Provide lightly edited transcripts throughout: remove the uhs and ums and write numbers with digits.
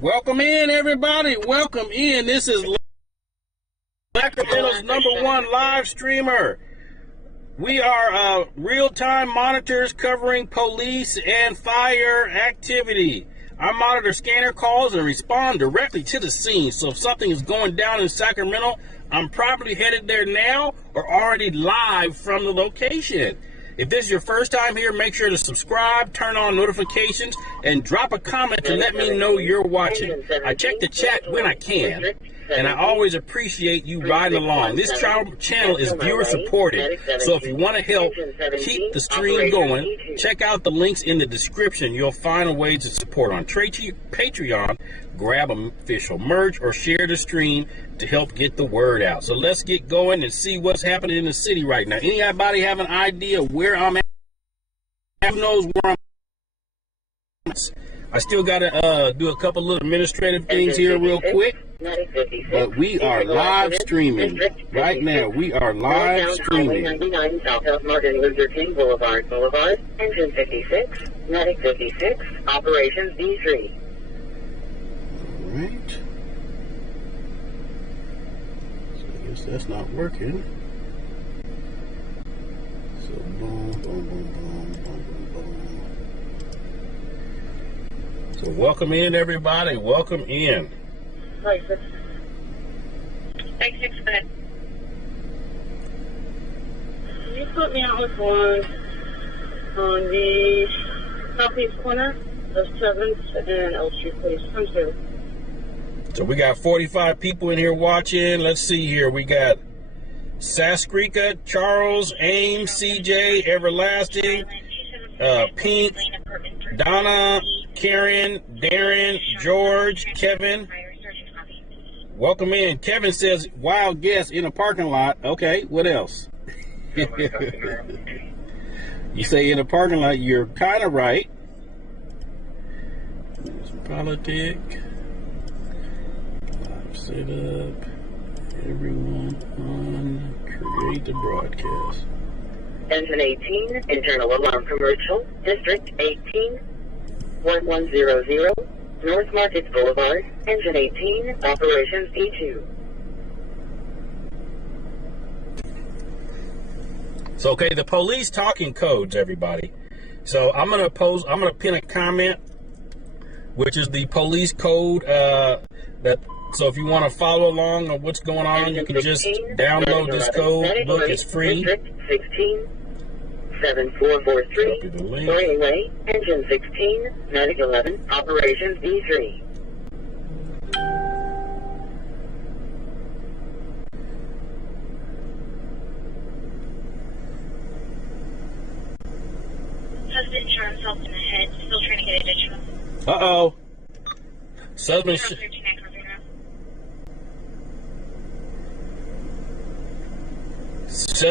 Welcome in, everybody. Welcome in. This is Sacramento's #1 live streamer. We are real-time monitors covering police and fire activity. I monitor scanner calls and respond directly to the scene. So if something is going down in Sacramento, I'm probably headed there now or already live from the location. If this is your first time here, make sure to subscribe, turn on notifications, and drop a comment to let me know you're watching. I check the chat when I can, and I always appreciate you riding along. This channel is viewer supported, so if you want to help keep the stream going, check out the links in the description. You'll find a way to support on Patreon, grab official merch, or share the stream to help get the word out. So let's get going and see what's happening in the city right now. Anybody have an idea where I'm at? Who knows where I'm at? I still got to do a couple little administrative things here real quick. But we are live streaming right now. We are live streaming. 99 South of Martin Luther King Boulevard, engine 56, Medic 56, operations D3. All right. So I guess that's not working. So boom, boom, boom, boom, boom, boom, boom. So welcome in, everybody. Welcome in. Thanks, 6 minutes. Can you put me out with one on the southeast corner of 7th and L Street, please? Come through. So we got 45 people in here watching. Let's see here. We got Saskrika, Charles, Ames, CJ, Everlasting, Pink, Donna, Karen, Darren, George, Kevin. Welcome in. Kevin says, wild guess in a parking lot. Okay, what else? You say in a parking lot, you're kind of right. There's politic. Live setup. Everyone on. Create the broadcast. Engine 18, internal alarm commercial, District 18, 1100. North Markets Boulevard, engine 18, operations E2. So, okay, the police talking codes, everybody. So I'm gonna pin a comment, which is the police code. So if you want to follow along on what's going on, you can just download this code book. It's free. District 16, 7443, Way, engine 16, Medic 11, operations D3. Husband shot himself in the head, still trying to get additional. Uh-oh.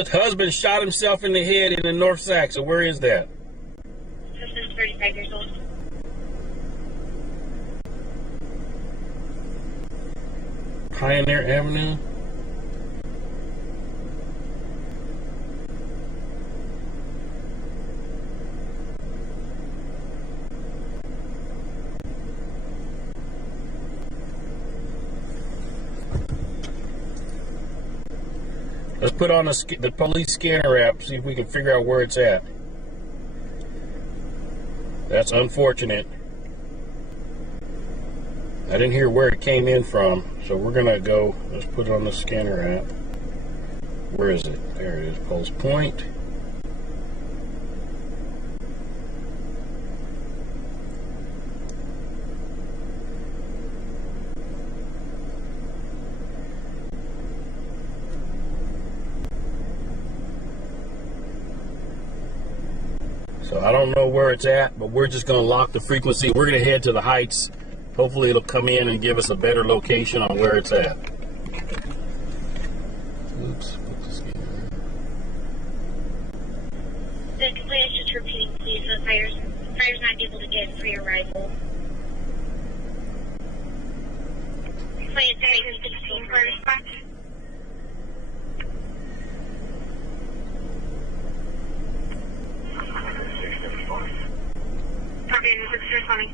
Husband shot himself in the head in the North Sac. So where is that? Husband's 35 years old. Pioneer Avenue. Let's put on the police scanner app, see if we can figure out where it's at. That's unfortunate. I didn't hear where it came in from, so we're gonna go, let's put it on the scanner app. Where is it? There it is, Pulse Point. So I don't know where it's at, but we're just going to lock the frequency. We're going to head to the Heights. Hopefully it'll come in and give us a better location on where it's at. Oops, put the scanner. The complaint is just repeating, please. The fire's not able to get free arrival. Complaint is 16 for response. Okay, this is responding.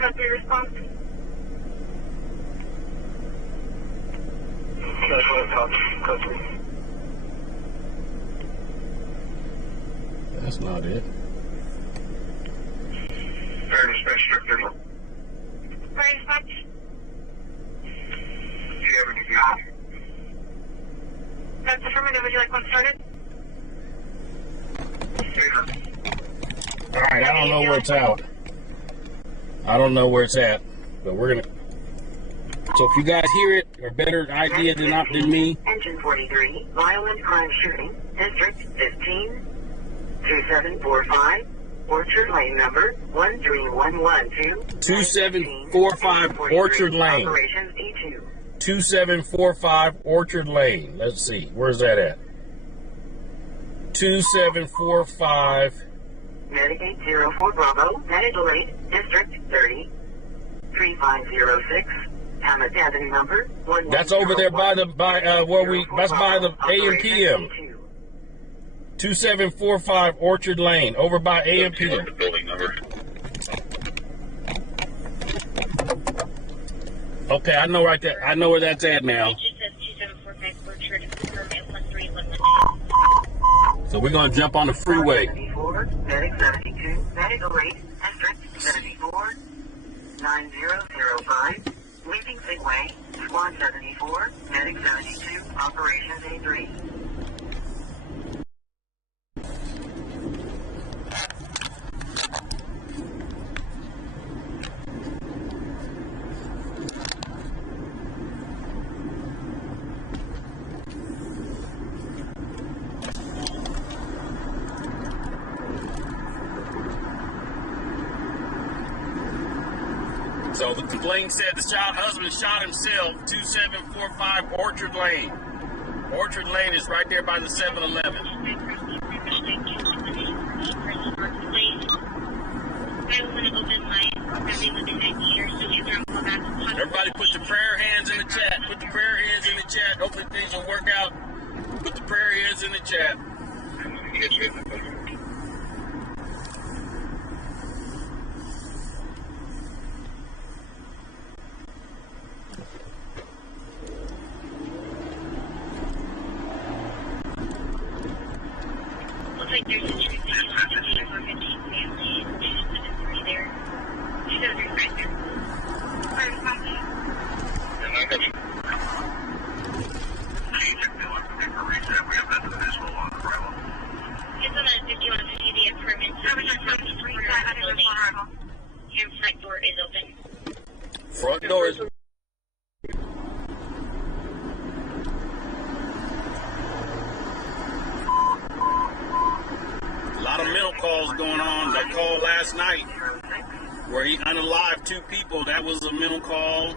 Code 3 response. Code 3. That's not it. Fire dispatch, Strip 30. Fire dispatch. Do you have any view? That's affirmative. Would you like one started? All right, I don't know where it's at. I don't know where it's at, but we're gonna. So if you guys hear it, or better idea than me. Engine 43, violent crime shooting, District 15, 2745, Orchard Lane number 13112. 2745 Orchard Lane. Operations E2. 2745 Orchard Lane. Let's see, where's that at? 2745. Medic 804 Bravo, Medical 8, District 30, 3506, Madison number 1. That's over there by the that's by the A&PM. 2745 Orchard Lane, over by A&PM. The building number. Okay, I know right there. I know where that's at now. It just says 2745 Orchard, permit 13112. So we're gonna jump on the freeway. 74, Medic 72, Medical 8, District 74, 9005, Leaping Sigway, Squad 74, Medic 72, Operations A3. So the complaint said the husband shot himself, 2745 Orchard Lane. Orchard Lane is right there by the 7-Eleven. Everybody put the prayer hands in the chat. Put the prayer hands in the chat. Hopefully things will work out. Put the prayer hands in the chat. Looks like there's a tree that you want to be for 15 families. There's 7 there. 2,005 there. Fire dispatch. And I got you. It's on the 5150 the permit. And front door is open. Front door is. A lot of mental calls going on. That call last night where he unalived 2 people. That was a mental call.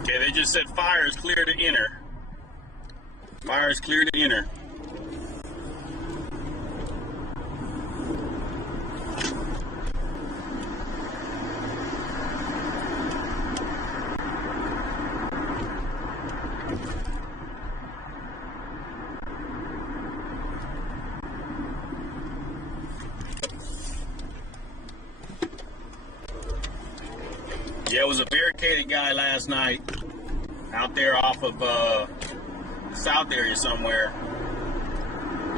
Okay, they just said fire is clear to enter. Fire is clear to enter. Yeah, it was a barricaded guy last night out there off of South area somewhere.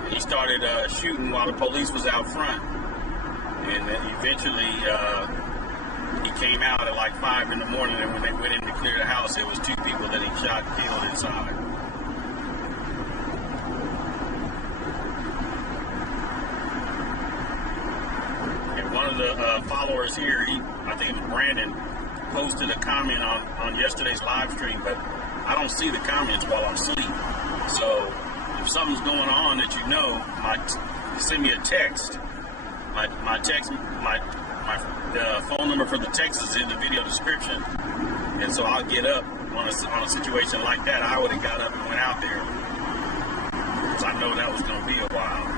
He started shooting while the police was out front. And then eventually he came out at like 5 in the morning, and when they went in to clear the house, it was 2 people that he shot and killed inside. And one of the followers here, I think it was Brandon, posted a comment on yesterday's live stream, but I don't see the comments while I'm asleep. So if something's going on that you know, send me a text. My my phone number for the text is in the video description, and so I'll get up on a situation like that. I would have got up and went out there, because I know that was going to be a while.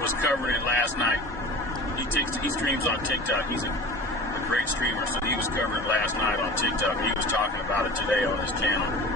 Was covering it last night. He streams on TikTok. He's a great streamer, so he was covering it last night on TikTok. He was talking about it today on his channel.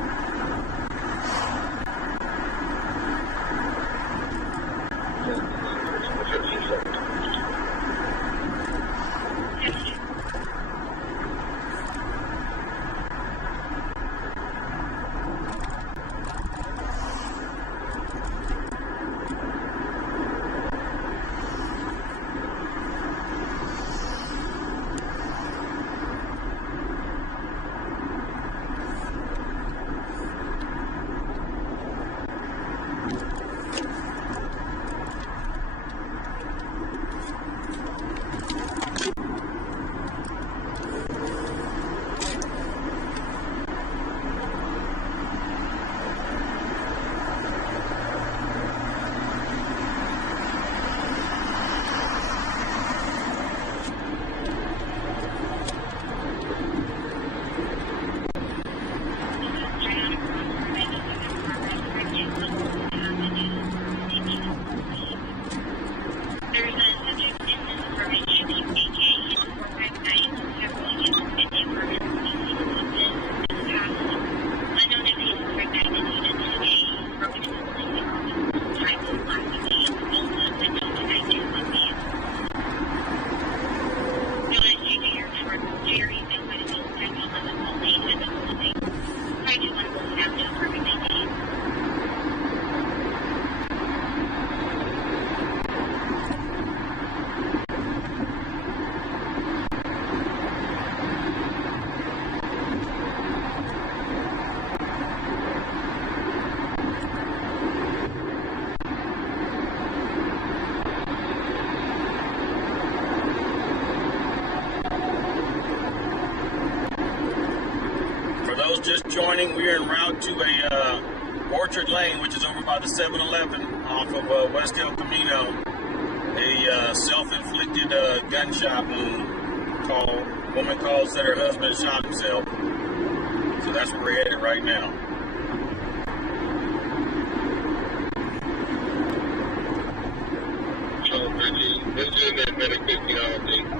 Just joining, we are en route to a Orchard Lane, which is over by the 7-Eleven off of West El Camino. A self-inflicted gunshot wound call. Woman calls that her husband shot himself. So that's where we're headed right now. So, Bridgie, this is in that medication.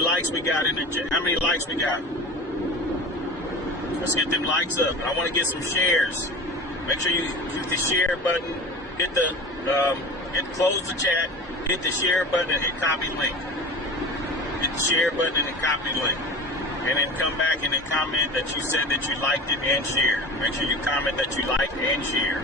Likes we got in the how many likes we got? Let's get them likes up. I want to get some shares. Make sure you hit the share button, hit the close the chat, hit the share button and hit copy link. Hit the share button and copy link. And then come back and then comment that you said that you liked it and share. Make sure you comment that you like and share.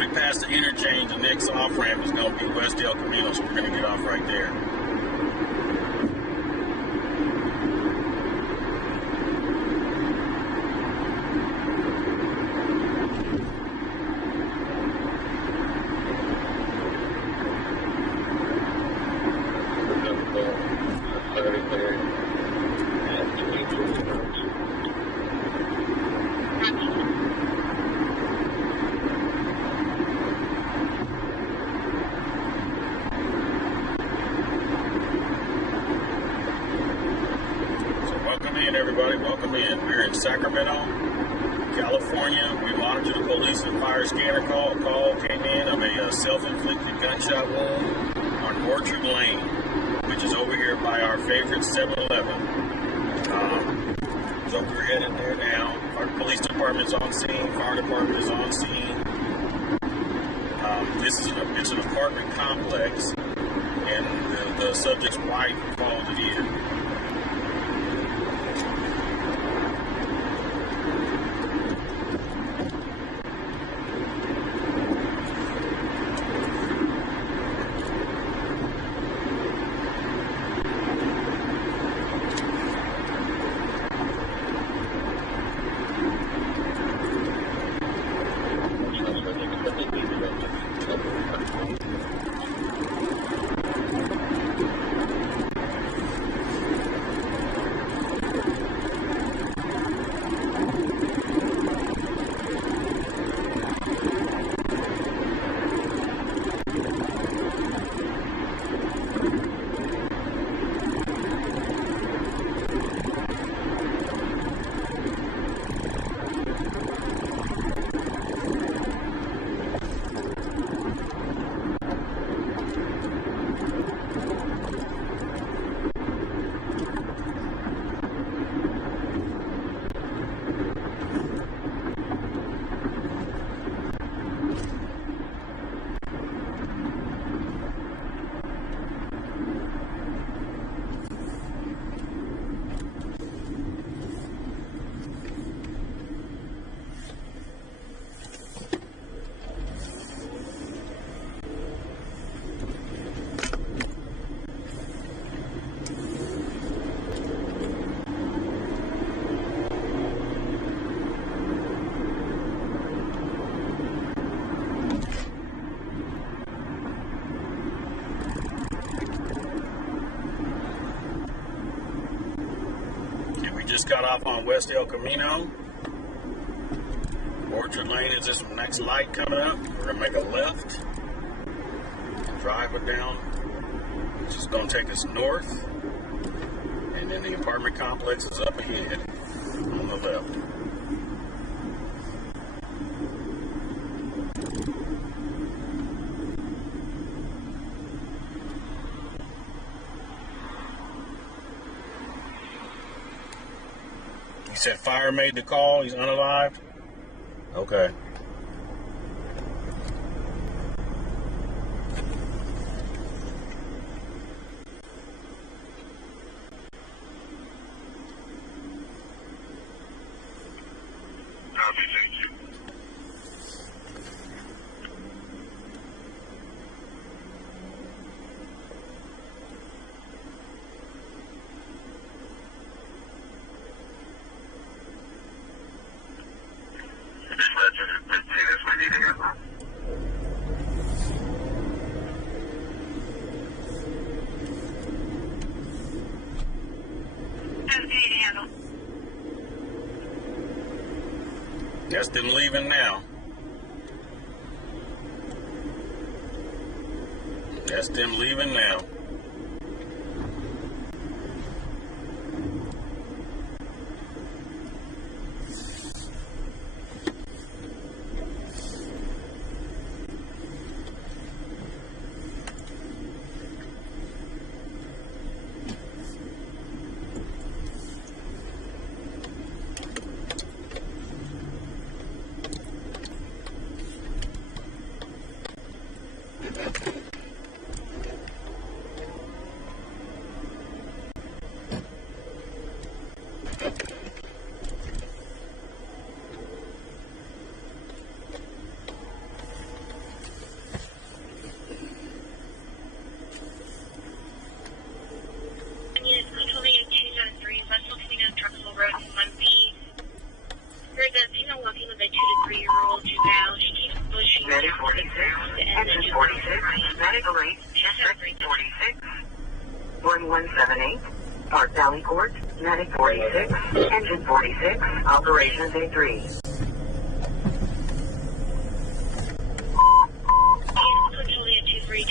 we pass the interchange, the next off-ramp is going to be West El Camino, so we're going to get off right there. Everybody, welcome in. We're in Sacramento, California. We monitor the police and fire scanner call. A call came in of a self-inflicted gunshot wound on Orchard Lane, which is over here by our favorite 7-Eleven. So we're headed there now. Our police department's on scene. Fire department is on scene. It's an apartment complex, and the subject's wife called it in. Just got off on West El Camino. Orchard Lane is this next light coming up. We're going to make a left. Drive it down. It's just going to take us north. And then the apartment complex is up ahead on the left. He said fire made the call. He's unalived. Okay. Copy, thank you. That's them leaving now. That's them leaving now. with a 2 to 3 year old juvenile. She keeps pushing Medic down to the 46, ground and the engine juvenile 46, medic alert, district 46, 1178, Park Valley Court, medic 46, engine 46, operations A3.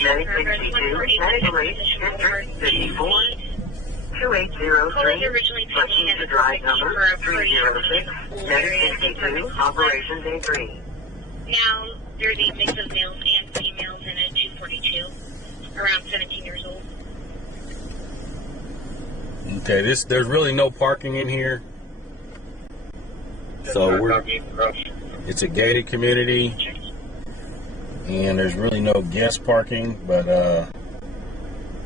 Medic 62, medic alert, district 54, 2803, question to drive number 306, medic 62, operations A3. Now, there's a mix of males and females in a 242, around 17 years old. Okay, there's really no parking in here. So it's a gated community, and there's really no guest parking, but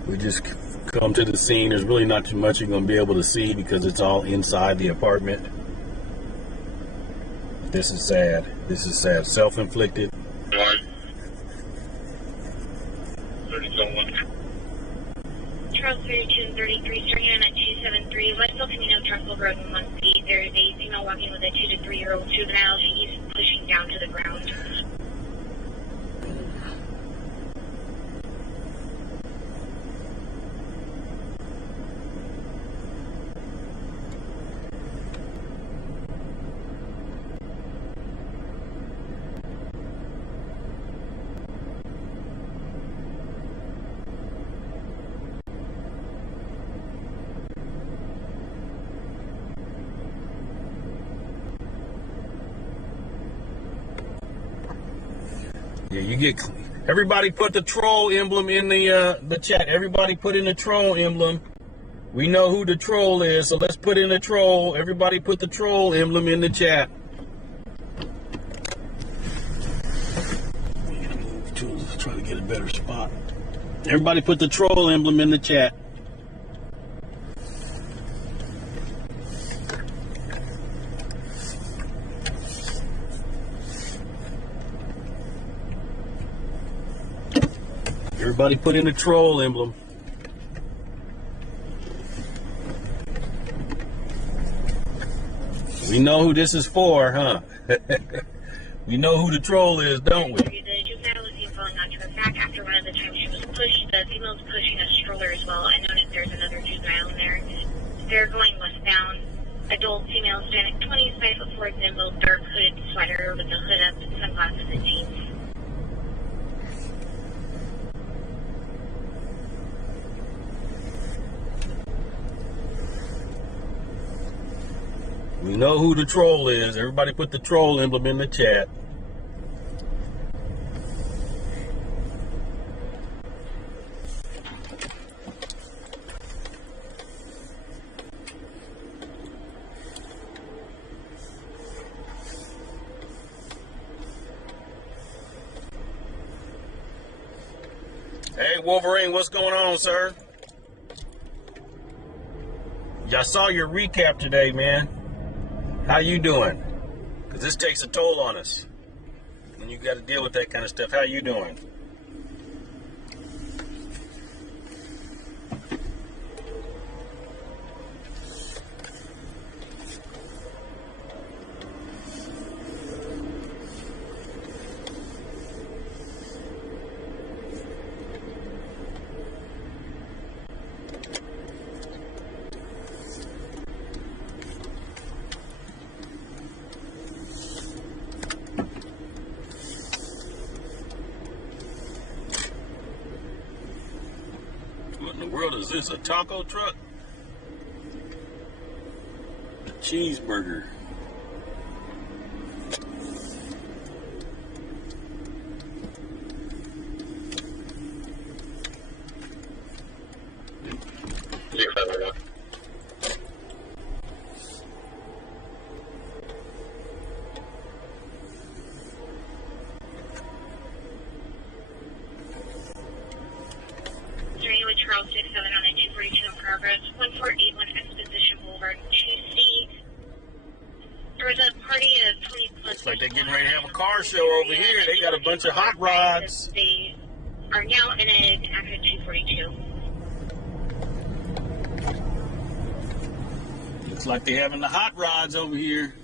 we just come to the scene. There's really not too much you're going to be able to see because it's all inside the apartment. This is sad. This is sad. Self-inflicted. Charles 32 and 33, starting on at 273, West El Camino, Trussell Road in Muncie. There's a female walking with a 2 to 3 year old juvenile. She's pushing down to the ground. Yeah, you get. Everybody put the troll emblem in the chat. Everybody put in the troll emblem. We know who the troll is, so let's put in the troll. Everybody put the troll emblem in the chat. We're gonna move to try to get a better spot. Everybody put the troll emblem in the chat. Everybody put in the troll emblem. We know who this is for, huh? We know who the troll is, don't we? The juvenile was seen falling onto her back after one of the times she was pushed. The female was pushing a stroller as well. I noticed there's another juvenile in there. They're going westbound. Adult female standing 25 foot forward in both dark hooded sweater with the hood up, sunglasses, and jeans. We know who the troll is. Everybody put the troll emblem in the chat. Hey, Wolverine, what's going on, sir? Y'all saw your recap today, man. How you doing? Because this takes a toll on us. And you got to deal with that kind of stuff. How you doing? What in the world is this? A taco truck? A cheeseburger. Charles 67 on a 242 in progress, 1481 Exposition Boulevard, 2C. There was a party of 20 plus. Looks like they're getting ready to have a car show over here. They got a bunch of hot rods. They are now in an active 242. Looks like they're having the hot rods over here.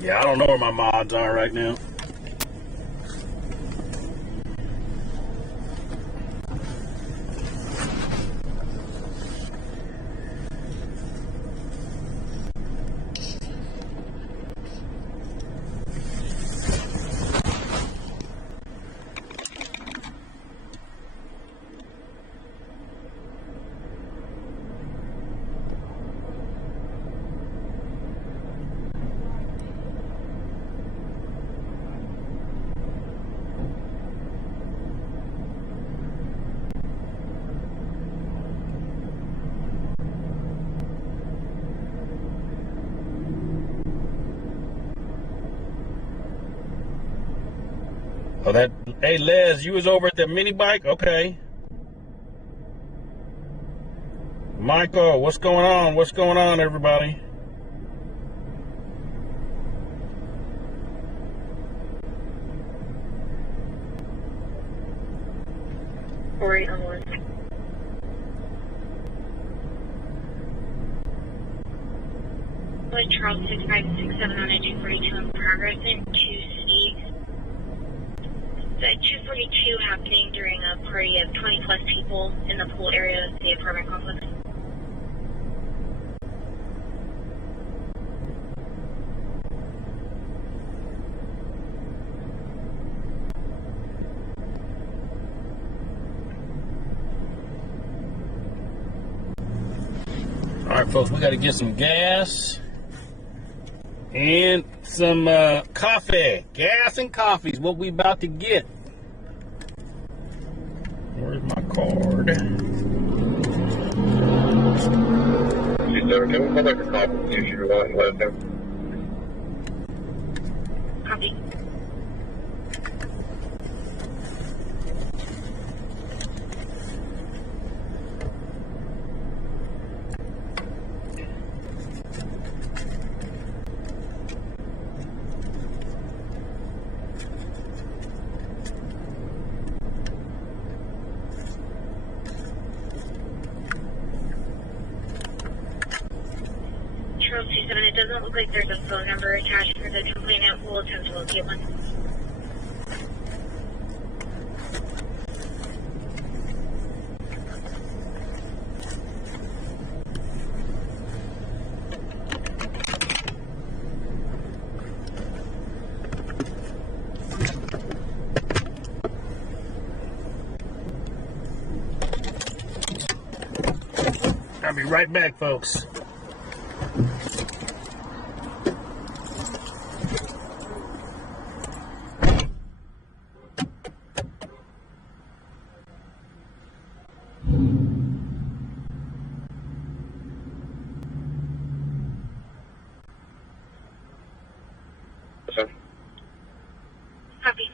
Yeah, I don't know where my mods are right now. Oh, that. Hey, Les, you was over at the mini bike? Okay. Michael, what's going on? What's going on, everybody? Corey, on one. Charles 6567 on a 242 in progress in 2C. At 242 happening during a party of 20 plus people in the pool area of the apartment complex. All right, folks, we got to get some gas and some coffee. Gas and coffee is what we about to get. Where's my card? Can we come back to call if you're wanting to let them? Copy. Charles 27, it doesn't look like there's a phone number attached for the complainant. We'll attempt to locate one. I'll be right back, folks. Copy.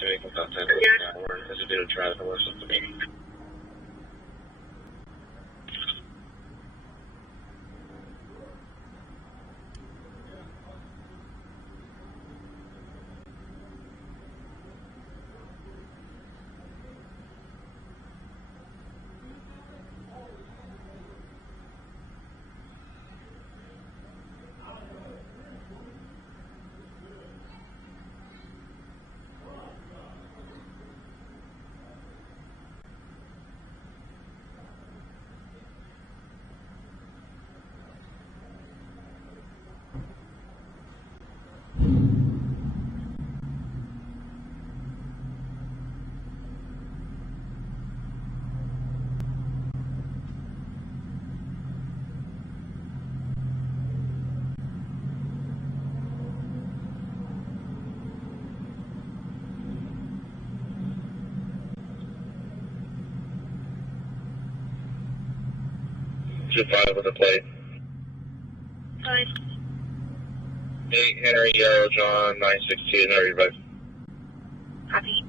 Making contact with or as a due to try to listen to me. Just 5 with the plate. Fine. 8 Henry Yarrow John 962 and everybody. Copy.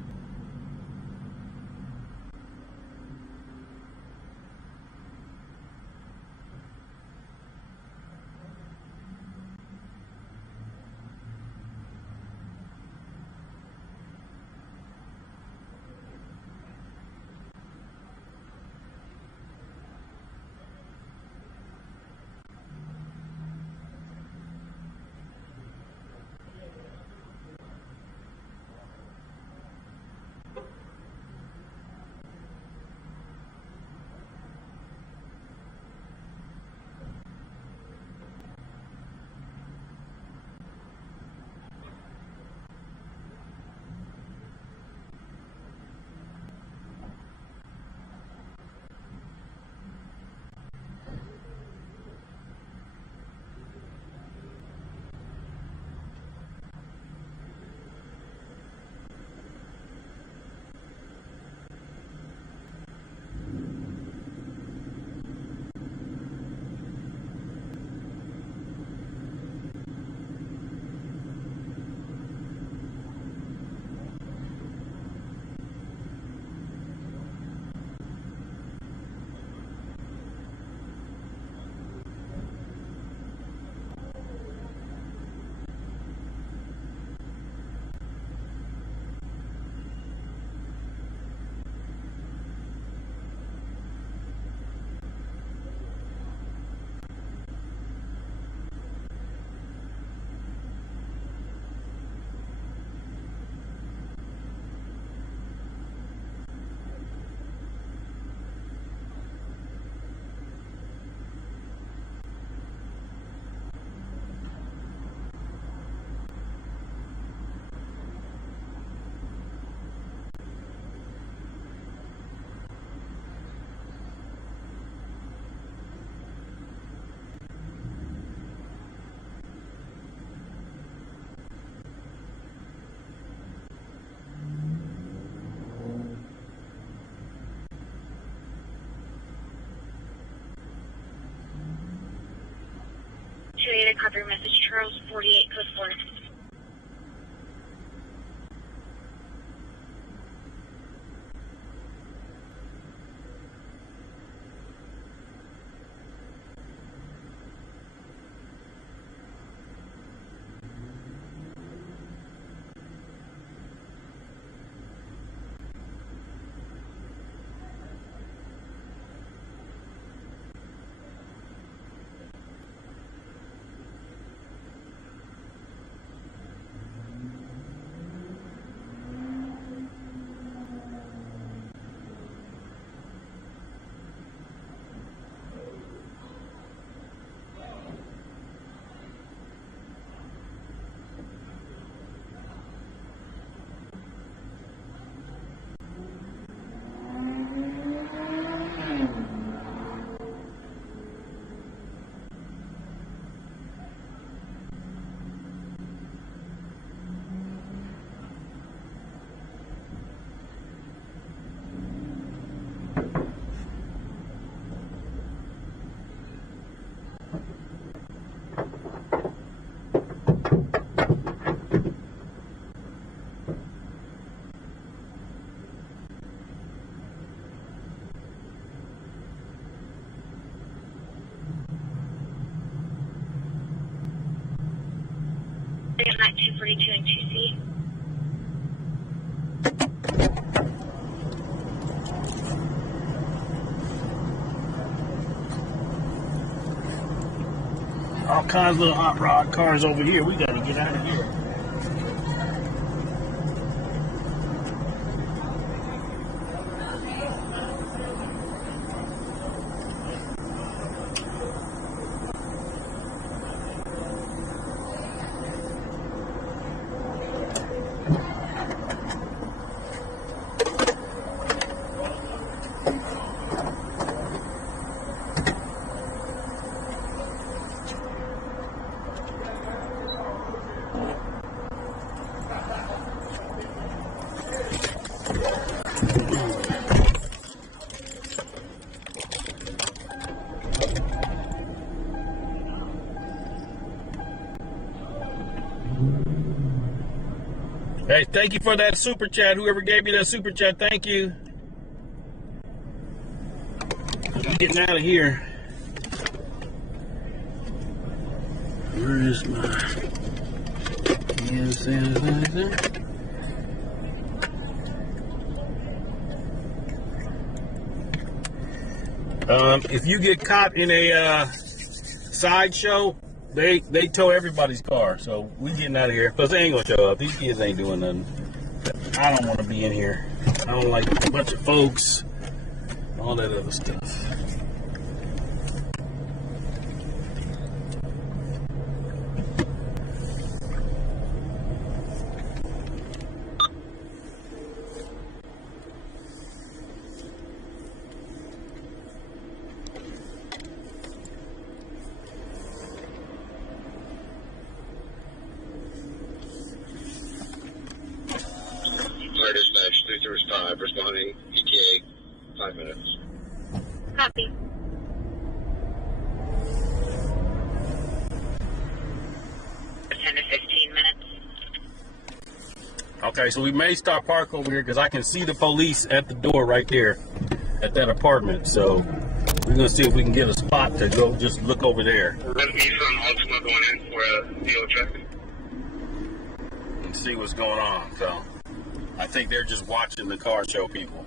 copy your message. Charles 48, code 4. At 242 and 2C. All kinds of little hot rod cars over here. We gotta get out of here. Hey, thank you for that super chat. Whoever gave me that super chat, thank you. I'm getting out of here. Where is my hand sanitizer? If you get caught in a sideshow, they tow everybody's car, so we getting out of here. Plus, they ain't gonna show up. These kids ain't doing nothing. I don't want to be in here. I don't like a bunch of folks, all that other stuff. Dispatch 335 responding ETA 5 minutes. Copy. Okay, so we may start park over here because I can see the police at the door right there at that apartment. So we're gonna see if we can get a spot to go just look over there. We're gonna be from Ultima going in for a deal check and see what's going on. So I think they're just watching the car show people.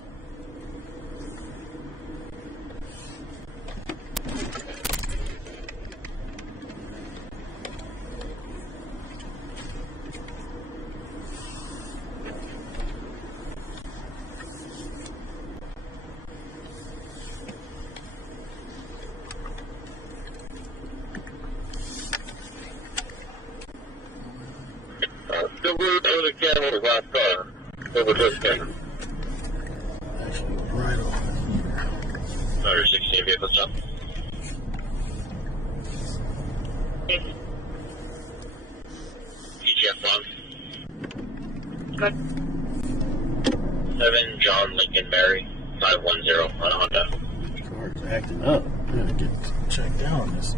Still good over the camera with last car. Over this camera. Actually, right over here. Number 16 vehicle stop. ETF 1. Good. 7 John Lincoln Mary 510 on a Honda. Car's acting up. I gotta get checked out on this.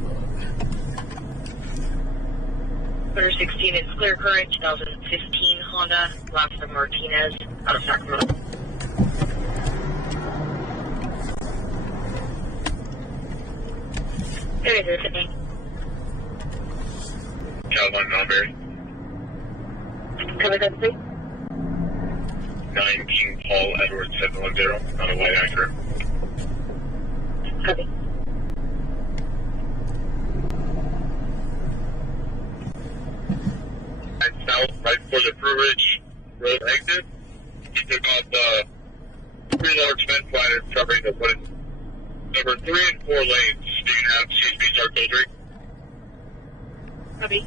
Clear 16, it's clear current, 2015 Honda, Rafa Martinez, out of Sacramento. There it is, Sydney. Calvin Mulberry. Cover that, please. 19 Paul Edward 710 on a white Acura. Copy. And south, right before the Brew Ridge Road exit, he took off the 3 large men flyers covering the what is number 3 and 4 lanes. Do you have CSP artillery? Copy.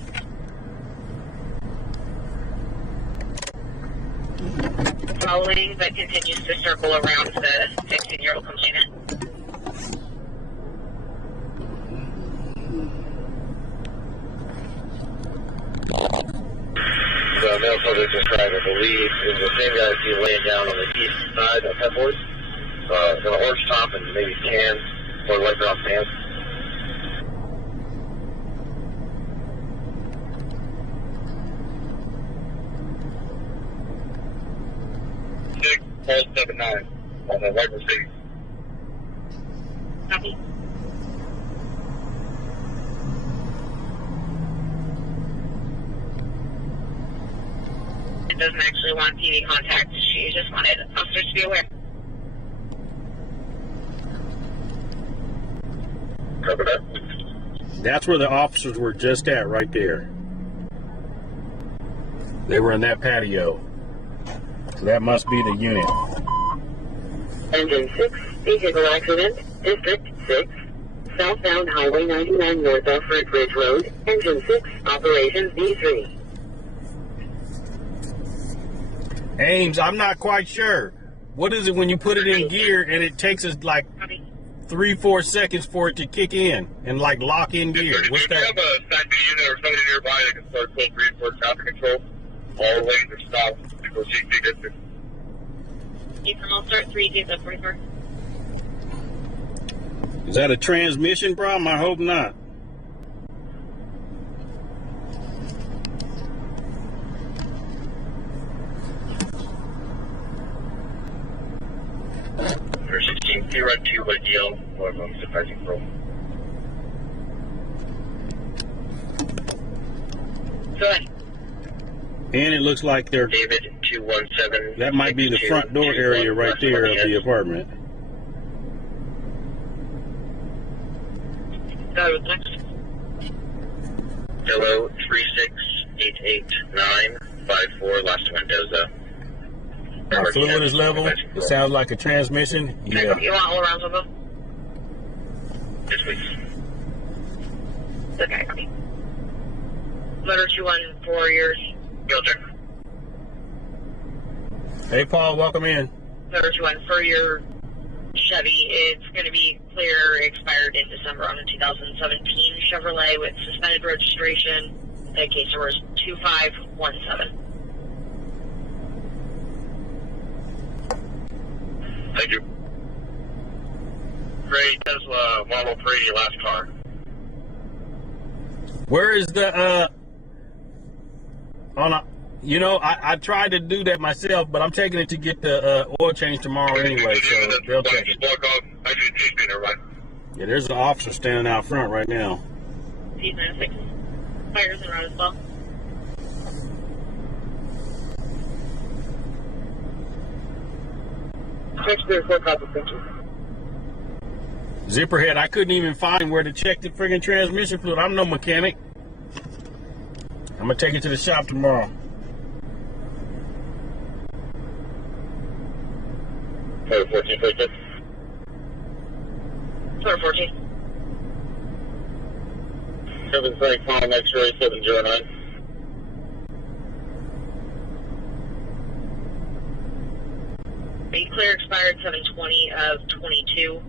Following, but continues to circle around the 16-year-old complainant. The male subject described, I believe, is the same guy you laying down on the east side of Pepboard. Got an orange top and maybe tan, or wiper off pants. Paul 79 on the white Mercedes. Copy. It doesn't actually want PD contact. She just wanted officers to be aware. Cover that. That's where the officers were just at, right there. They were in that patio. So that must be the unit. Engine 6, vehicle accident, District 6, southbound Highway 99 north Offroad Bridge Road, Engine 6, operations B3. Ames, I'm not quite sure. What is it when you put it in gear and it takes us like 3-4 seconds for it to kick in and like lock in gear? What's Do you that? have a side unit or somebody nearby that can start code 3 for traffic control? All lanes are stopped because you can get to. I'll start 3 days up 44. Is that a transmission problem? I hope not. Number 16, P run 2 by DL, or surprising pro. Go ahead. And it looks like they're, David 217. that might be the front door area right there of the apartment. Go next. Hello, 3688954 Las Mendoza. Our fluid is level. It sounds like a transmission. Yeah. You want all around of them? Yes, please. Okay, copy. Motor 214 4 years. Filter. Hey, Paul, welcome in. Motor 214 for your Chevy. It's going to be clear, expired in December on a 2017 Chevrolet with suspended registration. That case number is 2517. Thank you. Gray Tesla Model 3 last car. Where is the, you know, I tried to do that myself, but I'm taking it to get the oil change tomorrow anyway, so they'll take it. Yeah, there's an officer standing out front right now. He's 96. Fires and run as well. Zipperhead, I couldn't even find where to check the friggin' transmission fluid. I'm no mechanic. I'm gonna take it to the shop tomorrow. Hey, 14, please. 14. 720 Palm X-ray 709. Be clear, expired 720 of 22.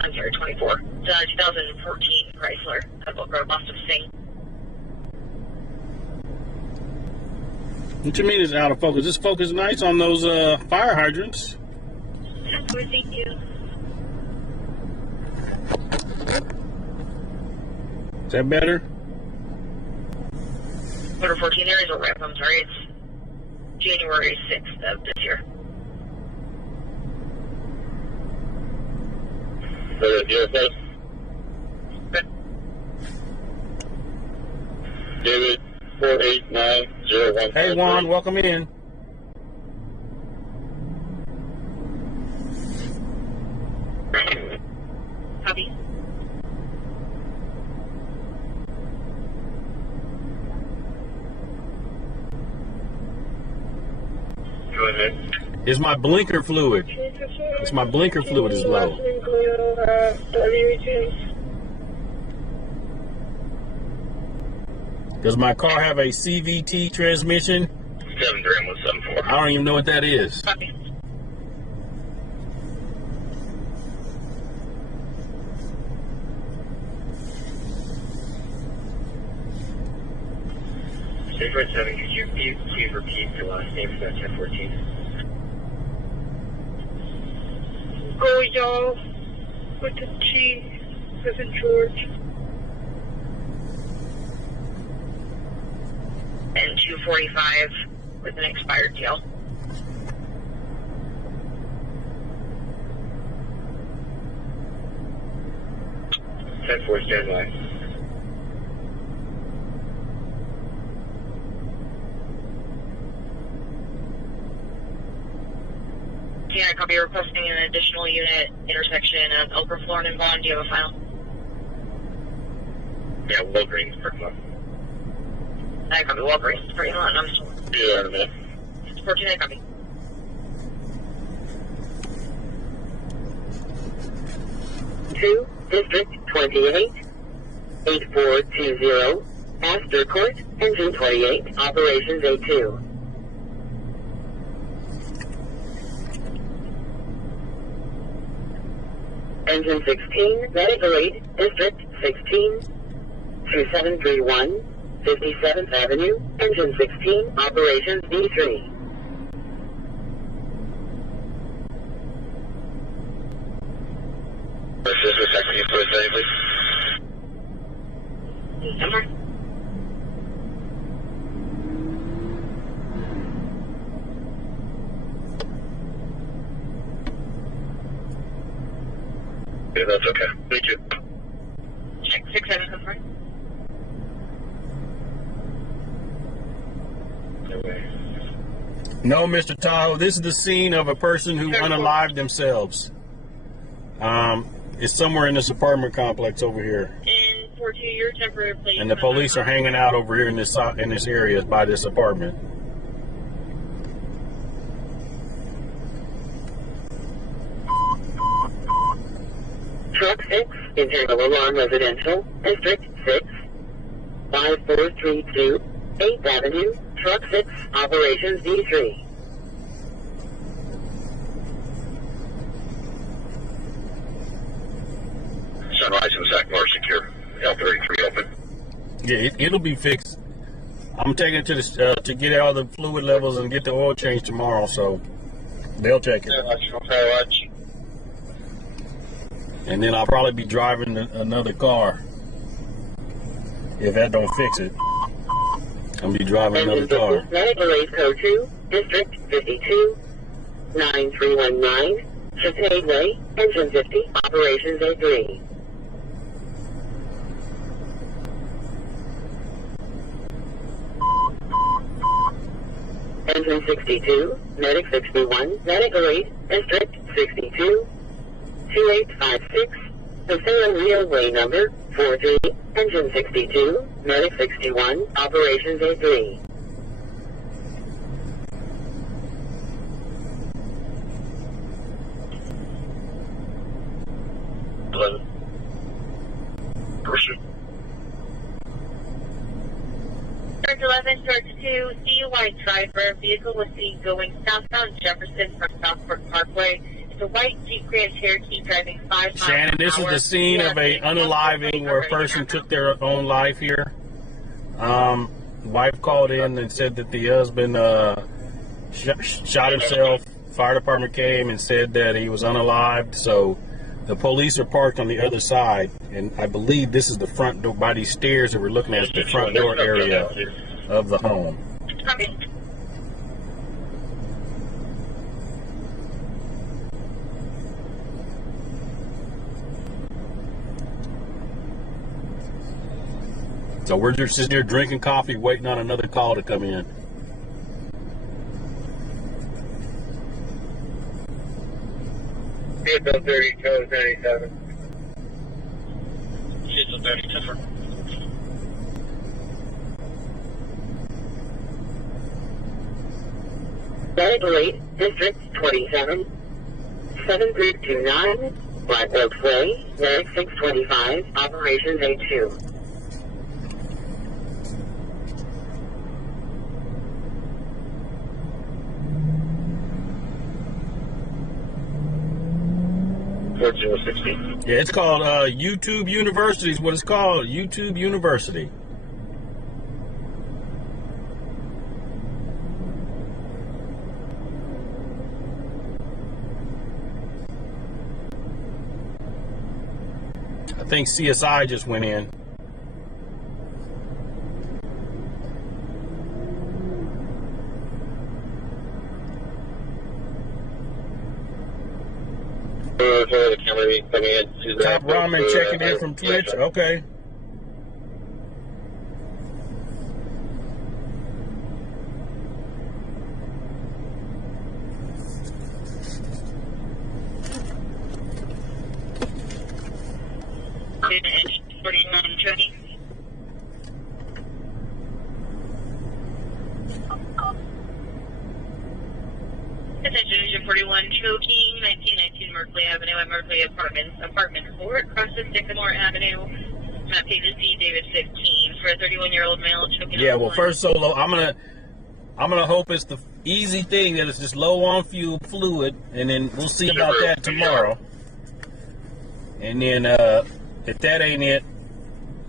I'm sorry, 24. 2014 Chrysler. Ebook Road, Boston Sting. What you mean it's out of focus? This focus nice on those fire hydrants. Thank you. Is that better? Order 14, there is a ramp, I'm sorry, it's January 6th of this year. DFS. Okay. David 48901. Hey, Juan, welcome in. Copy. Go ahead. Is my blinker fluid? It's my blinker fluid is low. Does my car have a CVT transmission? 73174. I don't even know what that is. Copy. Could you please repeat your last name for that 1014? Go, y'all, with the G, as in George. And 245 with an expired deal. Four stand by. Yeah, copy, requesting an additional unit intersection of Elker, Florin, and Vaughn. Do you have a file? Yeah, Walgreens, parking lot. I copy, Walgreens, parking lot, and I'm still. Be there in a minute. 14, I copy. Two, District 28, 8420, Astor Court, Engine 28, Operations A2. Engine 16, Medical Aid, District 16, 2731, 57th Avenue, Engine 16, Operations B3. Assist with second, you put a please. Number? Yeah, that's okay. Thank you. Check 67, confirm. No, Mr. Tahoe, this is the scene of a person who unalived themselves. It's somewhere in this apartment complex over here. And 42, your temporary plate. And the police are hanging out over here in this area by this apartment. Truck 6, Internal Alarm Residential, District 6, 5432, 8th Avenue, Truck 6, Operations D3. Sunrise and Sackmore secure. L33 open. Yeah, it'll be fixed. I'm taking it to the to get all the fluid levels and get the oil change tomorrow, so they'll check it. And then I'll probably be driving another car if that don't fix it. I'll be driving another car. Medical Aid Code 2, District 52, 9319, Chapade Way, Engine 50, Operations A3. Engine 62, Medic 61, Medical Aid, District 62, 2856, Paseo Railway number 43, Engine 62, Medic 61, Operations A3. Charge 11, Charge 2, DUI driver. Vehicle was seen going southbound Jefferson from Southport Parkway. It's a white Jeep Grand Cherokee driving 5 miles Shannon, an this is hour. the scene of a unaliving where a person took their own life here. Wife called in and said that the husband shot himself. Fire department came and said that he was unalived. So the police are parked on the other side, and I believe this is the front door by these stairs that we're looking at. The front door area of the home. Copy. So we're just sitting here drinking coffee, waiting on another call to come in. Vehicle 30, code 97. Vehicle 37. Medical District 27, 7329, Black Oak Way, Medic 625, Operations A2. Yeah, it's called YouTube University is what it's called. YouTube University. I think CSI just went in. Top Ramen checking in from Twitch. Okay. Attention, 41 choking, 1919 Merkley Avenue at Merkley Apartments, apartment 4, across the Sycamore Avenue, map page C, David 15, for a 31-year-old male choking. Yeah, well, first solo, I'm gonna hope it's the easy thing that it's just low on fuel fluid, and then we'll see about that tomorrow. And then if that ain't it,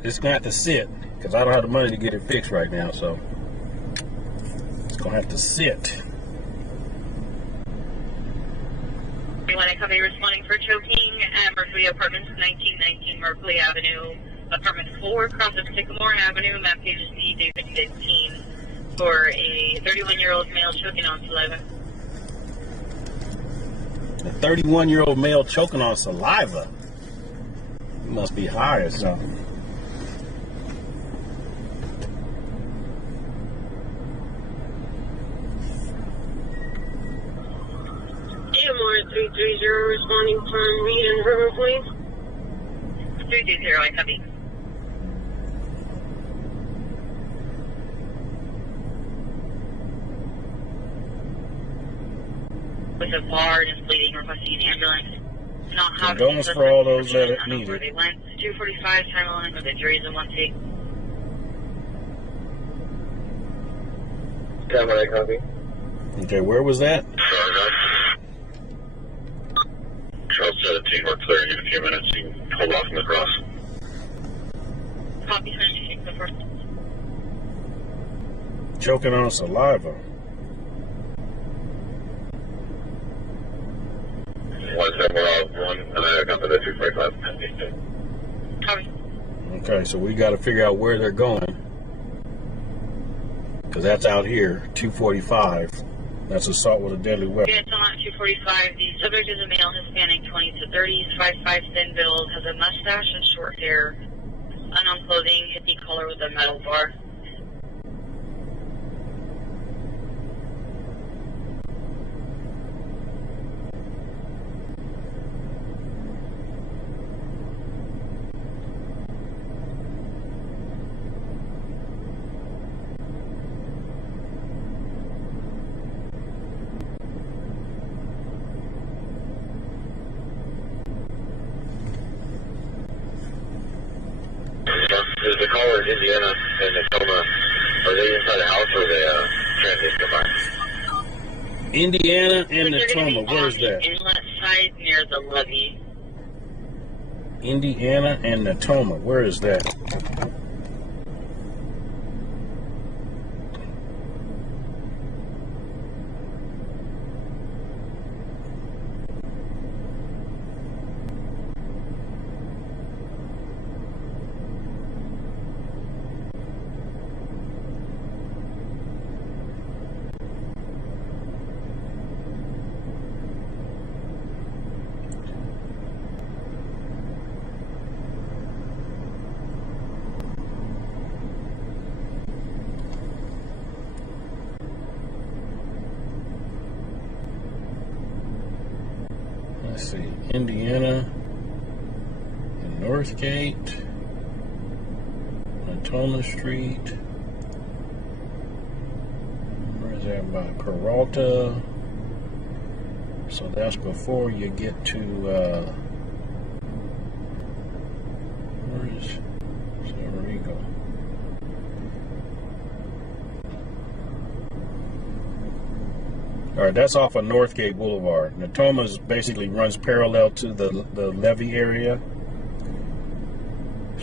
it's gonna have to sit because I don't have the money to get it fixed right now, so it's gonna have to sit. When I come in responding for choking at Merkley Apartments, 1919 Merkley Avenue, apartment 4, across the Sycamore Avenue, map page C, David 15, for a 31-year-old male choking on saliva. A 31-year-old male choking on saliva. He must be high or something. More 330 responding from Reed and River, please. 320, I copy. With a bar and is bleeding, requesting an ambulance. Not how Condolence for all those that need it. 245 timeline with injuries in one take. Camera, I copy. Okay, where was that? Charles 17, we're clearing in a few minutes. You can hold off from the cross. Copy 26, the first. Choking on saliva. One second, we're all one, and I got the 245. Copy. Okay, so we got to figure out where they're going. Because that's out here, 245. That's assault with a deadly weapon. It's on 245. The subject is a male, Hispanic, 20s to 30s, 5'5", thin build, has a mustache and short hair, unknown clothing, hippie collar with a metal bar. Is the caller in Indiana and Tacoma, are they inside the house or are they transit nearby? Indiana and Tacoma, where's that? Inlet side near the levee. Indiana and Tacoma, where is that? Northgate, Natoma Street. Where is that? By Peralta. So that's before you get to, where is Cerrigo? All right, that's off of Northgate Boulevard. Natoma's basically runs parallel to the levee area.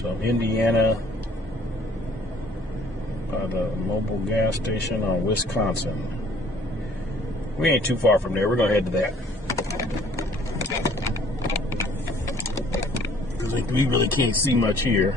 So Indiana, by the mobile gas station on Wisconsin. We ain't too far from there. We're gonna head to that. We really can't see much here.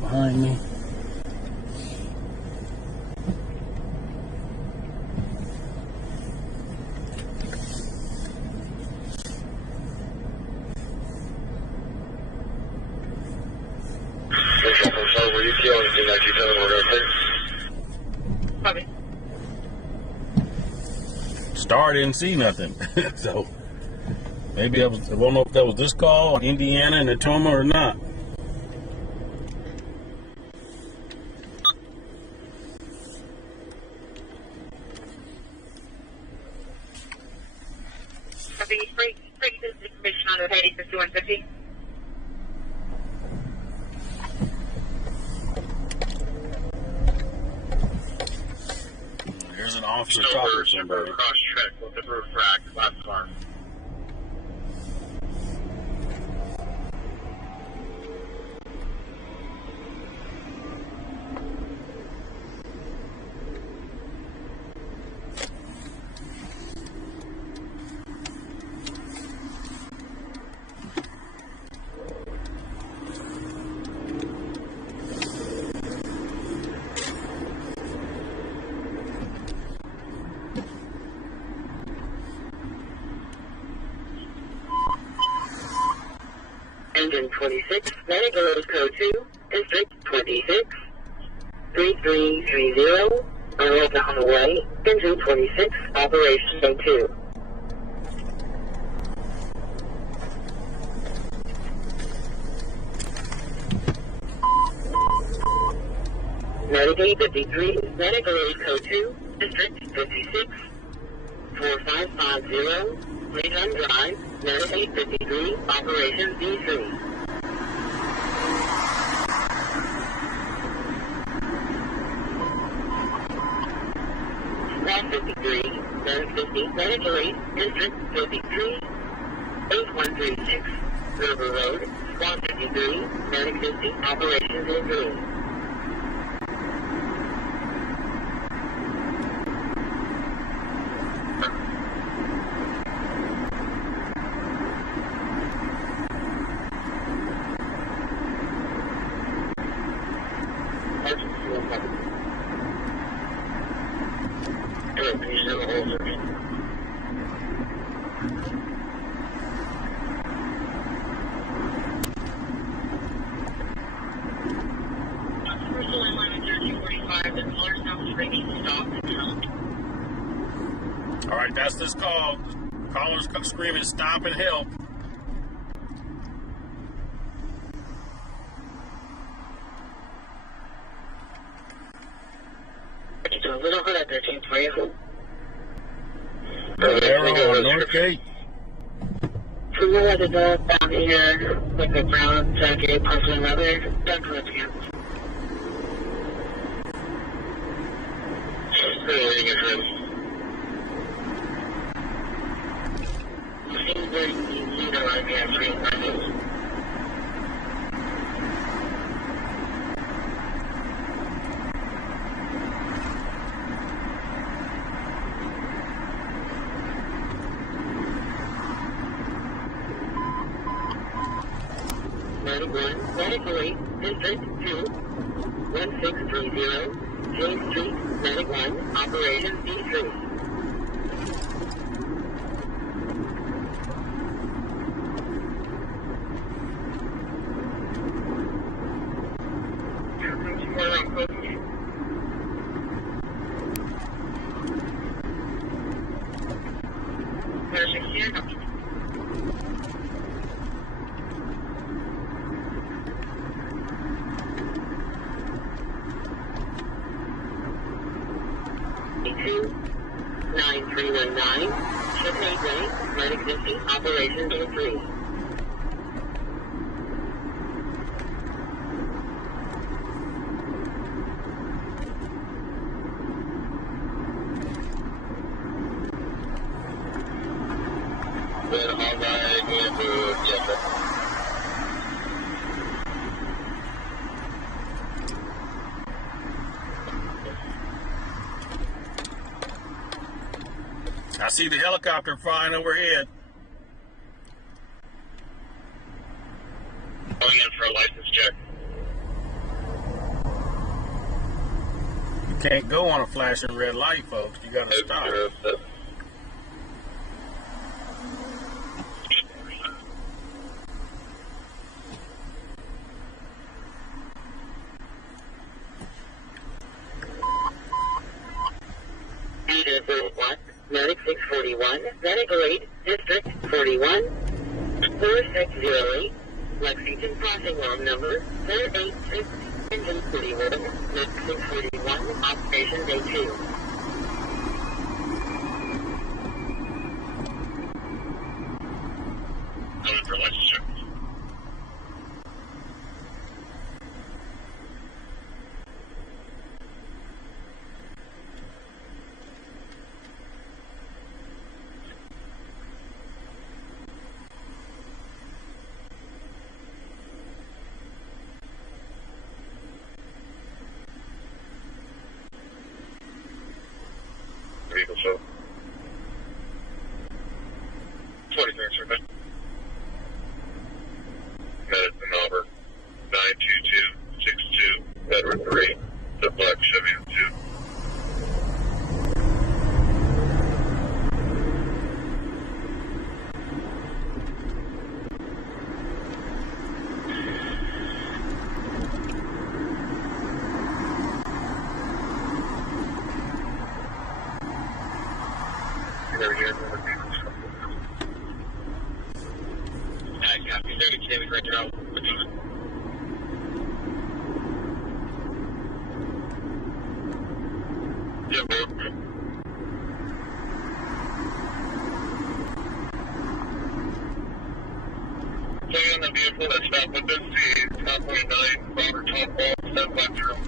Behind me. Were you feeling anything that you tell them we're going to Probably. Star didn't see nothing. So maybe I won't know if that was this call, Indiana and Natoma or not. Bring this information on the heading 5150. There's an officer talking to somebody. Cross check with the roof rack, last car. Engine 26, Medical Code 2, District 26, 3330, on Oklahoma Way, Engine 26, Operation Day 2. Medicaid 53, Medical Code 2, District 56, 4550, Rayton Drive, Medicaid 53, Operation D3. Route 53, Medic 50, Medical 8, District 53, 8136, River Road, Squad 53, Medic 50, Operation D3. All right, that's this call. Callers screaming, stop and help. It's a little bit at 1330. Arrow on Northgate. So we're at the door down here with the brown jacket, puzzling leather, down to the pants. Reading is ready. Seems very easy to run the extreme practice. Medic 1, Medic 8, District 2, 1630, James Street, Medic 1, Operation D3. Operation D3. I see the helicopter flying overhead. Going in for a license check. You can't go on a flashing red light, folks. You gotta stop. Medic 641, Medic 8, District 41, 4608, Lexington crossing log number 486, engine 41, Medic 641, Operation Day 2. Going for license check. Vehicle show. 23rd Survey. Madison, Auburn. 92262, Edward 3, the black Chevy 2. Stay on the vehicle that's not within C, 9.9, Robert Top Ball, 750.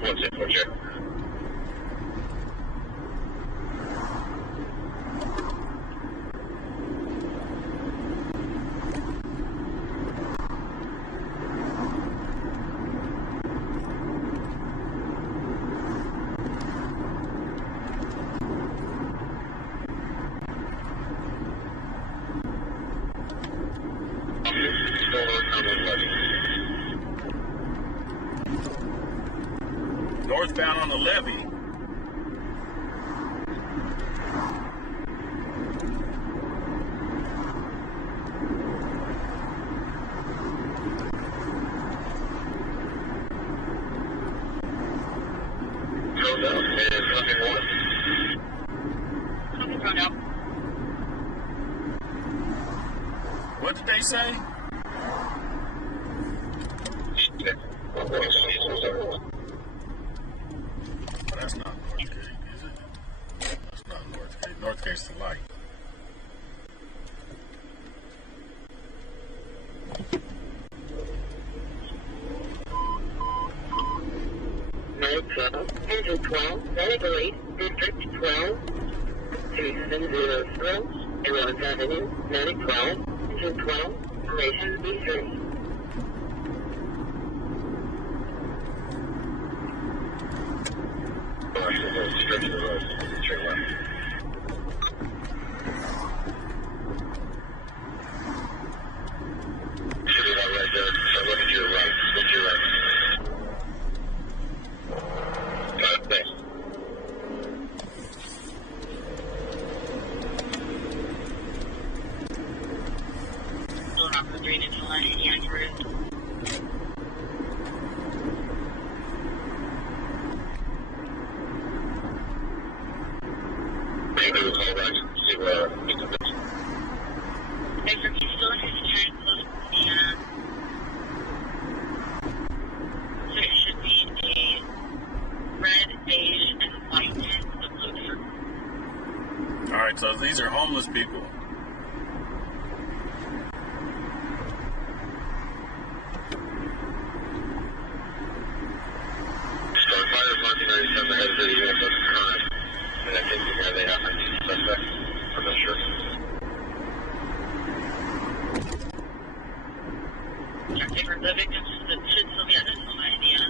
What's it for, Jack? Northbound on the levee. What did they say? That's not okay. chase the light. Medic 12, Engine 12, Medical 8, District 12, 2700, 11th Avenue, Medic 12, Engine 12, Formation B3. Stretch the road, turn left. Should be that right there. So look to your right. Look to your right. Got it, thanks. Going off the drainage line, Indiana Road. Maybe we'll call back. See where we can go. If he's still in his turn close to the, So it should be a red, beige, and white upload. Alright, so these are homeless people. Starfire marking 97 ahead of the unit of current. And I think where they have 19 suspects. I'm not sure. The victims should still be identified, Indiana.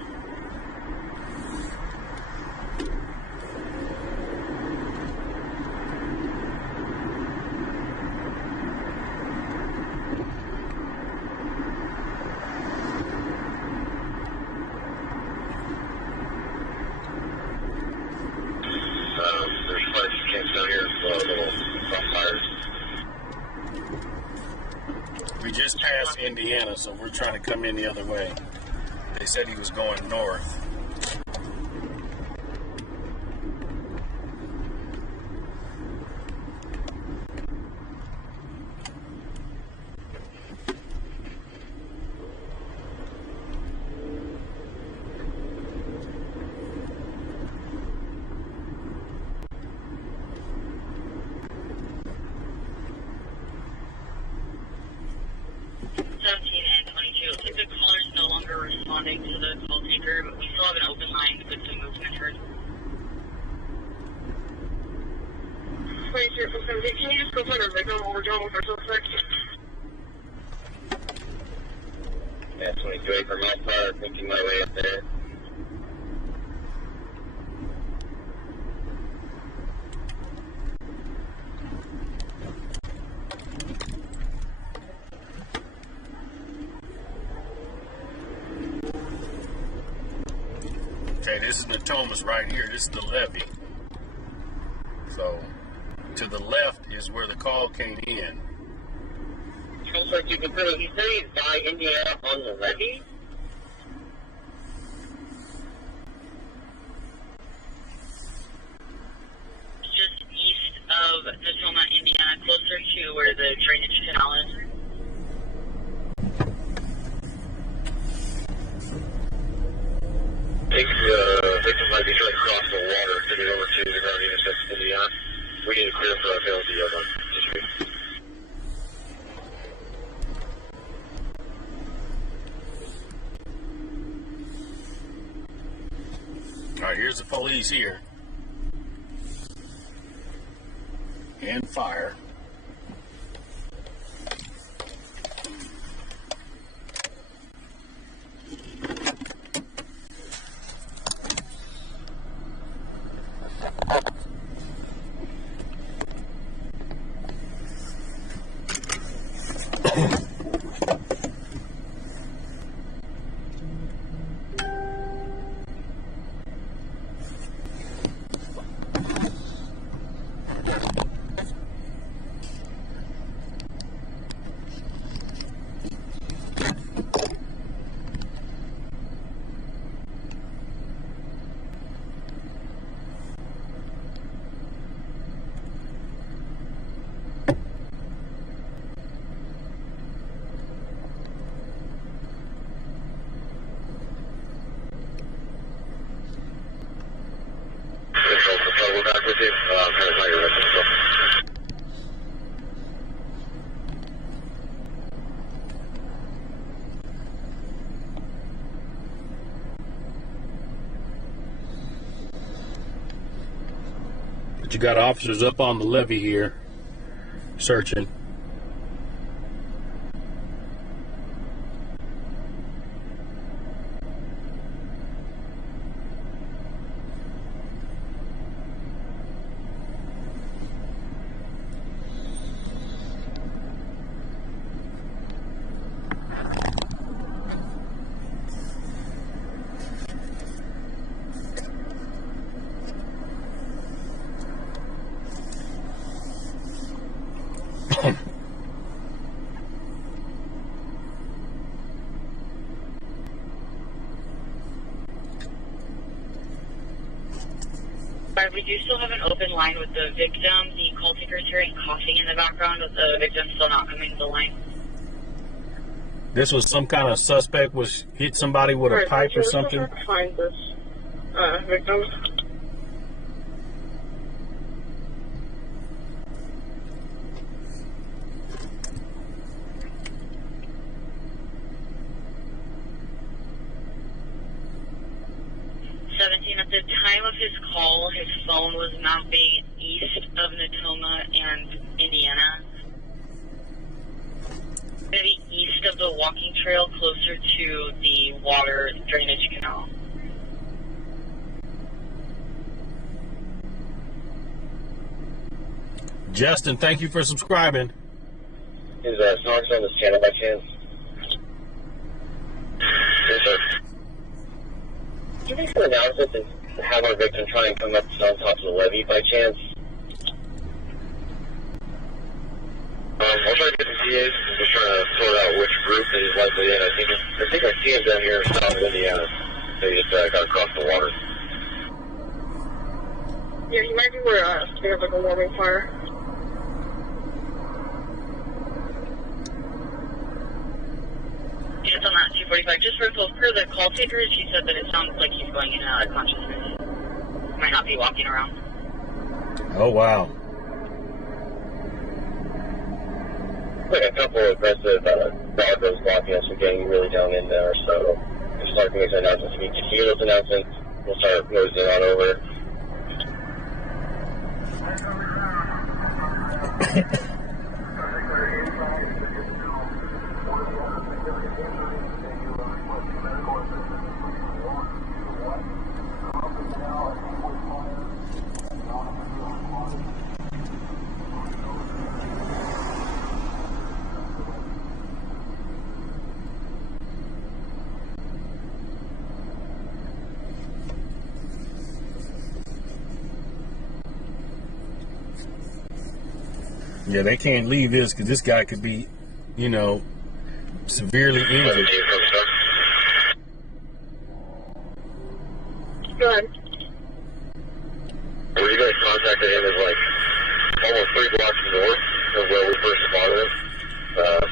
There's quite a few camps down here, little fires. We just passed Indiana, so we're trying to come in the other way. They said he was going north. The caller is no longer responding to the call taker, but we still have an open line with some movement heard. Wait, here, can you just go find a victim while we're done with our suspect? Yeah, 22 acre mile per hour, making my way up there. Okay, this is Natomas right here. This is the levee. So, to the left is where the call came in. Sounds like you can put he said he's by Indiana on the levee? Just east of Natoma, Indiana, closer to where the drainage canal is. I think the victim might be trying to cross the water to get over to the ground unit that's Indiana. We need to clear for availability of them. Alright, here's the police here. And fire. Control, we're back with you. Kind of how you're ready to go. But you got officers up on the levee here, searching. We do still have an open line with the victim. The call taker is hearing coughing in the background, with the victim still not coming to the line. This was some kind of suspect was hit somebody with a pipe or something. We're trying to find this victim. At the time of his call, his phone was mapping east of Natoma and Indiana. Maybe east of the walking trail, closer to the water drainage canal. Justin, thank you for subscribing. Is Snorks on this channel by chance? Yes, sir. Do you think some announcements and have our victim try and come up on top of the levee by chance? I'll try to get some DAs. I'm just trying to sort out which group that he's likely in. I think I see him down here in South Indiana. So he just got across the water. Yeah, he might be where they have like a warming fire. Just on that 245, just for the call takers, he said that it sounds like he's going in and out of consciousness. Might not be walking around. Oh, wow. Like a couple of aggressive dog blocking us from getting really down in there, so we'll start to make some announcements. If you can hear those announcements, we'll start nosing on over. Yeah, they can't leave this because this guy could be, you know, severely injured. Go ahead. Where you guys contacted him is like almost 3 blocks north of where we first spotted him.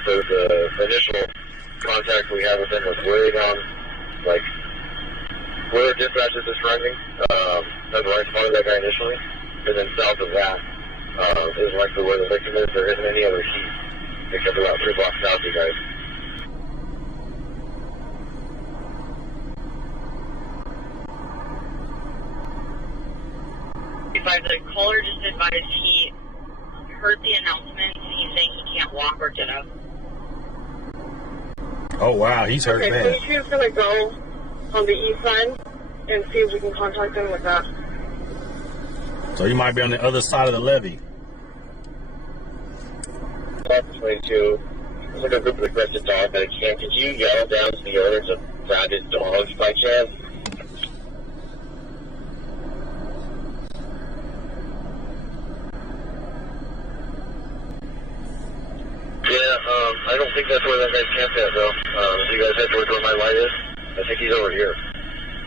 So the initial contact we had with him was way down, like where the dispatch is describing. That's where I spotted that guy initially. And then south of that is likely where the victim is. There isn't any other heat except about 3 blocks south of you guys. The caller just advised he heard the announcement. He's saying he can't walk or get up. Oh, wow, he's hurt Okay, bad. so she's gonna go on the east side and see if we can contact him with that. So he might be on the other side of the levee. That's 22. There's like a group of aggressive dogs that can't. Did you yell down to the owners of rabid dogs by chance? Yeah, I don't think that's where that guy's camped at, though. If you guys head towards where my light is, I think he's over here.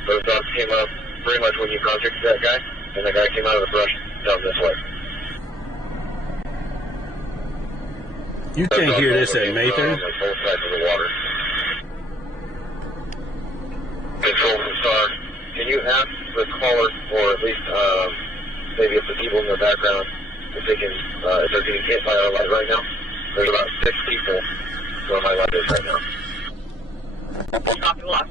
Those dogs came up pretty much when you contacted that guy, and the guy came out of the brush down this way. You can't hear this at Nathan. On both sides of the water. Control from Star, can you ask the caller, or at least maybe if the people in the background, if they can, if they're getting hit by our light right now? There's about 6 people where my light is right now. Copy lock.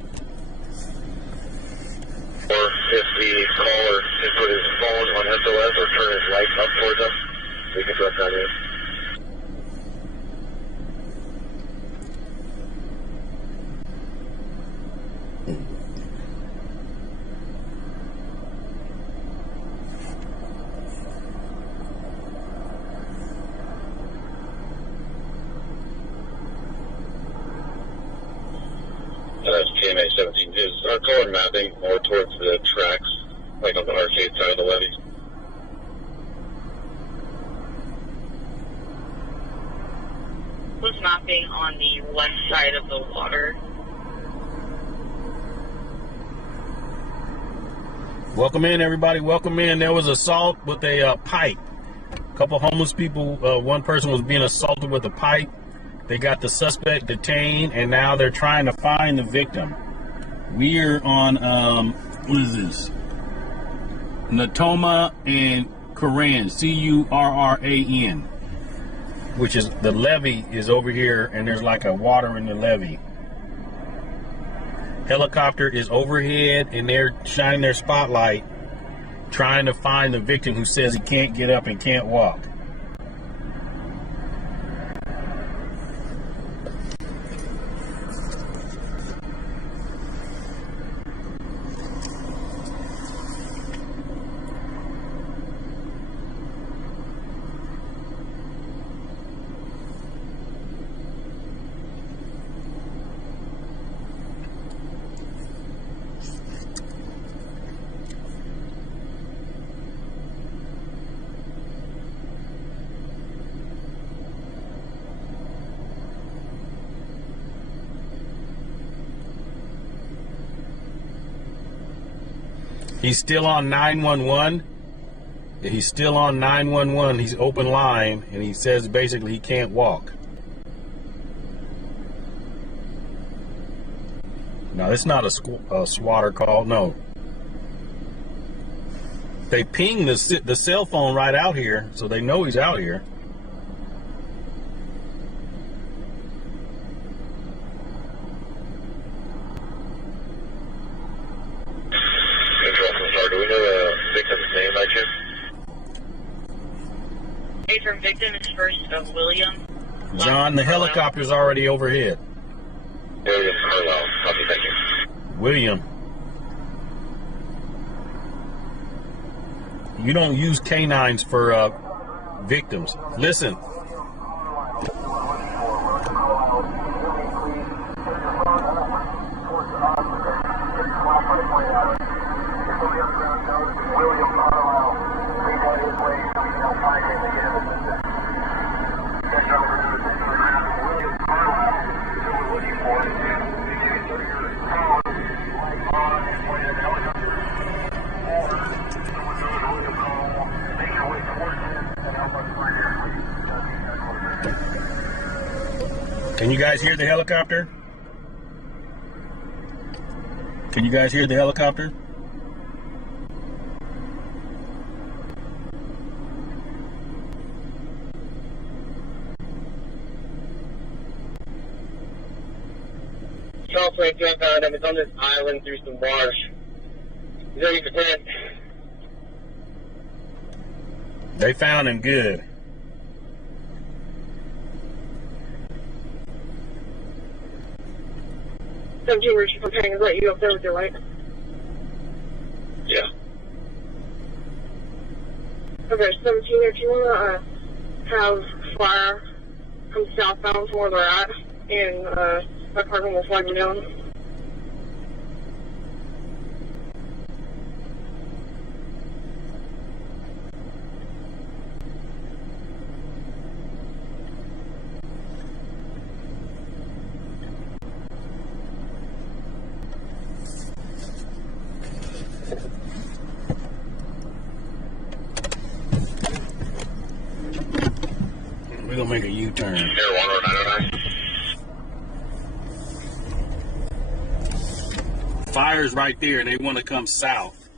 Or if the caller can put his phone on SOS or turn his lights up towards us, we can direct that in. KMA 17 is color mapping more towards the tracks, like on the arcade side of the levee. Was mapping on the left side of the water. Welcome in, everybody. Welcome in. There was assault with a pipe. A couple homeless people. One person was being assaulted with a pipe. They got the suspect detained, and now they're trying to find the victim. We're on, what is this? Natoma and Curran, C-U-R-R-A-N, which is, the levee is over here, and there's like a water in the levee. Helicopter is overhead, and they're shining their spotlight, trying to find the victim who says he can't get up and can't walk. He's still on 911. He's still on 911. He's open line, and he says basically he can't walk. Now, it's not a swatter call. No. They ping the cell phone right out here, so they know he's out here. Do we know the victim's name by chance? From victim is first of William. John, the helicopter's already overhead. William Carlisle. Copy, thank you. William. You don't use canines for victims. Listen. Can you guys hear the helicopter? Can you guys hear the helicopter? Charles Lake dropped out of it's on this island through some marsh. 30%. They found him good. Richard comparing is right. You up there with your light? Yeah. Okay, 17, if you want to have fire come southbound from where they're at, and that parking will flag them down. We're gonna make a U-turn. Air 10909. Fire's right there, and they want to come south,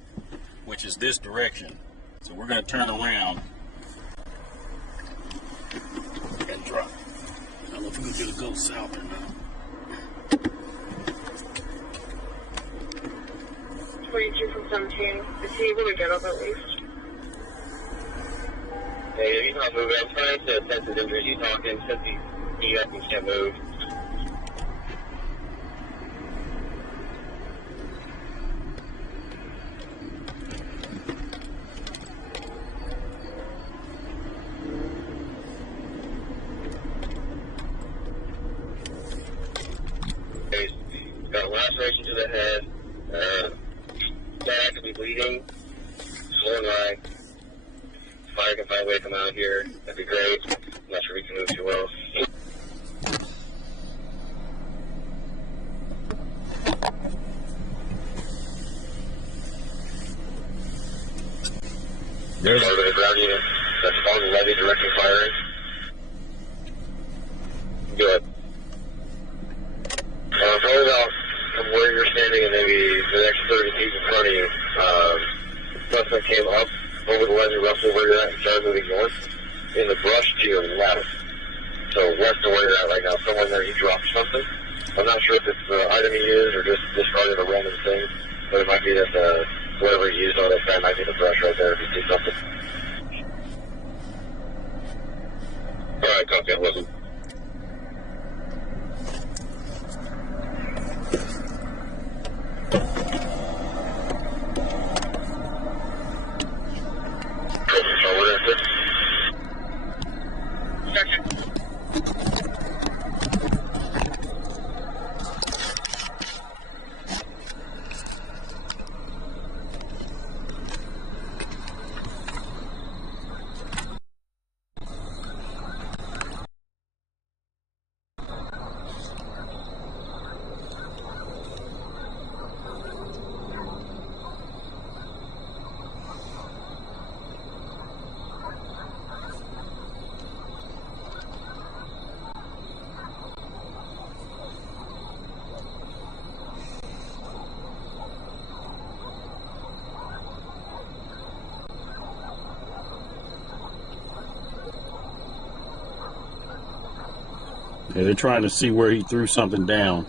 which is this direction. So we're gonna turn around and drop. I don't know if we're gonna go south or not. 22 from 17. Is he able to get up at least? Hey, you can't move. I'm trying to assess his injuries. He's talking since he can't move. He's got a laceration to the head. Back could be bleeding. Swollen right. If I can find a way to come out here, that'd be great. I'm not sure we can move too well. There's a ground unit that's on the levee directing firing. Good. Probably about from where you're standing and maybe the next 30 feet in front of you. Suspect came up over the levee roughly where you're at and started moving north in the brush to your left. So west of where you're at right now, somewhere there he dropped something. I'm not sure if it's the item he used or just discarded a random thing, but it might be that whatever he used on that guy might be the brush right there if you see something. Alright, copy, I'm listening. Yeah, they're trying to see where he threw something down.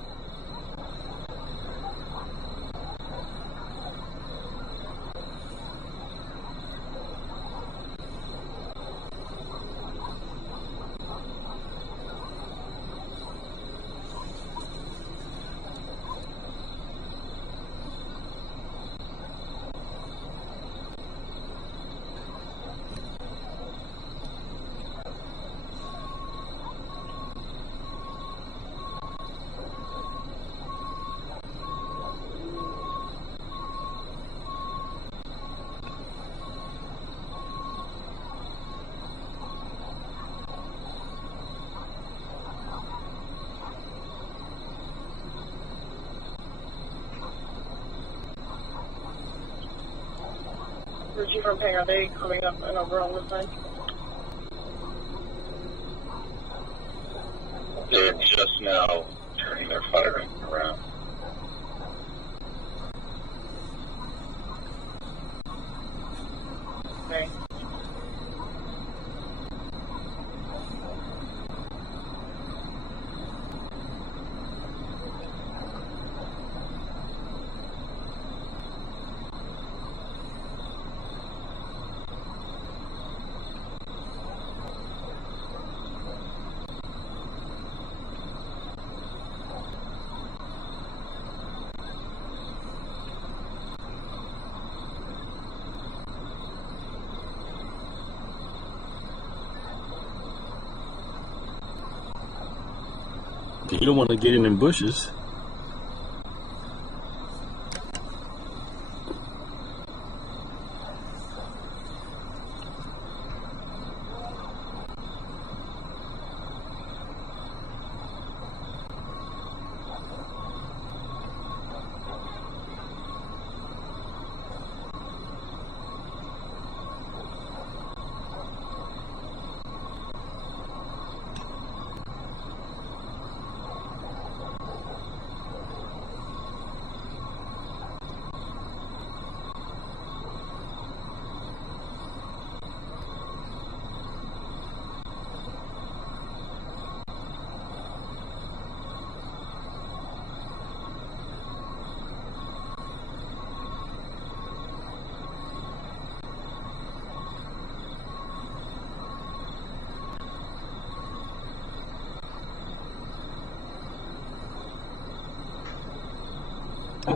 Richie from Ping, are they coming up and over on this side? They're just now turning their firing around. Okay. You don't want to get in them bushes.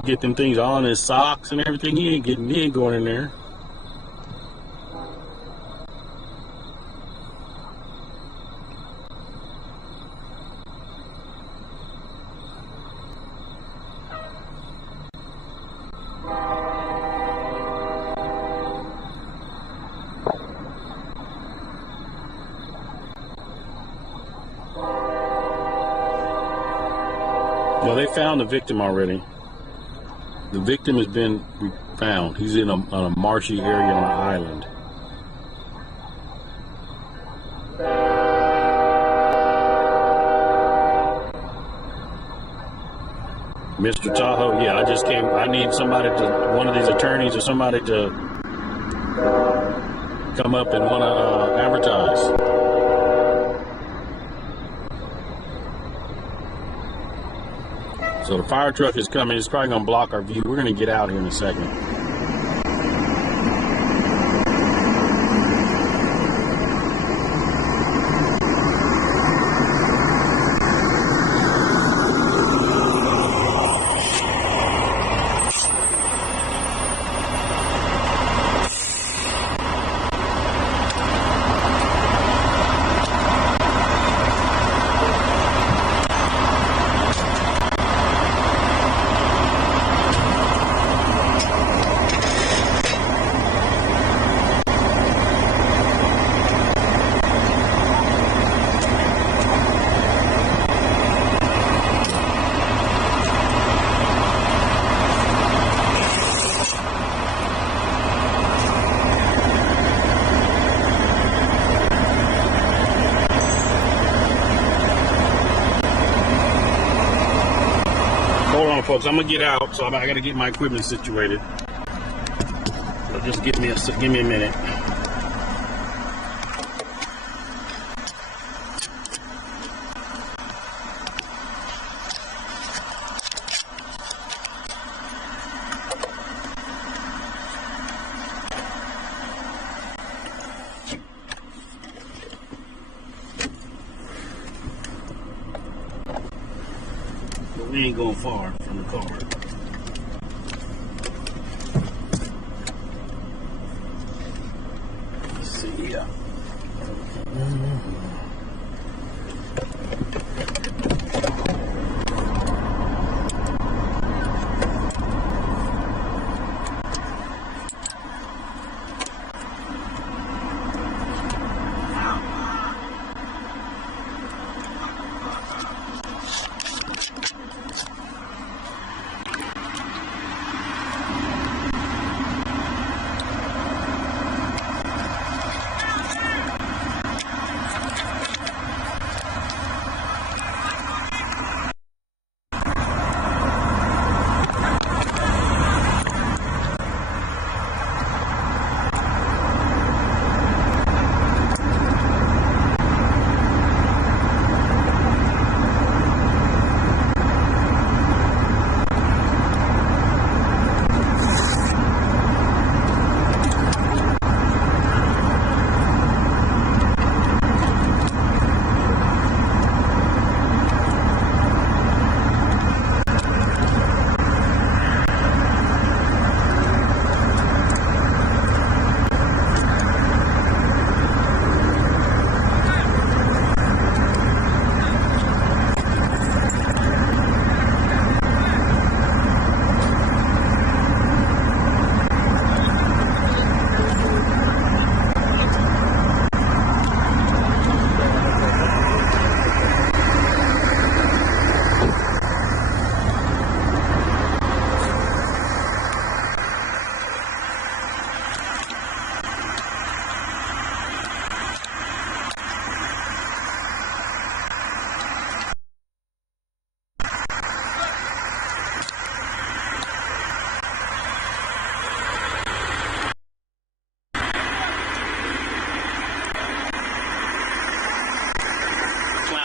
get them things all in his socks and everything. He ain't going in there. Well, they found the victim already. The victim has been found. He's in a marshy area on an island. Mr. Tahoe, yeah, I just came. I need somebody to, one of these attorneys or somebody to come up and want to advertise. So the fire truck is coming. It's probably going to block our view. We're going to get out here in a second. Folks, I'm gonna get out, so I gotta get my equipment situated. So just give me a minute. We ain't going far from the car. Let's see, yeah.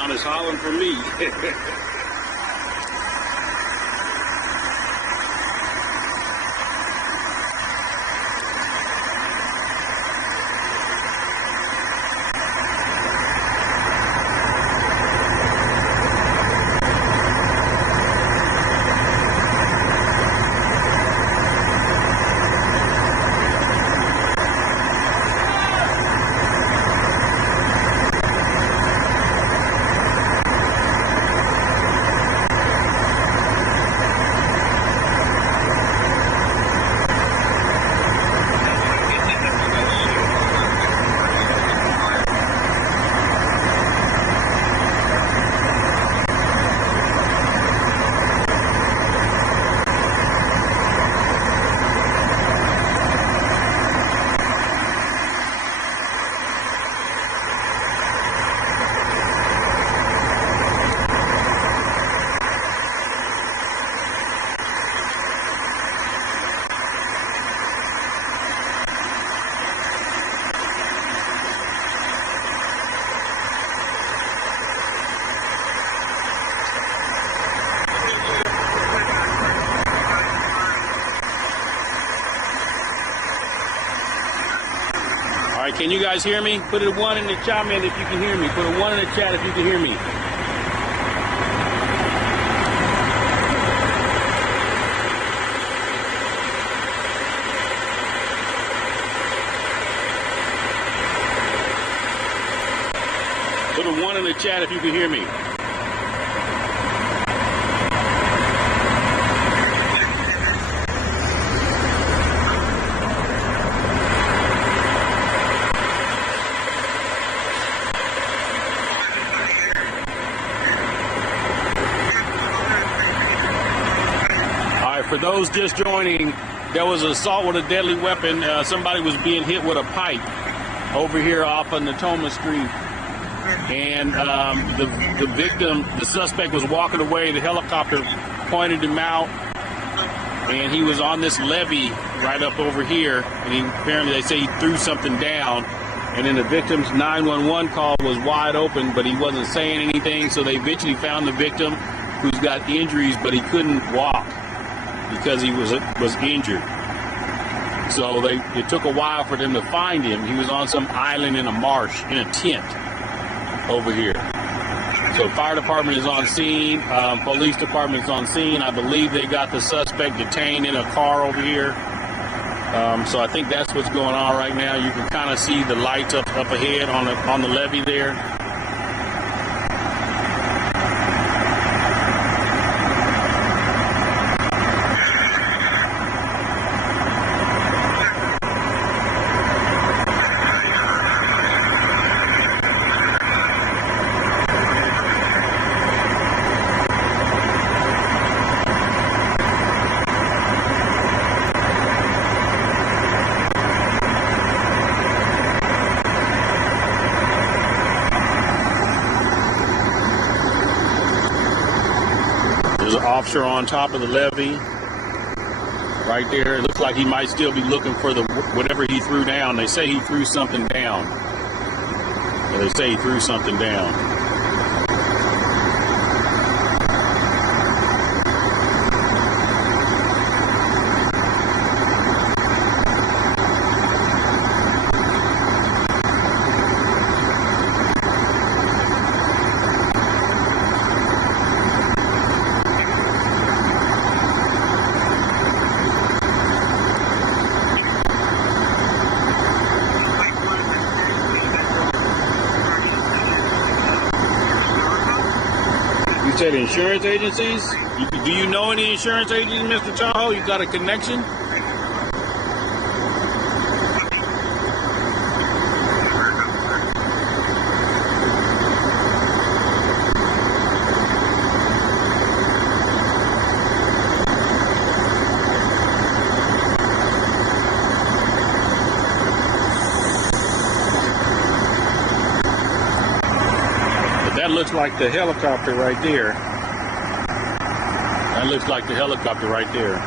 Is hollering for me. right, can you guys hear me? Put a 1 in the chat, man, if you can hear me. Put a 1 in the chat if you can hear me. Put a 1 in the chat if you can hear me. For those just joining, there was an assault with a deadly weapon. Somebody was being hit with a pipe over here off of Natoma Street. And the victim, the suspect, was walking away. The helicopter pointed him out. And he was on this levee right up over here. And apparently they say he threw something down. And then the victim's 911 call was wide open, but he wasn't saying anything. So they eventually found the victim, who's got injuries, but he couldn't walk because he was injured. So it took a while for them to find him. He was on some island in a marsh in a tent over here. So fire department is on scene, police department is on scene. I believe they got the suspect detained in a car over here. So I think that's what's going on right now. You can kind of see the lights up ahead on the levee there. Officer on top of the levee right there. It looks like he might still be looking for whatever he threw down. They say he threw something down. They say he threw something down. Said insurance agencies? Do you know any insurance agencies, Mr. Tahoe? You got a connection? Looks like the helicopter right there. That looks like the helicopter right there.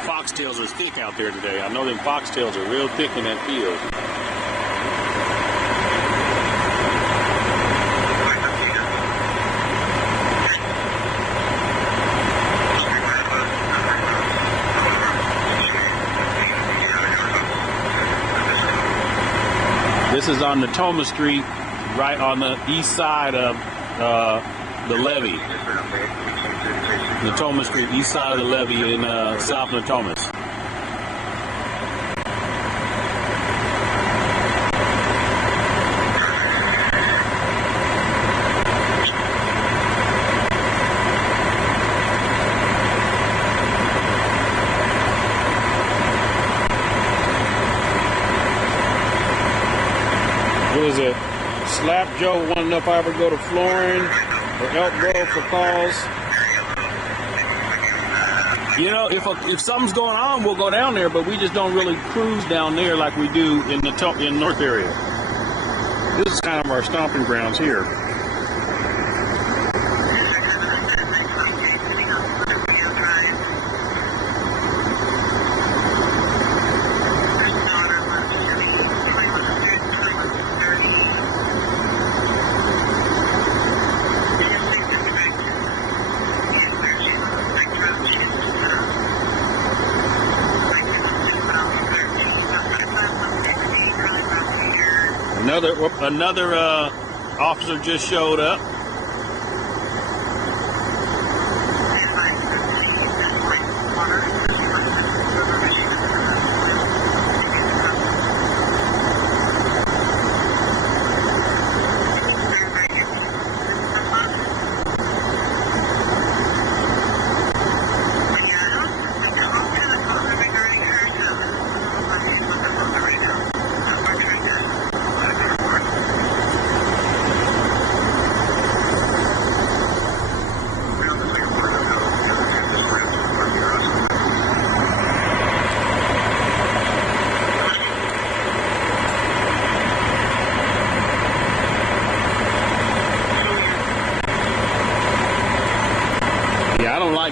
Foxtails are thick out there today. I know them foxtails are real thick in that field. This is on Natoma Street, right on the east side of the levee. Natoma Street, east side of the levee in South Natomas. What is it? Slap Joe want to know if I ever go to Florin or Elk Grove for calls. You know, if something's going on, we'll go down there, but we just don't really cruise down there like we do in the North area. This is kind of our stomping grounds here. Another officer just showed up.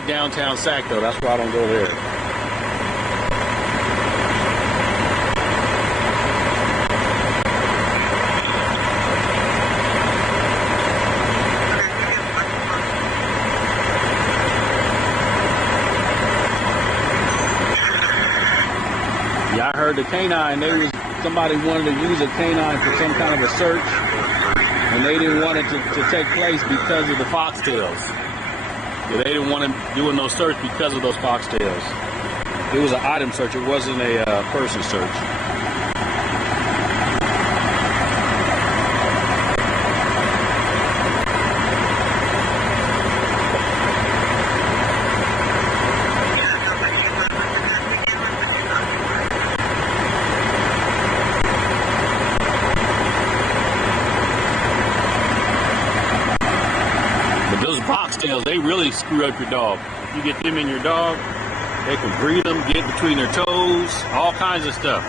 Downtown Sac though, that's why I don't go there. Yeah, I heard the canine, somebody wanted to use a canine for some kind of a search, and they didn't want it to take place because of the foxtails. Yeah, they didn't want him doing those search because of those foxtails. It was an item search. It wasn't a person search. Foxtails, they really screw up your dog. You get them in your dog, they can breed them, get between their toes, all kinds of stuff.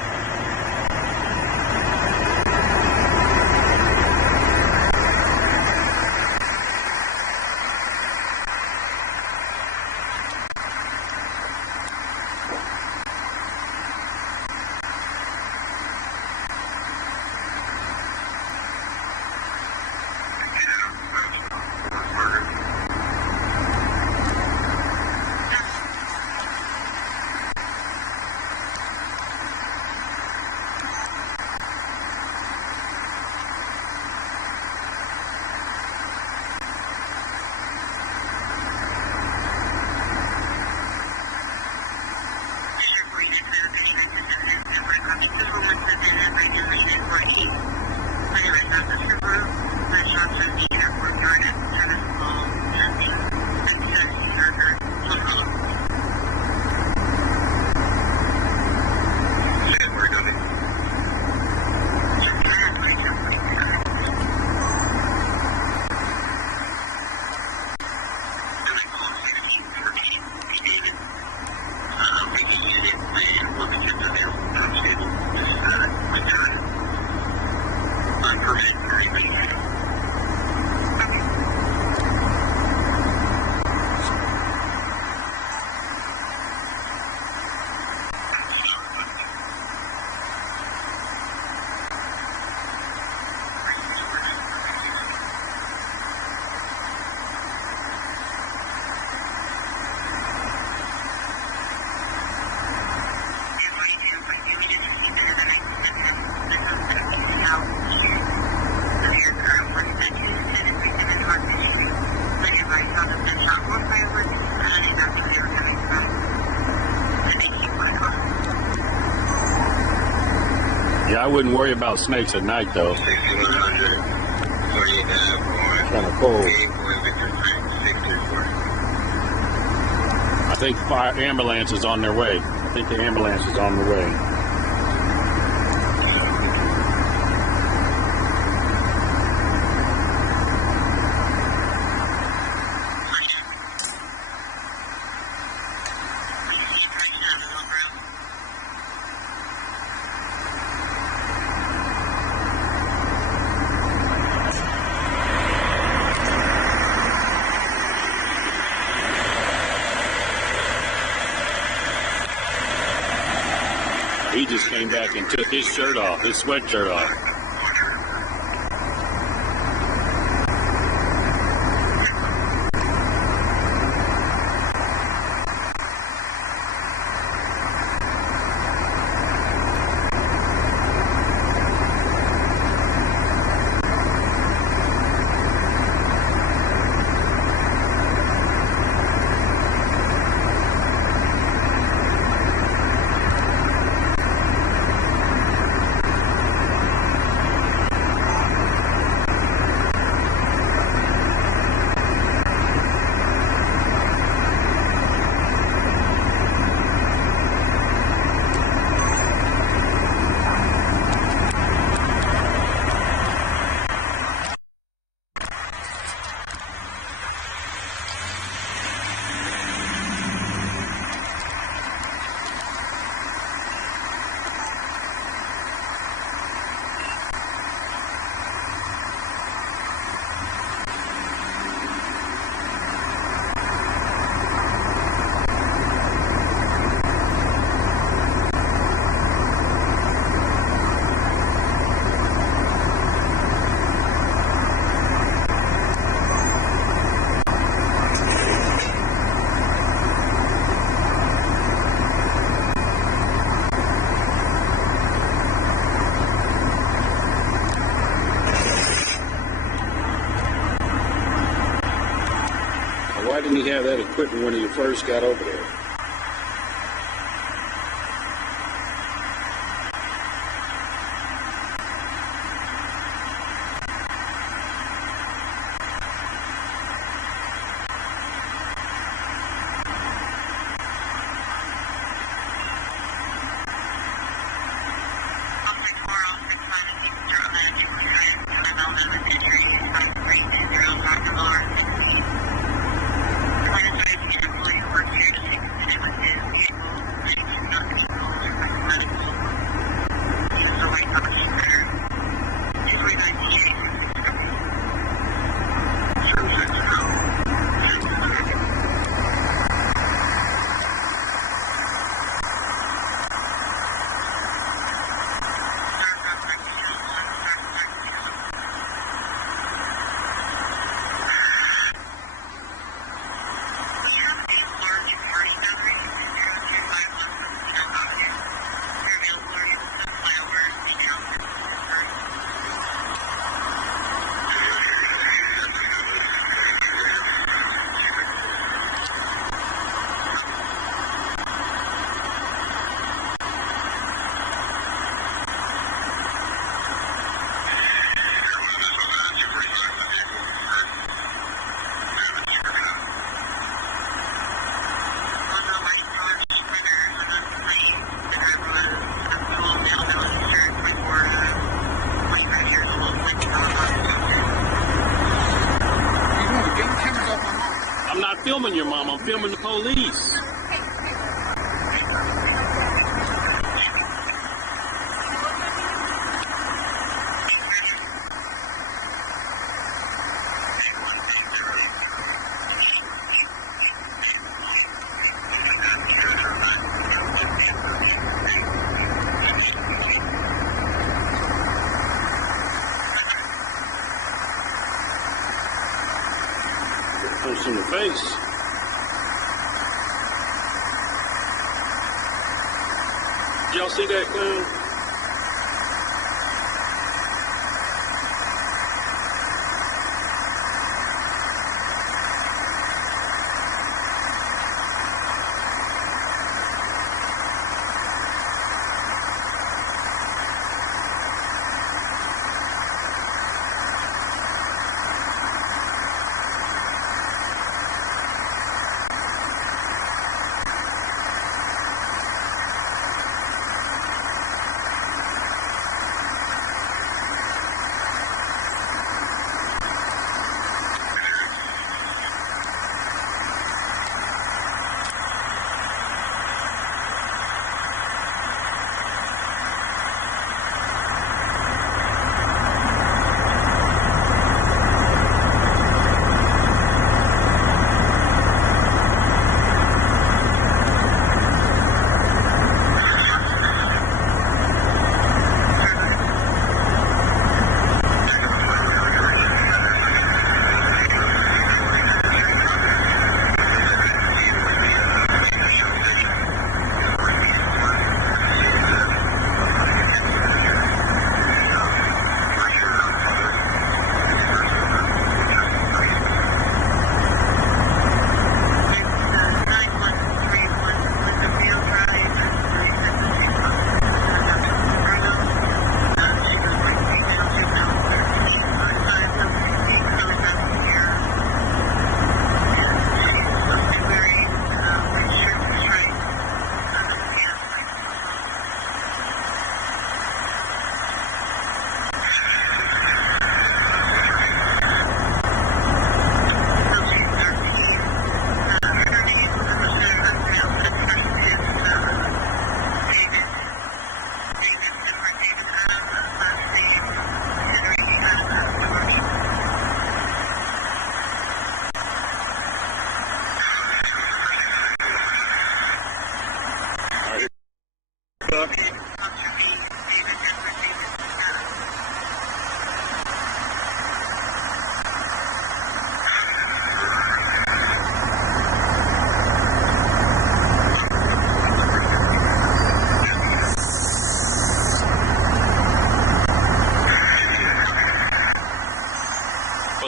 I wouldn't worry about snakes at night though. It's kind of cold. I think fire ambulance is on their way. I think the ambulance is on the way. just came back and took his shirt off, his sweatshirt off. Why didn't he have that equipment when he first got over there? Filming your mom, I'm filming the police. Punch in the face. Did y'all see that clown?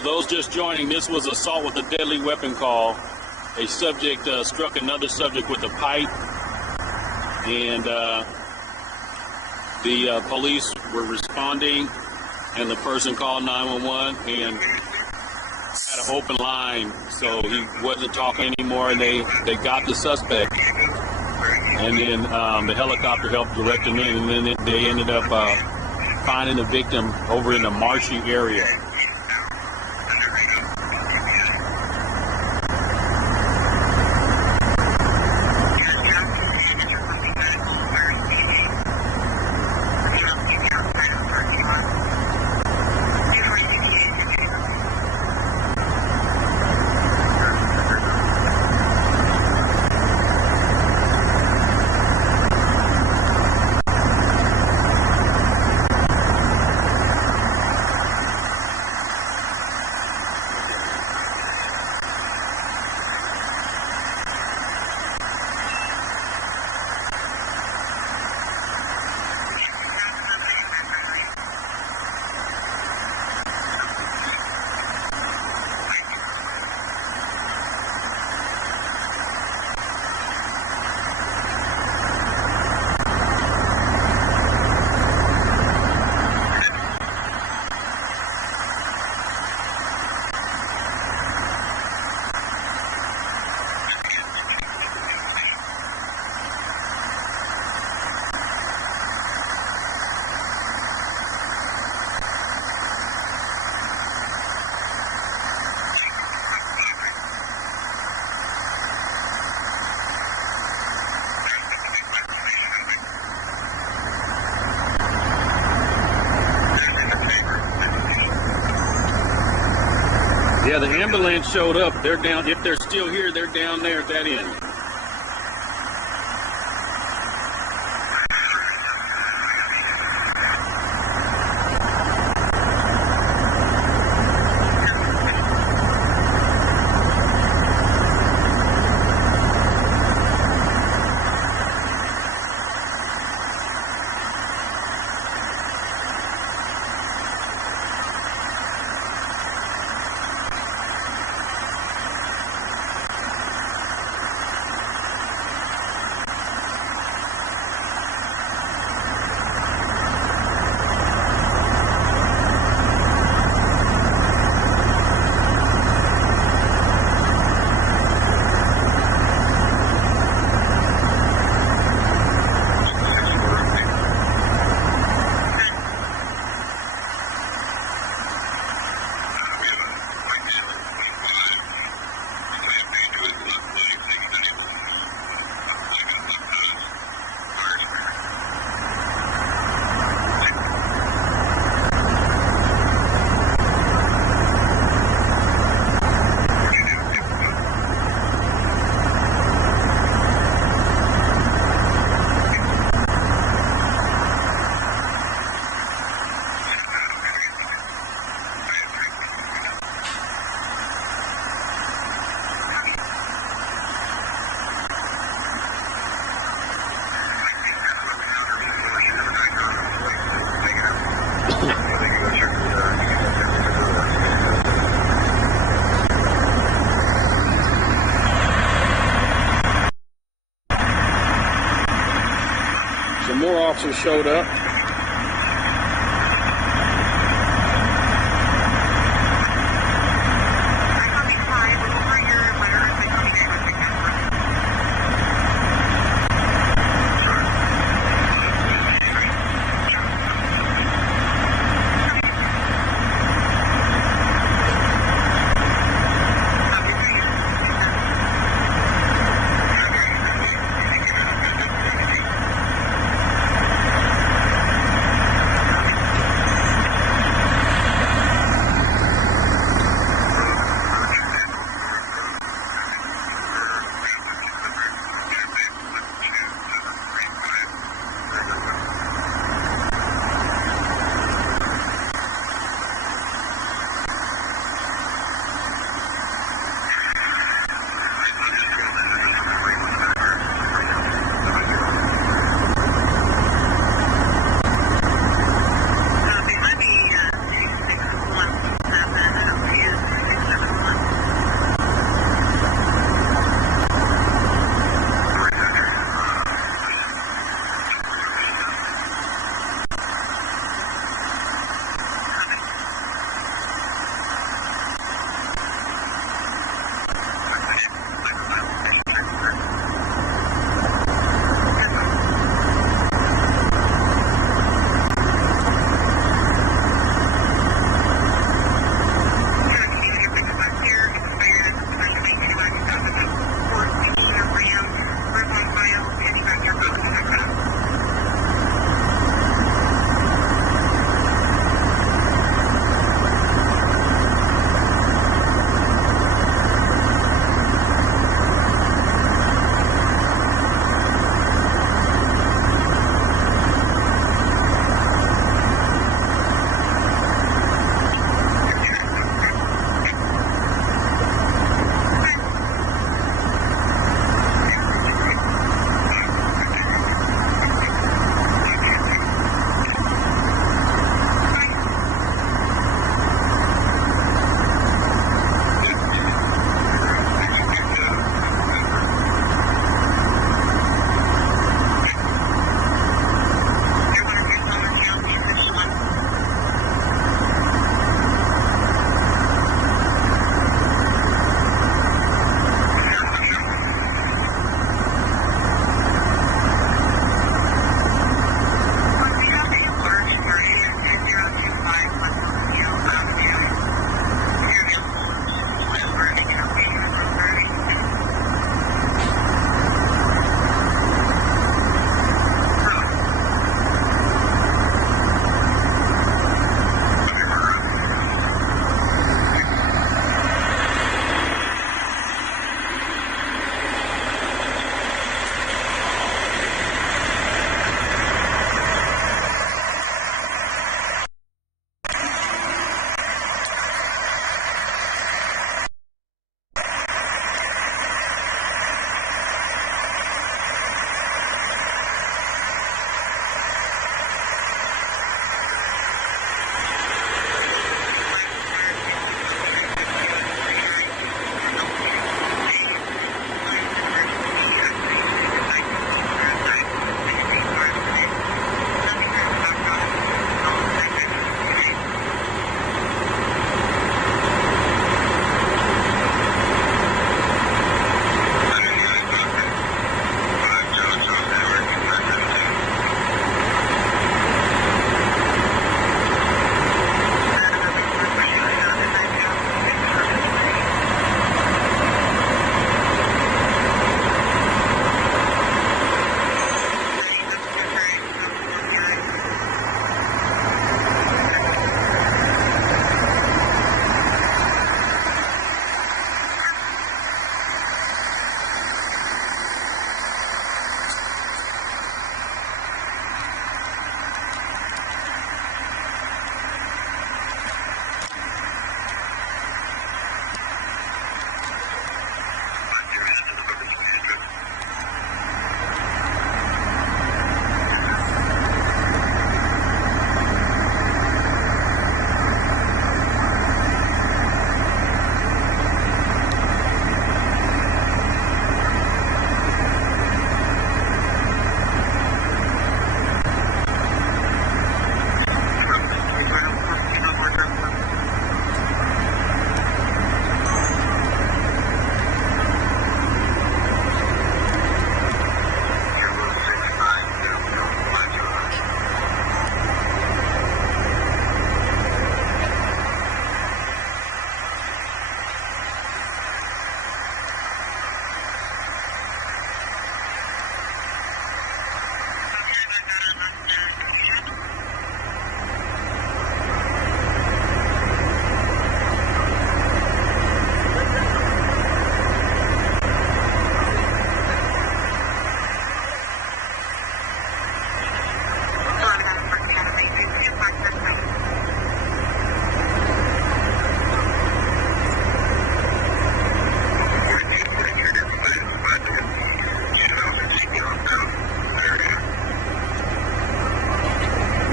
Those just joining, this was assault with a deadly weapon call. A subject struck another subject with a pipe, and the police were responding, and the person called 911 and had an open line, so he wasn't talking anymore, and they got the suspect. And then the helicopter helped direct him in, and then they ended up finding the victim over in a marshy area. Yeah, the ambulance showed up. They're down. If they're still here, they're down there at that end. More officers showed up.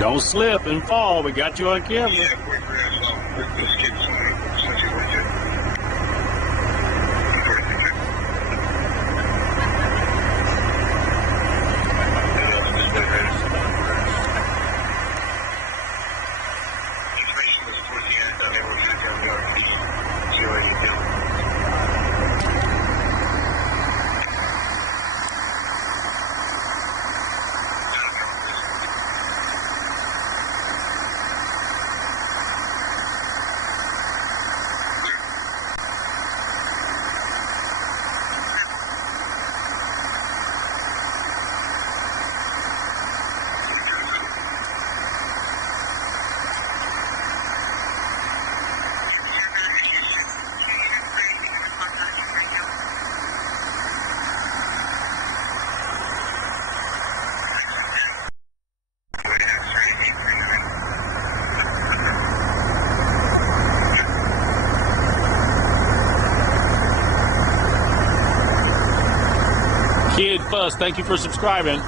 Don't slip and fall. We got you on camera. Yeah, let's keep Kid Fuss, thank you for subscribing.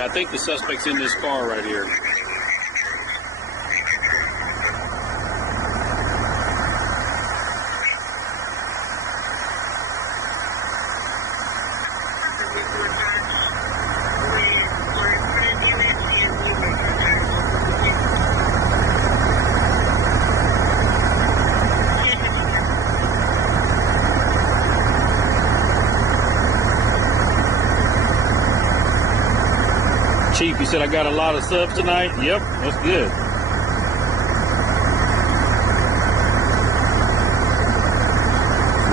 I think the suspect's in this car right here. Chief, you said I got a lot of subs tonight? Yep, that's good.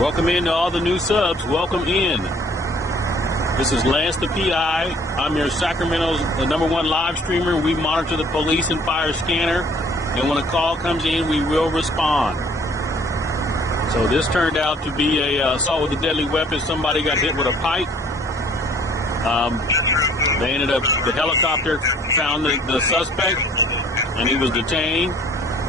Welcome in to all the new subs. Welcome in. This is Lance the PI. I'm your Sacramento's #1 live streamer. We monitor the police and fire scanner. And when a call comes in, we will respond. So this turned out to be a assault with a deadly weapon. Somebody got hit with a pipe. They ended up, the helicopter found the suspect, and he was detained.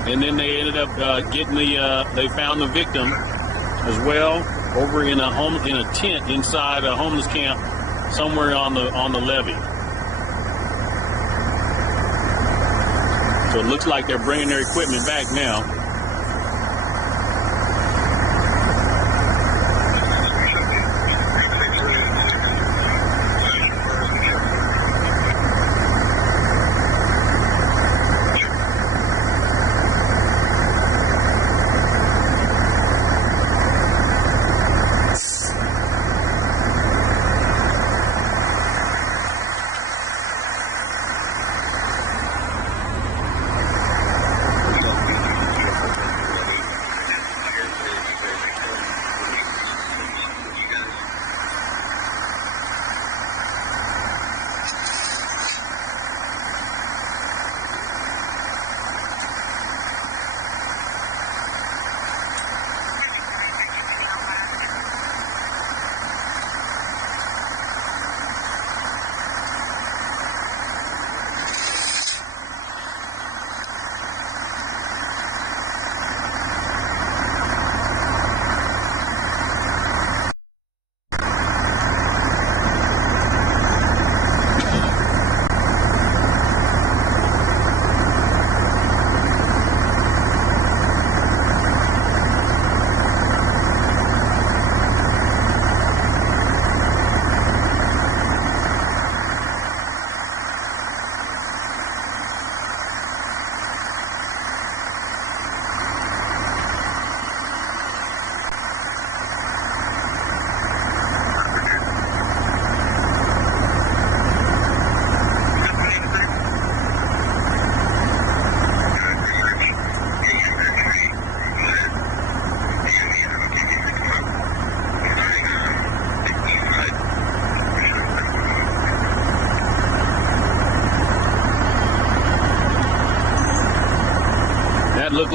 And then they ended up getting they found the victim as well over in a tent inside a homeless camp somewhere on the levee. So it looks like they're bringing their equipment back now.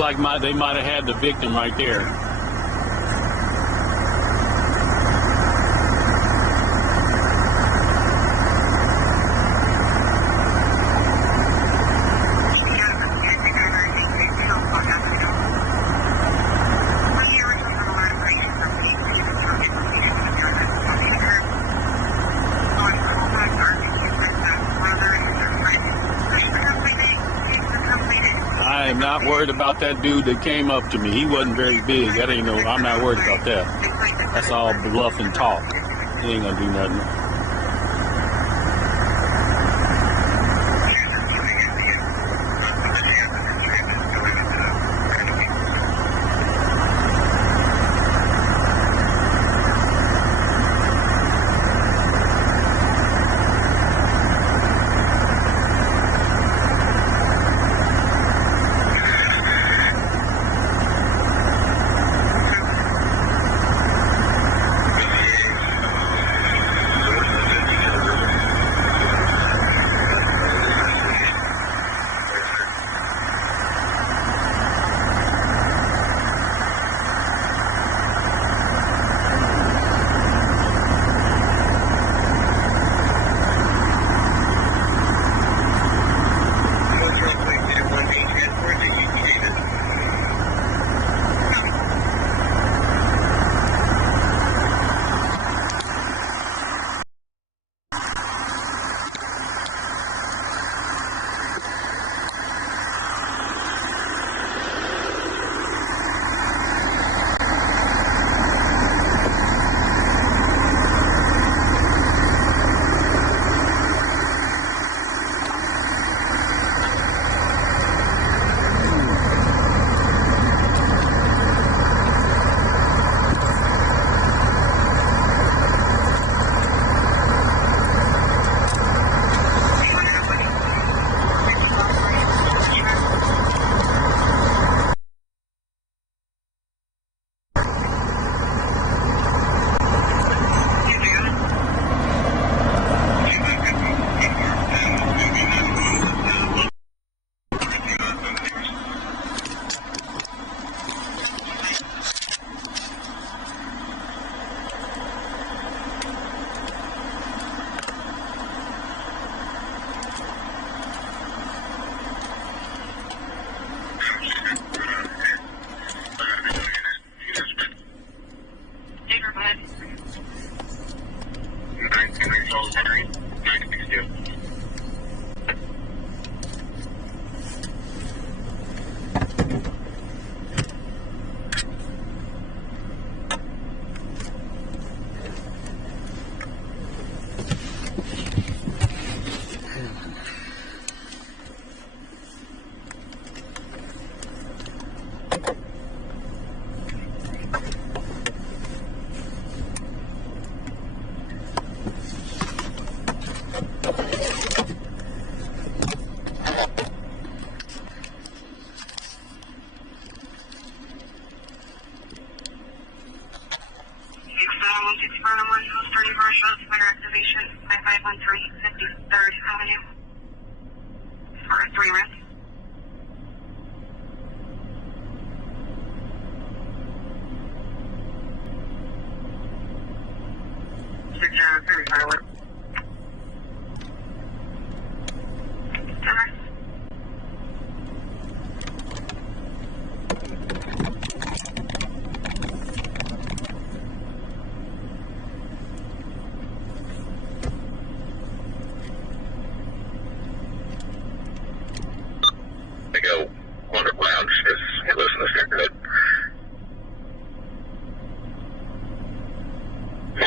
like they might have had the victim right there. I'm not worried about that dude that came up to me. He wasn't very big. That ain't no. I'm not worried about that. That's all bluff and talk. He ain't gonna do nothing.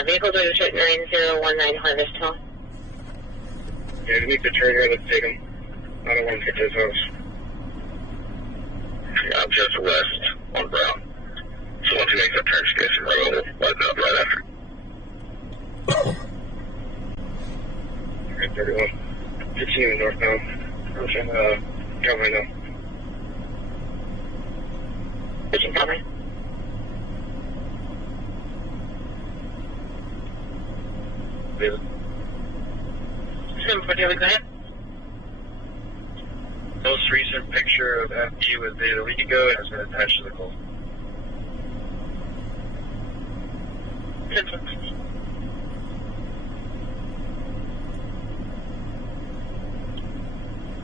Vehicle to check 9019 Harvest Hill. Yeah, we need to turn here. Let's take him. I don't want to get to his house. Yeah, I'm just west on Brown. So once he makes that turn, station right over, button up right after. Okay, 31. 15 northbound. Approaching, Calvary now. Approaching Calvary. 740, go ahead. Those 37 recent picture of FD with the illegal and has been attached to the call.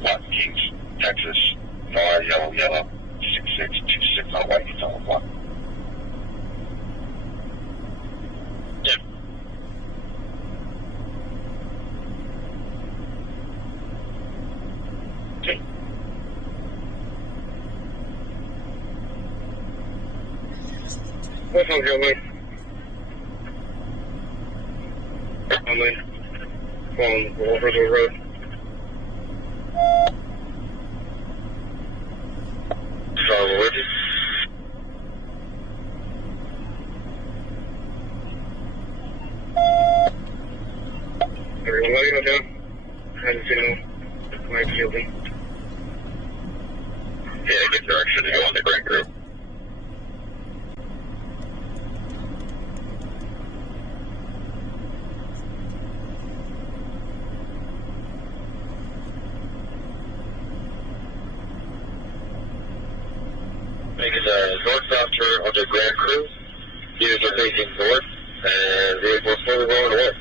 Lot Kings, Texas, Fire Yellow Yellow, 6626 on white, it's on the block. Yeah. Okay. What's on your way? I'm in. On Offroad Road. So, with you? Everyone let me know down. Had to signal. My fielding. Yeah, get direction to go on the green group. Making a north-south turn onto Grand Crew. Units are facing north, and vehicles slowly rolling away.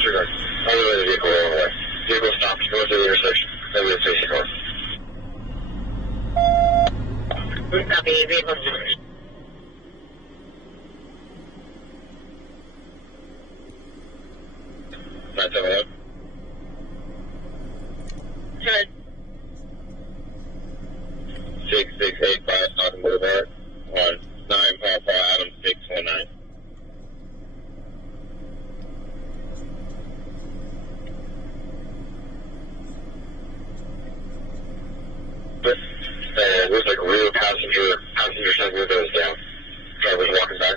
Sure, other than the vehicle rolling away. Vehicle stopped north of the intersection, and we're facing north. Copy, vehicle. Right, tell me that. Good. 6685 Stockton Boulevard on 9 Papa Adam 619. And looks like a rear passenger side window is down. Driver's walking back.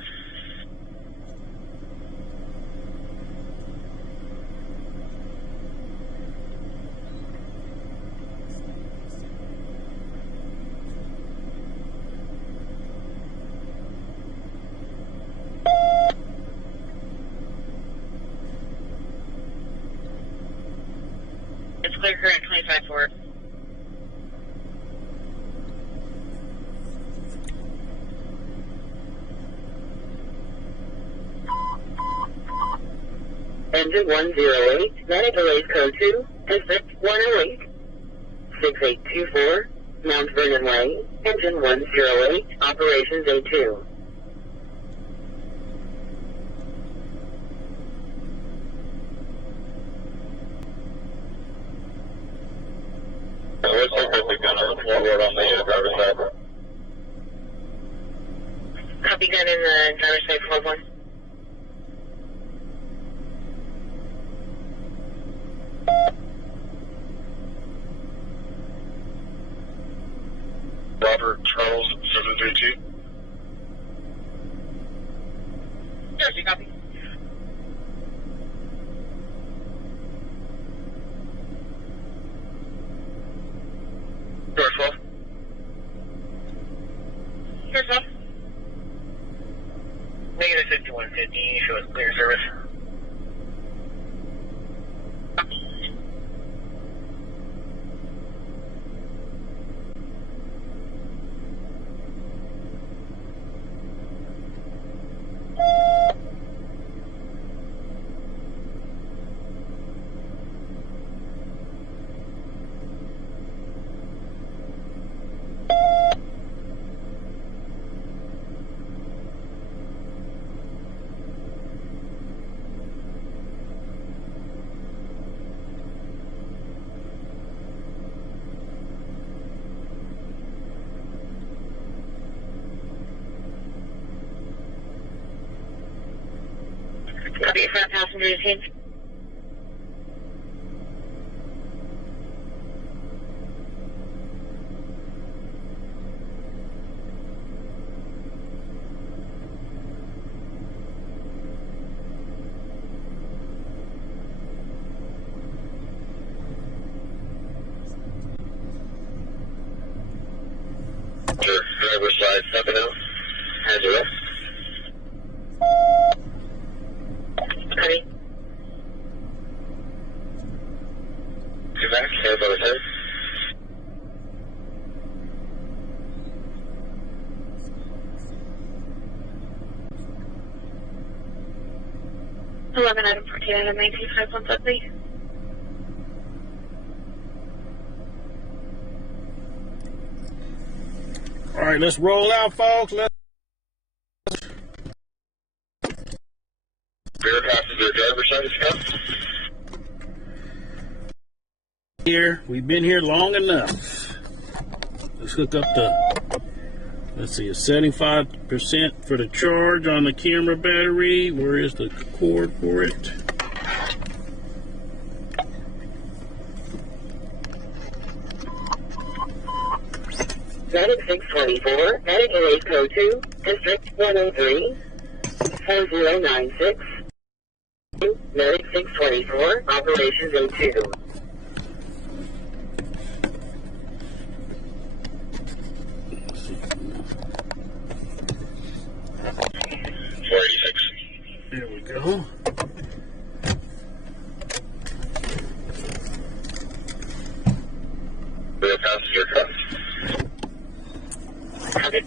It's clear current 25-4. Engine 108, Manipulates code 2, exit 108. 6824, Mount Vernon Way, engine 108, operations A2. Looks like we've got a forward on the driver's side. Copy gun in the driver's side 4-1. Robert Charles 732. Jersey, copy. George 12. George 12. Negative 5150, show us clear service. Copy, front passenger detained. Driver's side, stepping out. Hands are up. Copy. Get back, hands on 11 item 14 item 1951, please. All right, let's roll out, folks. Rear passenger driver's side stuff. Here, we've been here long enough. Let's hook up the, let's see, 75% for the charge on the camera battery. Where is the cord for it? Medic 624, Medic LA Code 2, District 103, 4096. Medic 624, Operations A2. There we go. Rear passenger truck. Okay.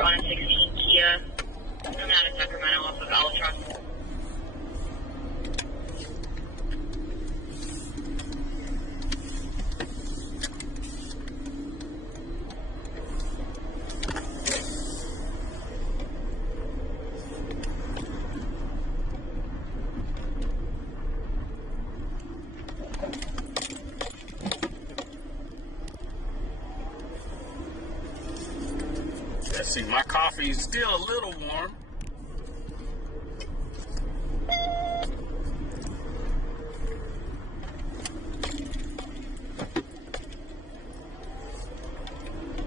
On 16 Kia, coming out of Sacramento off of Albatros. Let's see, my coffee is still a little warm.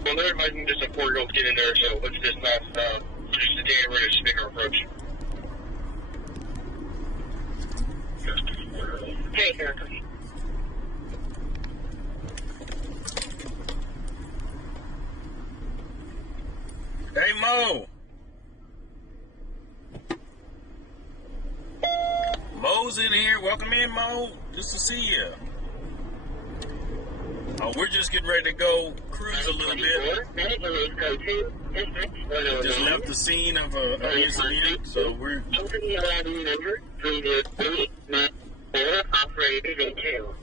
Well, they're inviting just a 4-year-old kid in there, so let's just not just the day we're going to speaker approach. Hey, sir. Hey, Mo. Mo's in here. Welcome in, Mo. Good to see you. Oh, we're just getting ready to go cruise a little bit. Medic LA Code 2, District 109. Just left the scene of an incident, so we're... Company lobby number 30394, Operators A2.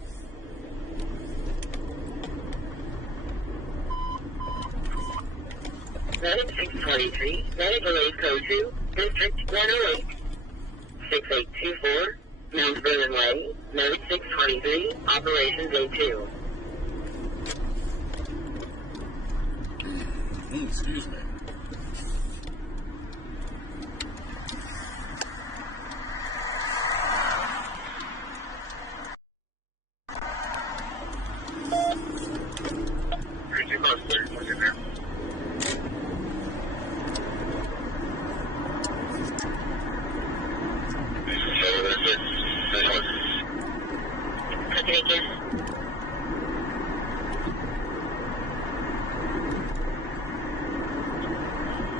Medic 623, Medic LA Code 2, District 108, 6824, Mount Vernon Way, Medic 623, Operations A2. Excuse me. Here's your bus, sir. What's in there? So that's it. This one. Okay, again.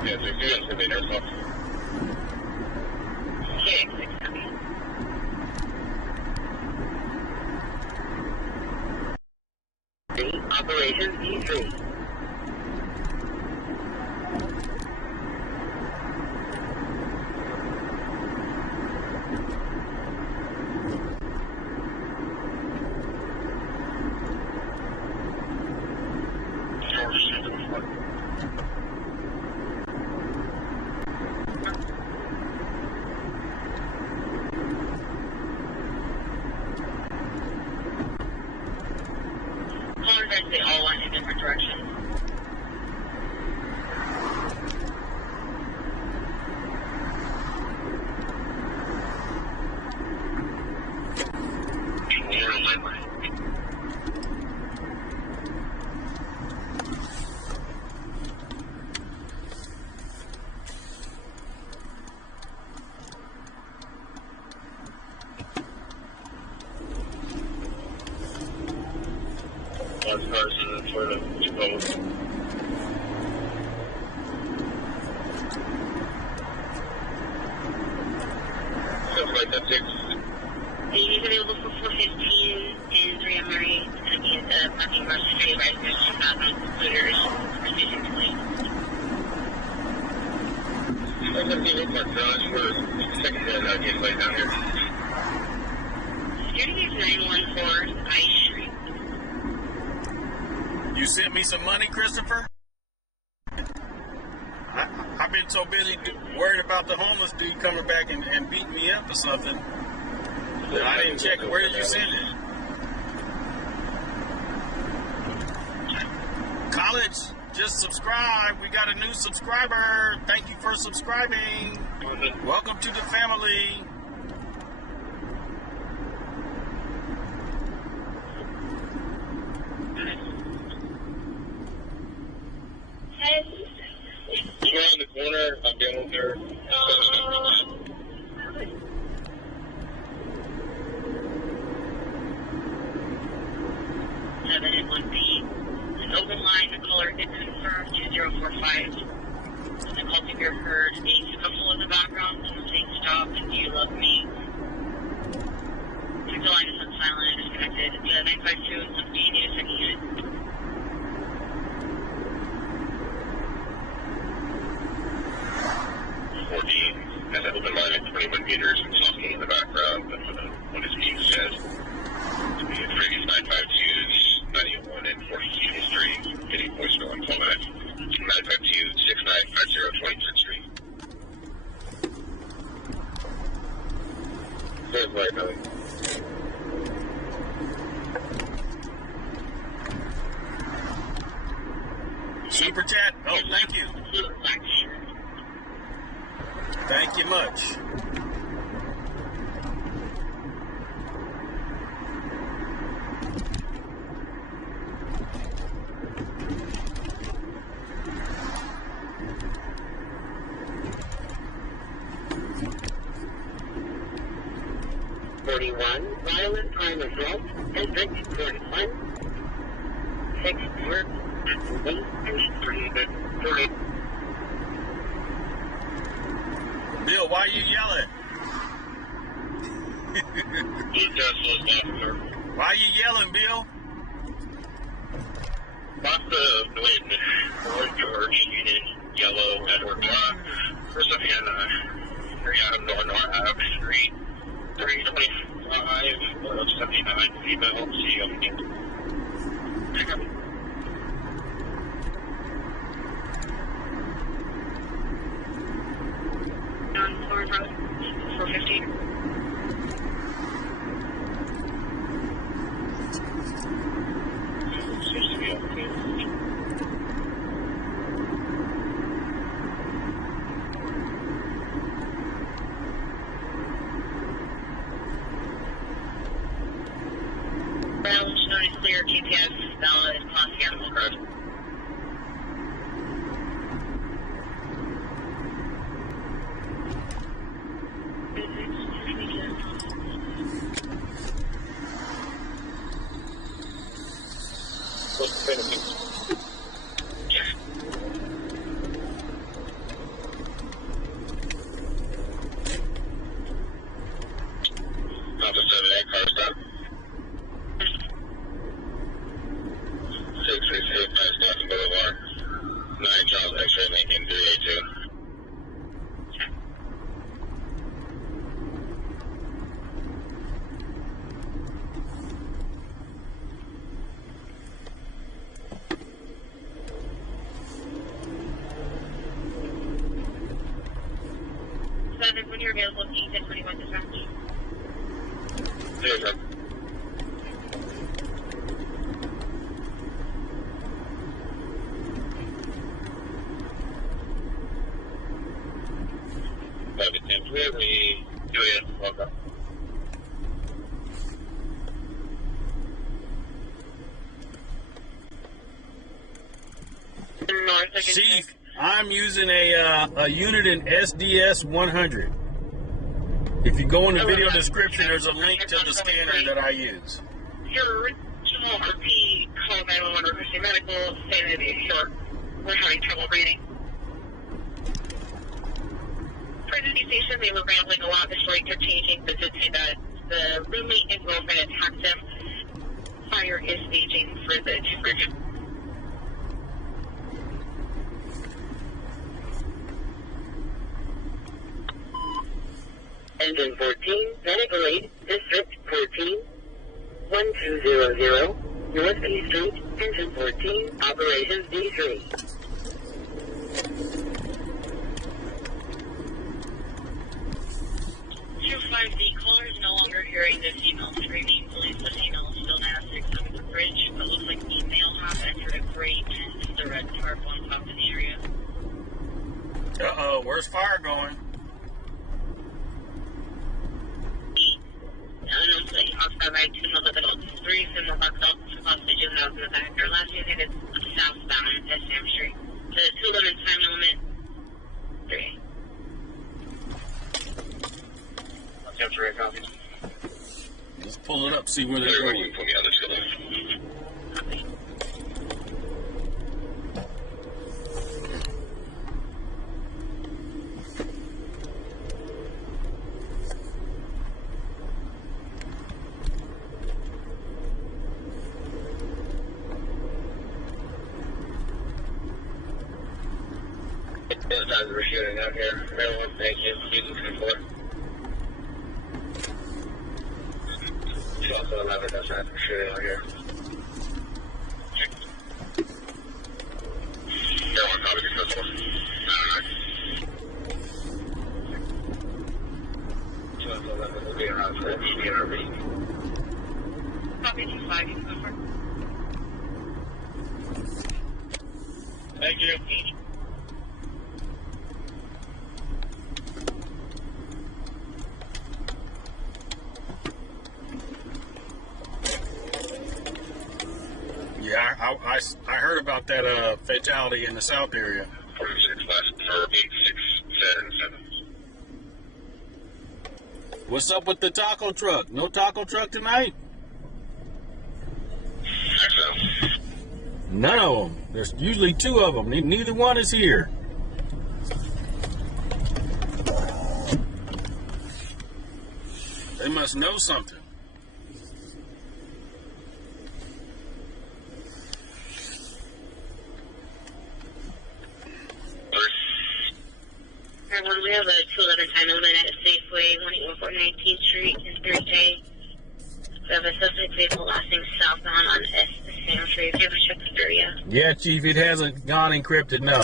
Yeah, so you guys can be there as well. Okay. Operations E3. They all went in different directions. One person for the boat. Sounds like that's it. Do you need to be available for 415 and 3 on Murray. It's going to be at the parking garage security residence, computers, Station 20. I'm going to be looking at garage for second gateway down here. Security is 914 I Street. You sent me some money, Christopher? I've been so busy worried about the homeless dude coming back and beating me up or something. I didn't check. Where did you send it? College, just subscribe. We got a new subscriber. Thank you for subscribing. Welcome to the family. You're on the corner. I'm down over there. 7 and 1B. An open line, the caller is confirmed 2045. The call to be heard, a scuffle in the background, and saying stop and do you love me? The line is on silent and disconnected. The 952 and 1B need a second unit. 14 has an open line at 21 meters and talking in the background. That's what his name says. The previous 952's 91 and 42 history, getting voicemail on call back. 952-6950 23rd Street. There's right, Billy. Super chat. Oh, thank you. Thank you much. Violent crime assault, District 41, 6 Bill, why are you yelling? Why are you yelling, Bill? Not the way Fort George in yellow Edward Block. First up in area of North Ave Street, 325, 79 female, COD. On Florida Road, 415. Seems to be okay. Ground known as clear, GPS valid, Class Animal Road. What's the benefits? Officer 78, car stop. 668 Madison Boulevard. 9 Charles X-ray Lincoln 382. When you're available, can you 1021 dispatch? Yes, sir. We do it. Okay. Chief, I'm using a unit in SDS 100. If you go in the video description, there's a link to the scanner that I use. Your original RP called 911 requesting medical, saying that it's short. We're having trouble breathing. For the station, they were rambling a lot before he kept changing, but did say that The roommate and girlfriend attacked him. Fire is staging for the Discretion. Engine 14, Medical Aid, District 14, 1200, North P Street, Engine 14, Operations D3. 2-5, the caller is no longer hearing the female screaming. Believes the female is still at 6 under the bridge, but looks like the male has entered a grate and the red tarp on top of the area. Uh-oh, where's fire going? Unknown playing Offroad ride 2 Mother Adults 3, similar box up, plus the juveniles in the back. Our last unit is southbound at Sam Street. The 211 time limit 3. Capture a copy. Let's pull it up, see where they're going. Yeah, let's go. Copy. As we're shooting out here, everyone, thank you. Season 24. 1211, that's right, we're shooting out here. Everyone, copy the first one. 1211 will be around for EDRB. Copy 2-5, you can go for. Thank you. Yeah, I heard about that fatality in the south area. 46 last, or 8677. What's up with the taco truck? No taco truck tonight? XL. None of them. There's usually 2 of them. Neither one is here. They must know something. Everyone, we have a 211 time limit at Safeway, 181 19th Street in 3K. We have a suspect vehicle lasting southbound on Sam Street. If you ever check the area. Yeah, Chief, it hasn't gone encrypted, no.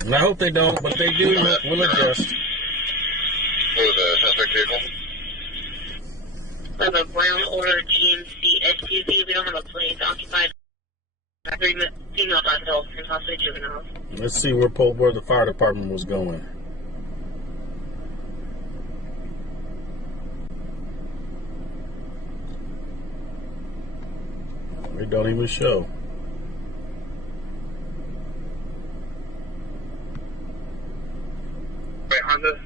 And I hope they don't, but they do, we'll adjust. What was the suspect vehicle? We have a brown order GMC SUV. We don't have a plate. It's occupied by 3 female adults and possibly juveniles. Let's see where the fire department was going. They don't even show. Wait, Honda?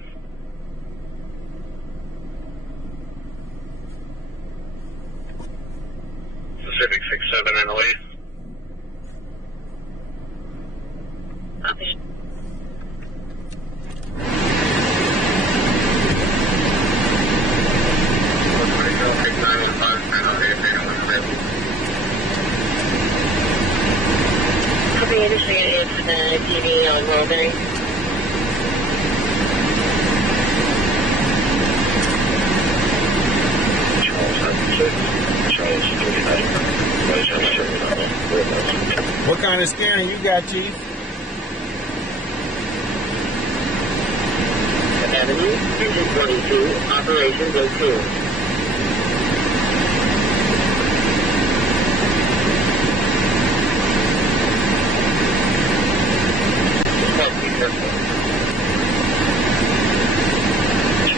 Pacific 67 and 08. Copy. Copy, Investigator for the TV on Mulberry. What kind of scanning you got, Chief? Avenue, Engine 22, Operations 02.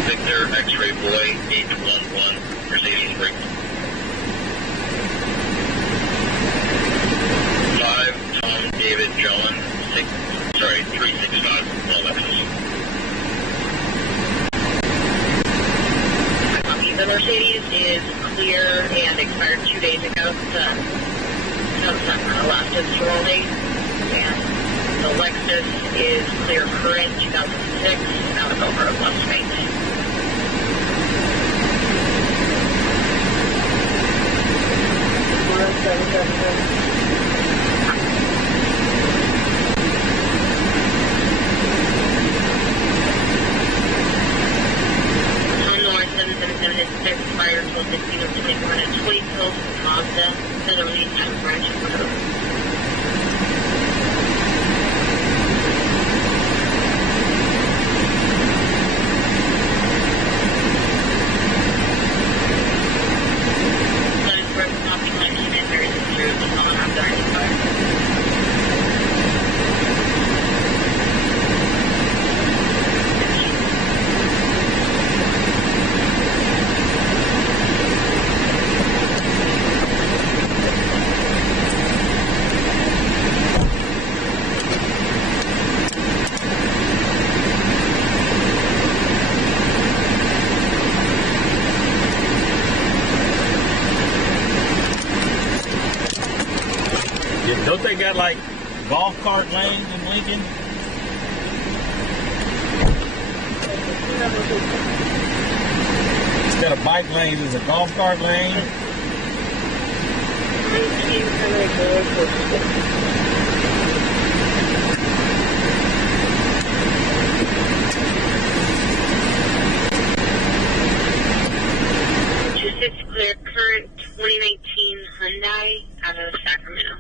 Victor X-ray boy 811 Mercedes Spring. 5 Tom David John 365 Alexis. The Mercedes is clear and expired 2 days ago. Some left is rolling. And the Lexus is clear current 2006. Now it's over at West Maintenance. noted their expired told the dealer 2420 pills from Mazda. Another lead time branch Road. Don't they got like golf cart lanes in Lincoln? Instead of bike lanes, there's a golf cart lane. Clear current 2019 Hyundai out of Sacramento.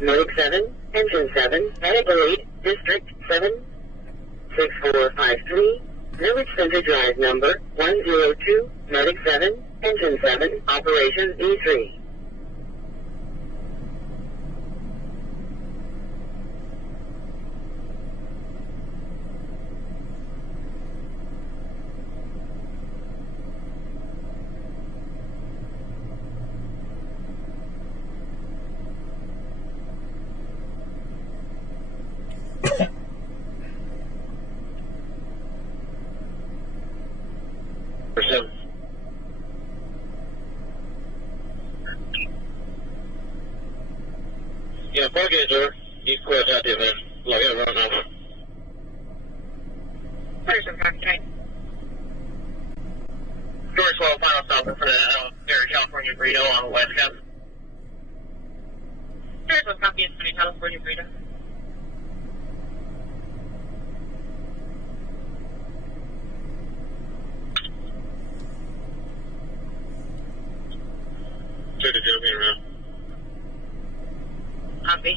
Medic 7, Engine 7, Medical Lead, District 7, 6453, Village Center Drive number 102, Medic 7, Engine 7, Operation E3. Yeah, park it, sir. You quit out there, man. Like it right now. Person contact. George 12, final stop for the California burrito on the west coast. There's a copy of the California burrito. Take the gentleman around. Copy.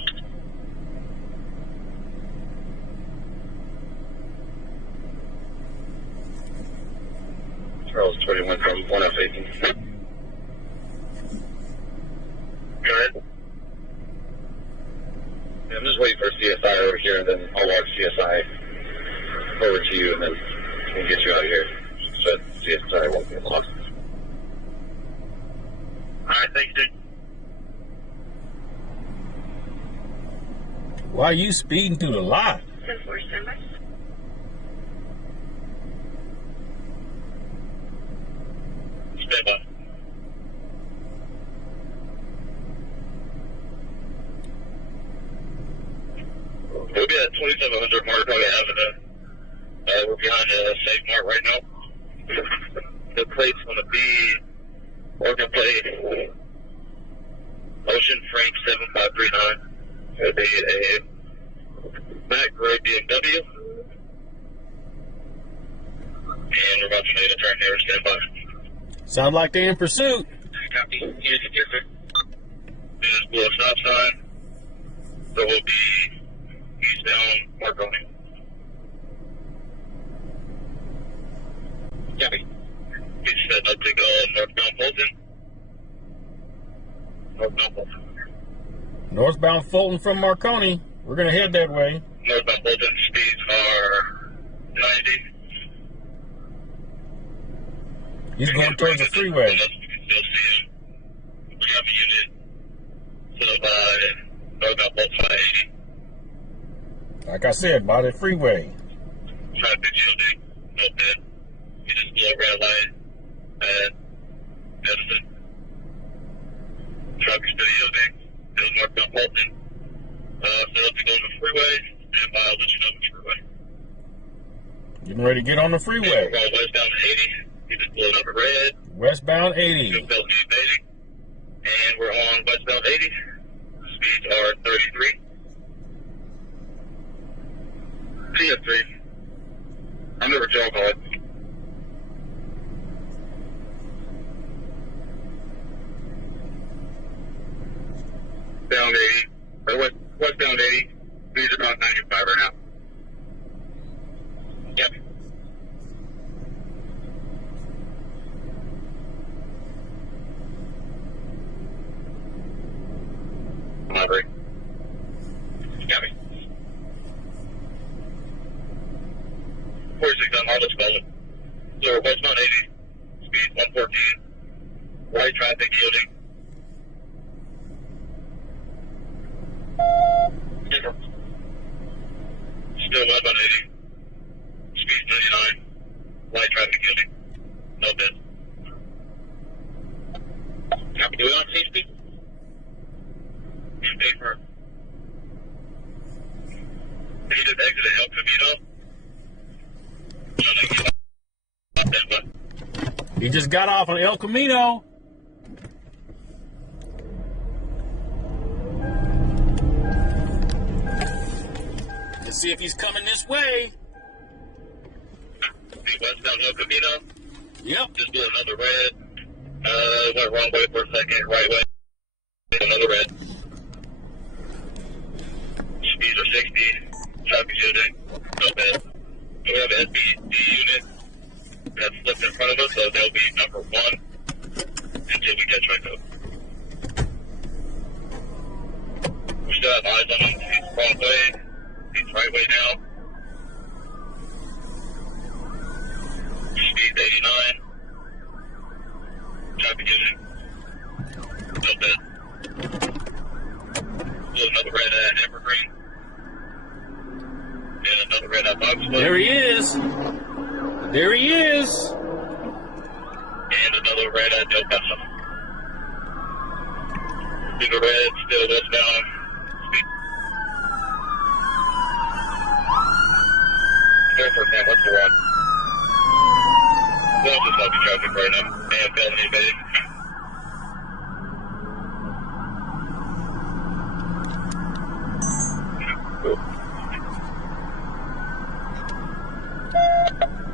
Charles 21 from 1F18. Go ahead. Yeah, I'm just waiting for CSI over here, and then I'll walk CSI over to you, and then we'll get you out of here. So CSI won't get lost. Alright, thanks, dude. Why are you speeding through the lot? 10-4 standby. Stand by. We'll be at 2700 Marconi Avenue. We're behind the Safe Mart right now. The plate's going to be Oregon plate Ocean Frank 7539. It'll be a Mac Gray BMW. And we're about to make a turn here. Stand by. Sound like they're in pursuit. Copy. Yes, sir. Just below stop sign. So we'll be eastbound Marconi. Copy. We set up to go northbound Fulton. Northbound Fulton. Northbound Fulton from Marconi. We're going to head that way. Northbound Fulton speeds are 90. He's going towards the freeway. You can still see him. We have a unit set by northbound Fulton by 80. Like I said, by the freeway. Traffic shielding, no bid. You just blow a red light at Madison. Traffic still yielding. Still northbound Fulton. Set up to go on the freeway, and I'll let you know the freeway. Getting ready to get on the freeway. We're going westbound 80. You just blow up a red. Westbound 80. Belt needs 80. 80. Speeds are 33. TS3. I'm never jail called. Bound 80. Or westbound 80. Speeds are about 95 right now. Yep. Library. Copy. 46 on Audit spelling. So westbound 80. Speed 114. Right traffic yielding. Still westbound 80. Speed 99. Light traffic yielding. No bid. Copy. Do we want safe speed? Paper. He just exited El Camino. He just got off on El Camino. Let's see if he's coming this way. Westbound El Camino. Yep. Just blew another red. Went wrong way for a second, right way. Another red. Speeds are 60. Traffic yielding. No bad. We have an SBD unit that slipped in front of us, so they'll be number 1 until we catch back up. We still have eyes on him. He's the wrong way. He's right way now. Speed 89. Traffic yielding. No bad. Still another red at Evergreen. And another red at Box. There he is. There he is. And another red at Del Paso. See the red, still westbound. Go for it, what's the run? Well, just heavy traffic right now. And felony evading.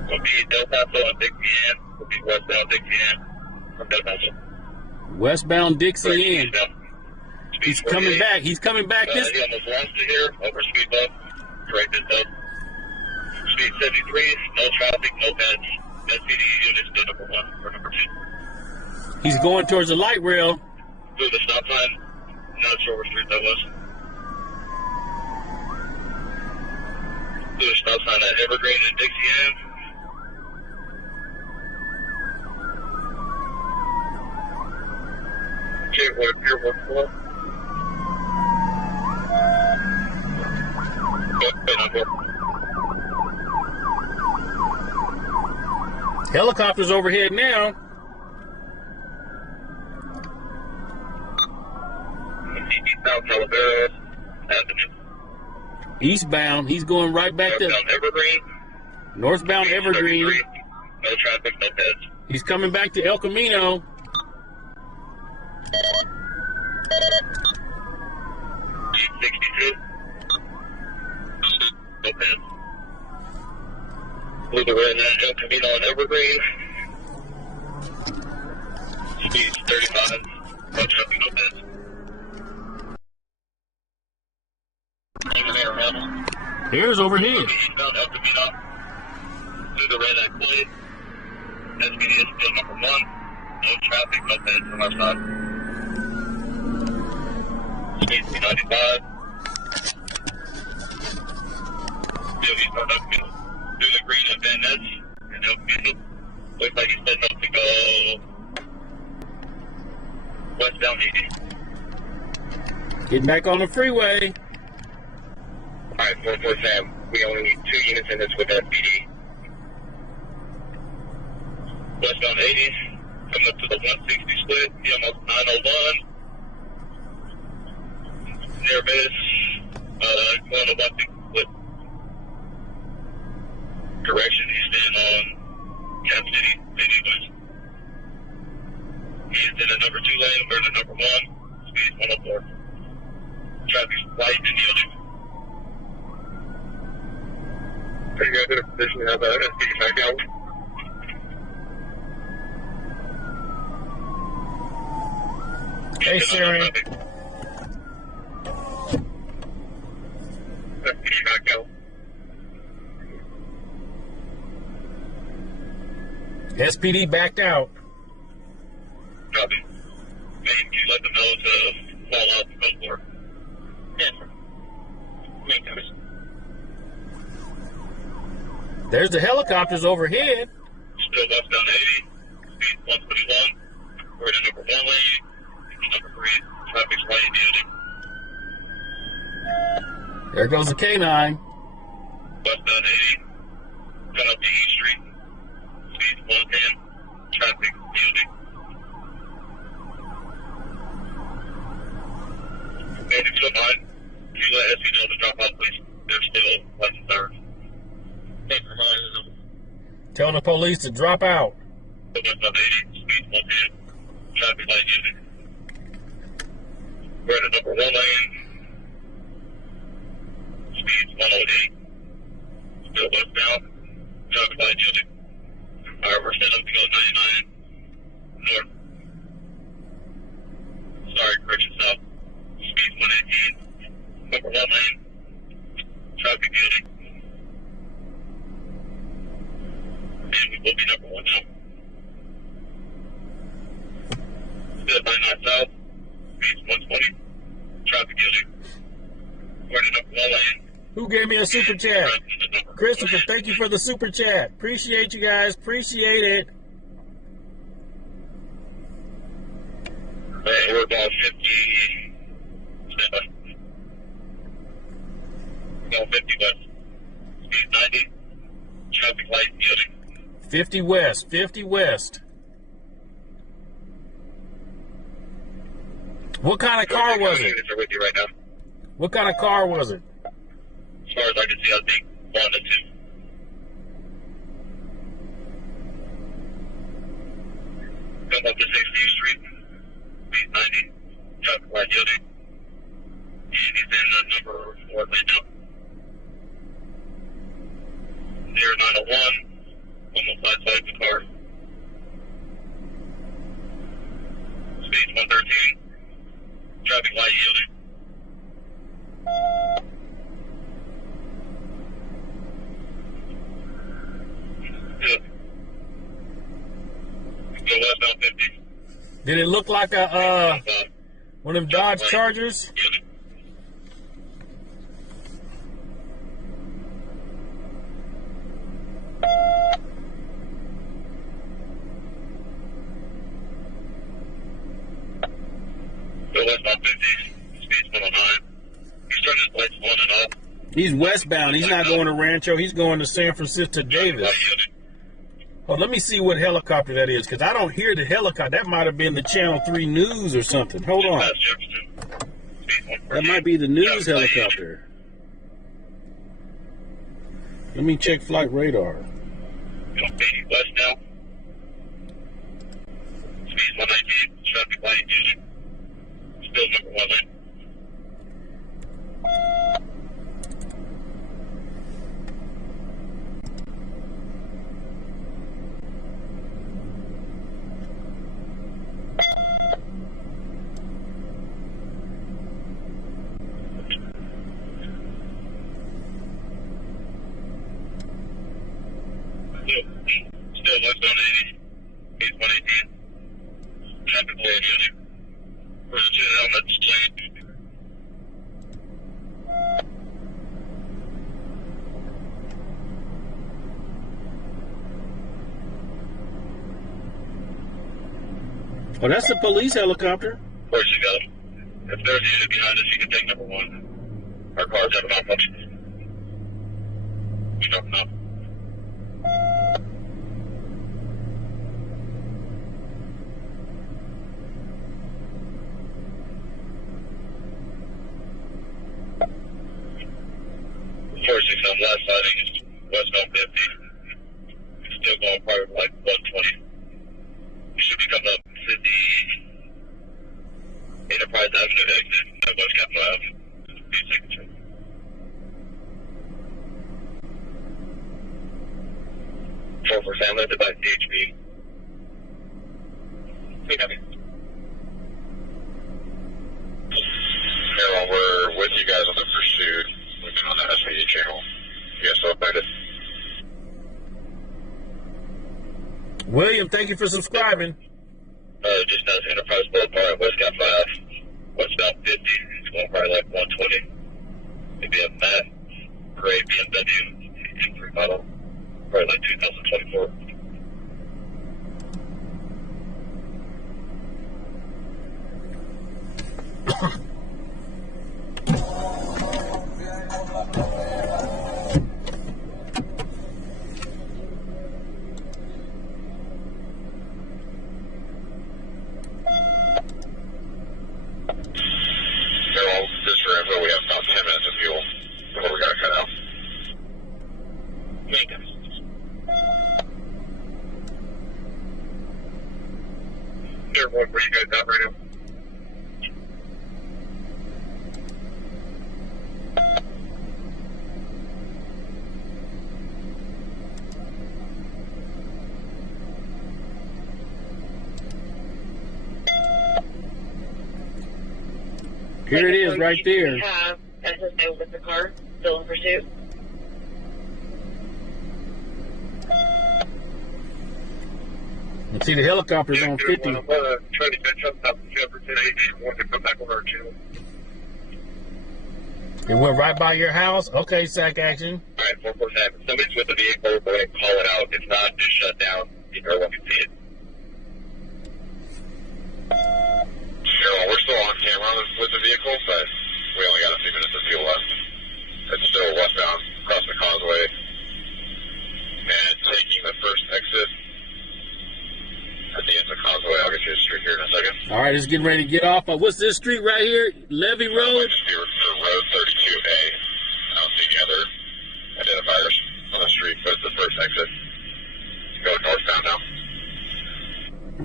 Will be Del Paso and Dixie Ann. Will be westbound Dixie Ann from Del Paso. Westbound Dixie Ann. He's coming 48. back. He's coming back this. He almost lost it here over speed bump. Corrected up. Speed 73. No traffic. No beds. SPD unit still number 1 or number 2. He's going towards the light rail. Through the stop sign. Not sure what street that was. Through the stop sign at Evergreen and Dixie Ann. Pier 1-4. Helicopter's overhead now. South Talavera Avenue. Eastbound. He's going right back to Northbound Evergreen. northbound Evergreen. 33. No traffic, no beds. He's coming back to El Camino. Speed 62. No beds. Blue the red at El Camino and Evergreen. Speed 35. No traffic, no beds. Here's overhead. Eastbound El Camino. Through the red at Clay. SPD is still number 1. No traffic, no beds from our side. Speed 95. Still eastbound El Camino. Through the green at Van Ness and El Camino. Looks like he's setting up to go westbound 80. Getting back on the freeway. Alright, 4-4 Sam. We only need 2 units in this with SPD. Westbound 80, coming up to the 160 split, he almost 901. Near miss, going to 160 split. Direction, he's staying on Cap City, City West. He's in the number 2 lane, we're in the number 1, speed 104. We have a SPD back out. Hey, Siri. SPD back out. SPD backed out. Copy. Hey, can you let them know to fall out the front floor? Yes, sir. Main comes. There's the helicopters overhead. Still left down 80. Speed 121. We're in number 1 lane. Number 3. Traffic's light duty. There goes the K9. West down 80. Cut up to E Street. Speed 110. Traffic duty. And if you don't mind, can you let SC know to drop out, please? They're still less than third. Thanks for reminding them. Telling the police to drop out. West down 80. Speed 110. Traffic light duty. We're in the number 1 lane. Speed 108. Still westbound. Traffic light duty. Alright, we're set up to go 99 north. Sorry, correction south. Speed 118. Number 1 lane. Traffic duty. And we will be number 1 now. Still 99 south. Speed 120. Traffic duty. We're in the number 1 lane. Who gave me a super chat? Christopher, thank you for the super chat. Appreciate you guys. Appreciate it. We're about 50. About 50 west. Speed 90. Traffic light duty. 50 west. 50 west. What kind of car was it? Units are with you right now. What kind of car was it? As far as I can see, I think 1 and 2. Come up to 60th Street. Speed 90. Traffic light duty. And he's in the number 4 lane now. 0901. On the flat side of the car. Speed 113. Traffic light yielding. Good. Go westbound 50. Did it look like a one of them Dodge Chargers? Yielding. Go westbound 50. Speed's 109. He's turning his lights on and off. He's westbound. He's not going to Rancho. He's going to San Francisco Davis. Light yielding. Oh, let me see what helicopter that is, because I don't hear the helicopter. That might have been the Channel 3 News or something. Hold on. Past Jefferson. Speed 148. That might be the news Traffic light yielding. helicopter. Let me check flight radar. Go 80 west now. Speed 119. Traffic light yielding. Still number 1 lane. Still westbound 80. Speed 118. Traffic light yielding. Where's the 2 helmets lane? Oh, that's the police helicopter. Where's she go? If there's a unit behind us, you can take number 1. Our cars have malfunctions. We don't know. On last sighting is westbound 50. It's still going probably like 120. You should be coming up 50 Enterprise Avenue exit at West Capitol Ave. Be signature. 447, lifted by CHP. Carol, we're with you guys on the pursuit. We've been on the SPD channel. You guys still excited? William, thank you for subscribing. Just as Enterprise Boulevard, West Cap 5, westbound 50. It's going probably like 120. Maybe a matte gray BMW M3 model, probably like 2024. Just for info, we have about 10 minutes of fuel before we gotta cut out. Maintenance. Sure, where you guys at right now? Here it is, right there. We have SSO with the car, still in pursuit. You see the helicopter's on 50. I'm trying to catch up about Jefferson 8. Want to come back over our channel. It went right by your house? Okay, SAC action. Alright, 447. Somebody's with the vehicle, go ahead and call it out. If not, just shut down. Everyone can see it. Cheryl, we're still on camera with the vehicle, but we only got a few minutes of fuel left. It's still westbound across the causeway and taking the first exit at the end of the causeway. I'll get you the street here in a second. All right, it's getting ready to get off. What's this street right here? Levy Road? Just be road 32A. I don't see any other identifiers on the street, but it's the first exit. Go northbound now.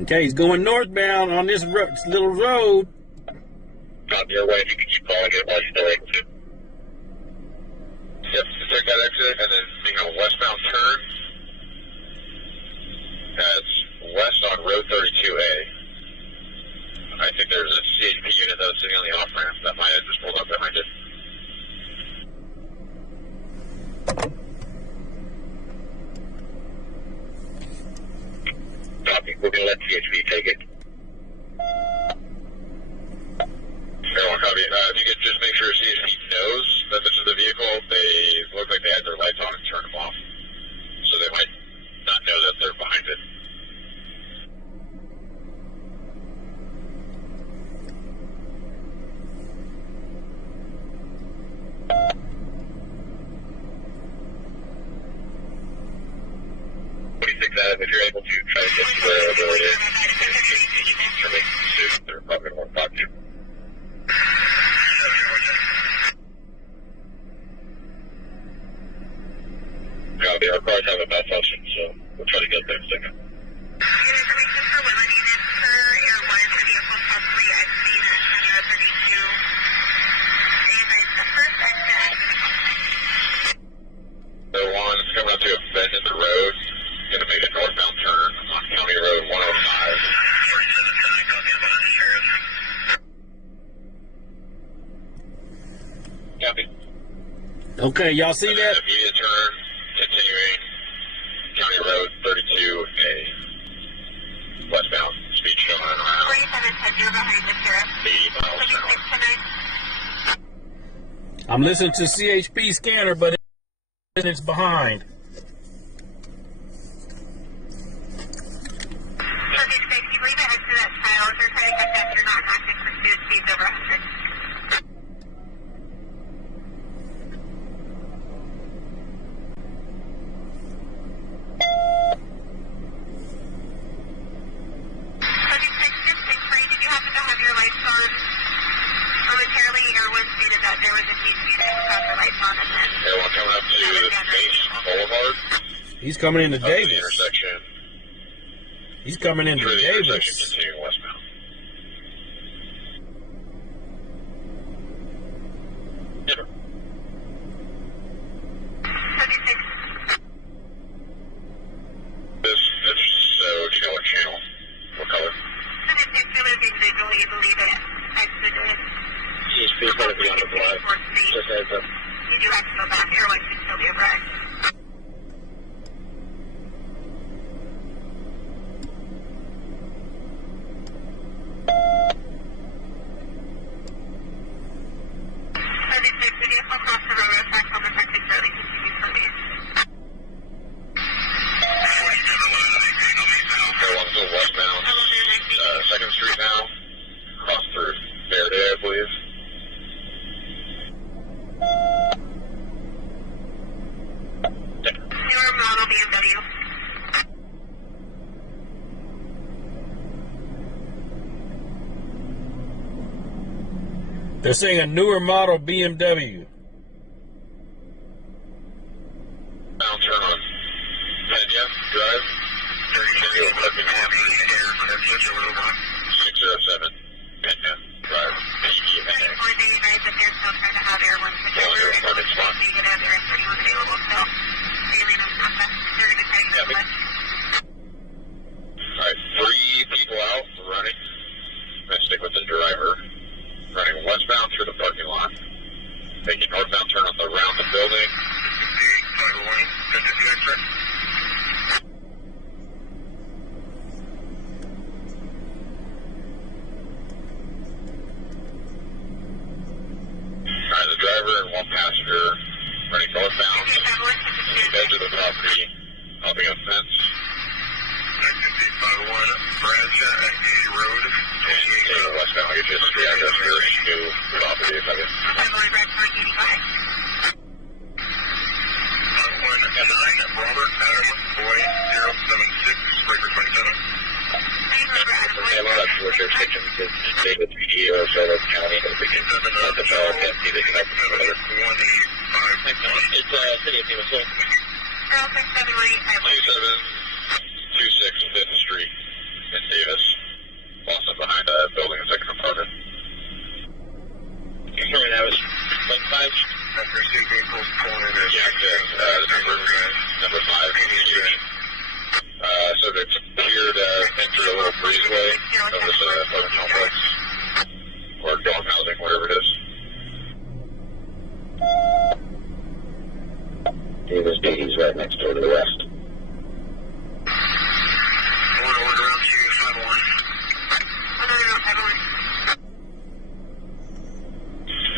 Okay, he's going northbound on this little road. Not your way, if you can keep calling it while you're still able to. Yep, take that exit and then being a westbound turn. That's west on road 32A. I think there's a CHP unit that was sitting on the off ramp that might have just pulled up behind it. Copy, we're going to let CHP take it. Everyone copy. If you could just make sure CHP knows that this is the vehicle, they look like they had their lights on and turned them off. So they might not know that they're behind it. If you're able to try to get to wherever it is, they're probably going to want to talk to you. Copy, our cars have a malfunction, so we'll try to get there in a second. The one that's coming up to a bend in the road. Going to make a northbound turn on County Road 105. Copy. Okay, y'all see and that? Immediate turn, continuing County Road 32A. Westbound, speed showing around 80 miles an hour. I'm listening to CHP scanner, but it's behind. He's coming into Davis. The intersection. He's coming into Davis. Davis. Continuing westbound. He's going to be on the block. Just heads up. You do have to go back. Airline should still be abreast. They're saying a newer model BMW. Now turn on. Pena Drive. 607. Pena Drive. Alright, 3 people out, running. I'm going to stick with the driver. Running westbound through the parking lot. Making northbound turn on the round the building. Alright, the driver and 1 passenger running northbound. Edge of the property. Hopping a fence. 501 Bradshaw at Gay Road. Westbound, I'll get you a street address for your new property if I can. 519 Robert Adam Boy 076 Breaker 27. That's what jurisdiction is David PD or Charlotte County. If we can let the fellow see they can help them with another 185. It's City of Davis. 2726 5th Street in Davis. Also behind the building in second apartment. Sorry, that was like 5. After see vehicles pulling in there. Yeah, number 5. Subject appeared enter a little breezeway of this apartment complex. Or dog housing, whatever it is. Davis Beatty's right next door to the west.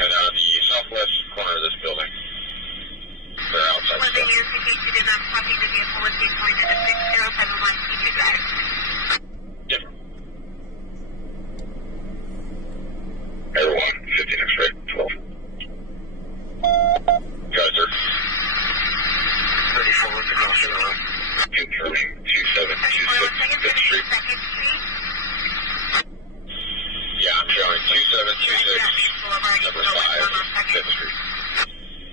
And on the southwest corner of this building, they're outside still. Different. Everyone, 15 X-ray, 12. Geyser. 34 with the caution on. Confirming 2726 5th Street. Yeah, I'm showing 2726 number 5 5th Street.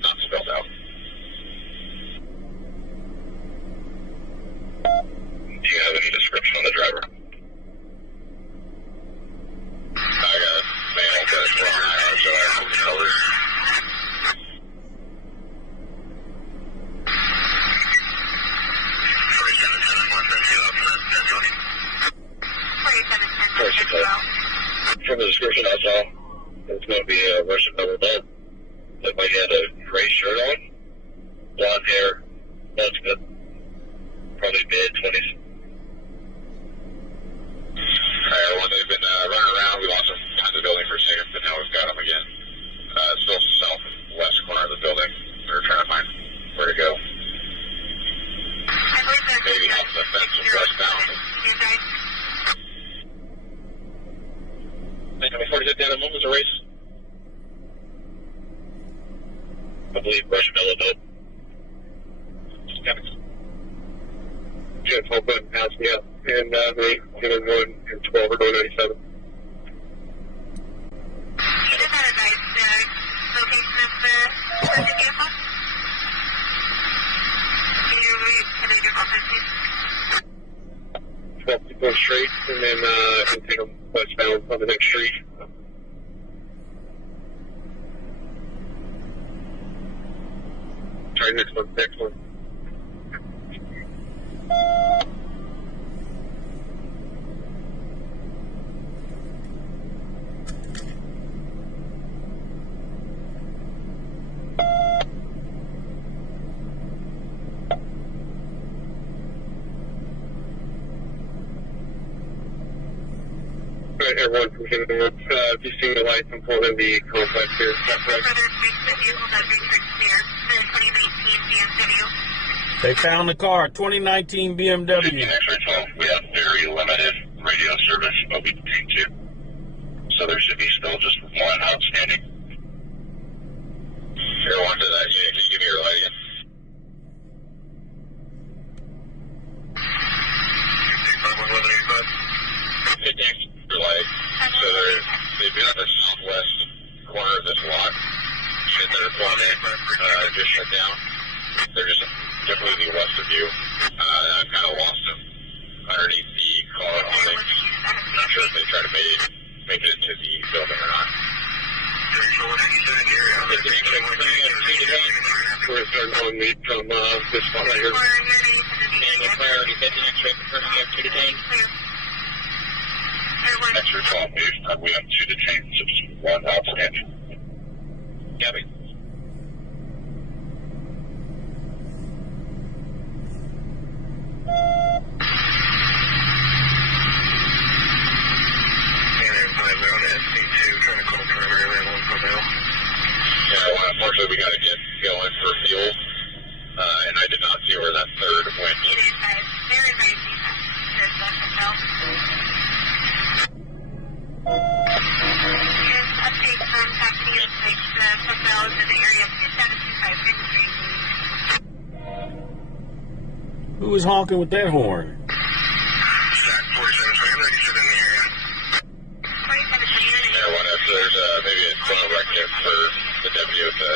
Not spelled out. Do you have any description on the driver? I got mail that's wrong, so I have the color. From the description I saw, it's going to be a Russian double bed. Looked like he had a gray shirt on, blonde hair, that's good. Probably mid-20s. Alright, everyone, they've been running around. We lost them behind the building for a second, but now we've got them again. Still southwest corner of the building. We're trying to find where to go. Maybe off the fence and westbound. Before we get down, what was the race? I believe Russian Mellow Boat. Yeah, 12 button passed me up. And they hit in 1 and 12 or going 97. Go straight, and then I can take them westbound on the next street. Try next one. Scanner 1 from Scanner 1. If you see the lights, I'm pulling the complex here. They found the car, 2019 BMW. X-ray 12, we have very limited radio service, but we need to. So there should be still just one outstanding. Here, one to that unit. Can you give me your light again? Your light. So they've been at the southwest corner of this lot. Unit that are pulling in, just shut down. They're just definitely west of you. I've kind of lost them underneath the car awning. I'm not sure if they try to make it into the building or not. We're going to meet from this spot right here. Priority 50 X-ray confirming you have 2 detained. X-ray 12 news. We have 2 detained, just 1 outstanding. Gabby. Unfortunately, we got to get going for fuel, and I did not see where that third went. Who was honking with that horn? There's maybe a phone record for the W if the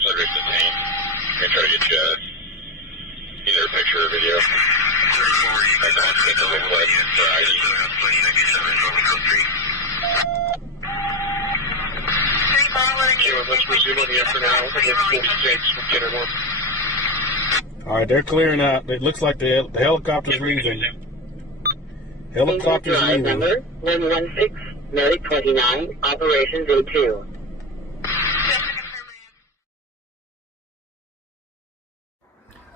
subject's detained. I'm going to try to get you either a picture or video. And not get the request for ID. Let's proceed on the F for now. Against 46 from Scanner 1. All right, they're clearing out. It looks like the helicopter's leaving. Helicopter's leaving. Number 116, Medic 29, Operations A2.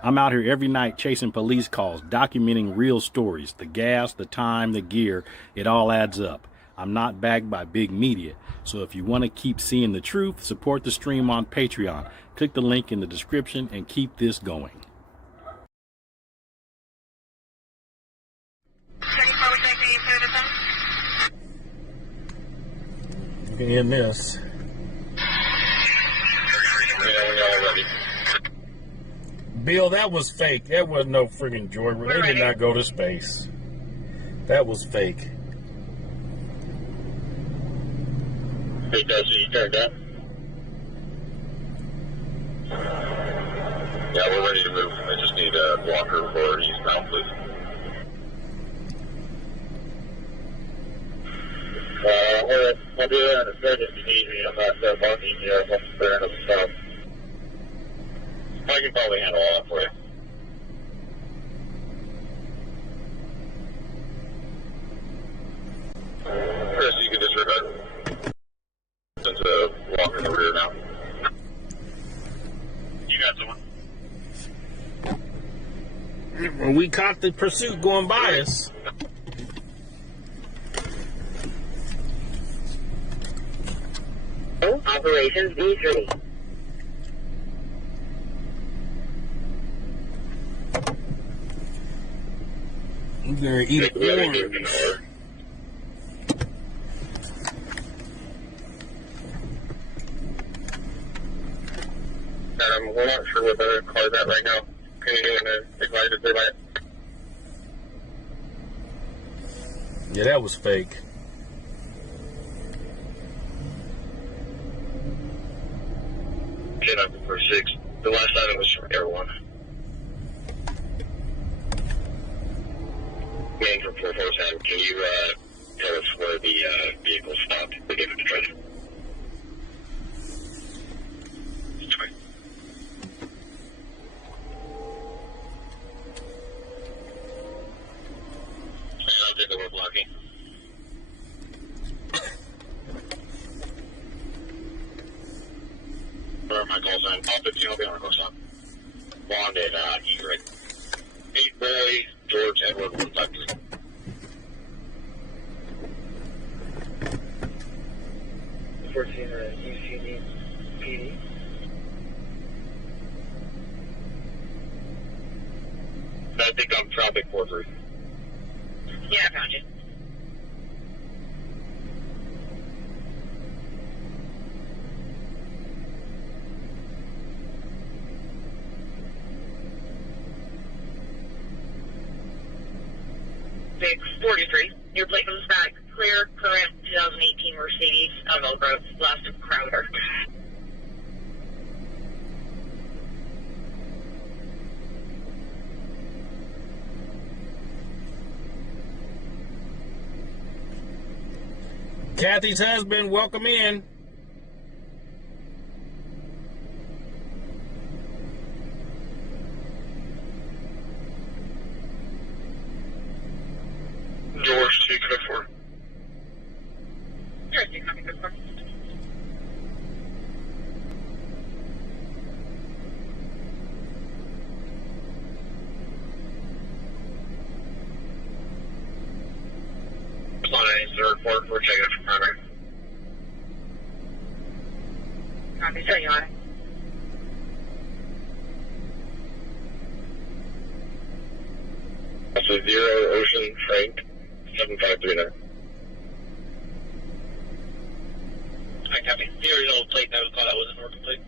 I'm out here every night chasing police calls, documenting real stories. The gas, the time, the gear, it all adds up. I'm not backed by big media. So if you want to keep seeing the truth, support the stream on Patreon. Click the link in the description and keep this going. You can end this. Bill, that was fake. That was no friggin' Jordan. They did not go to space. That was fake. Hey, Dusty, you turned up? Yeah, we're ready to move. I just need a walker for eastbound, please. I'll do that in a second if you need me. I'm not walking here. I'm clearing up the stuff. I can probably handle all that for you. Chris, you can disregard. Since walker in the rear now. You got someone? Well, we caught the pursuit going by us. Operations B3. I'm gonna eat a orange. We're not sure where the car's at right now. Can you do a big light if they light? Yeah, that was fake. Get up for 6. The last item was from Air 1. Man from 447, can you tell us where the vehicle stopped to get it to treasure? I'll take over blocking. Where are my call sign? All 15 will be on our call sign. Bond and Egret. 8 boy, George Edward 153. 14 UC PD. I think I'm traffic 4-3. Yeah, I found you. Big 43. Your plate comes back clear, current 2018 Mercedes of Oak Grove, left of Crowder. Kathy's husband, welcome in. George, take it for. Sure, you can go for. Report, we're checking it for primary. Copy, sir, you on it? That's a 0 Ocean Frank 7539. Hi, copy. The original plate, I thought that wasn't working plate.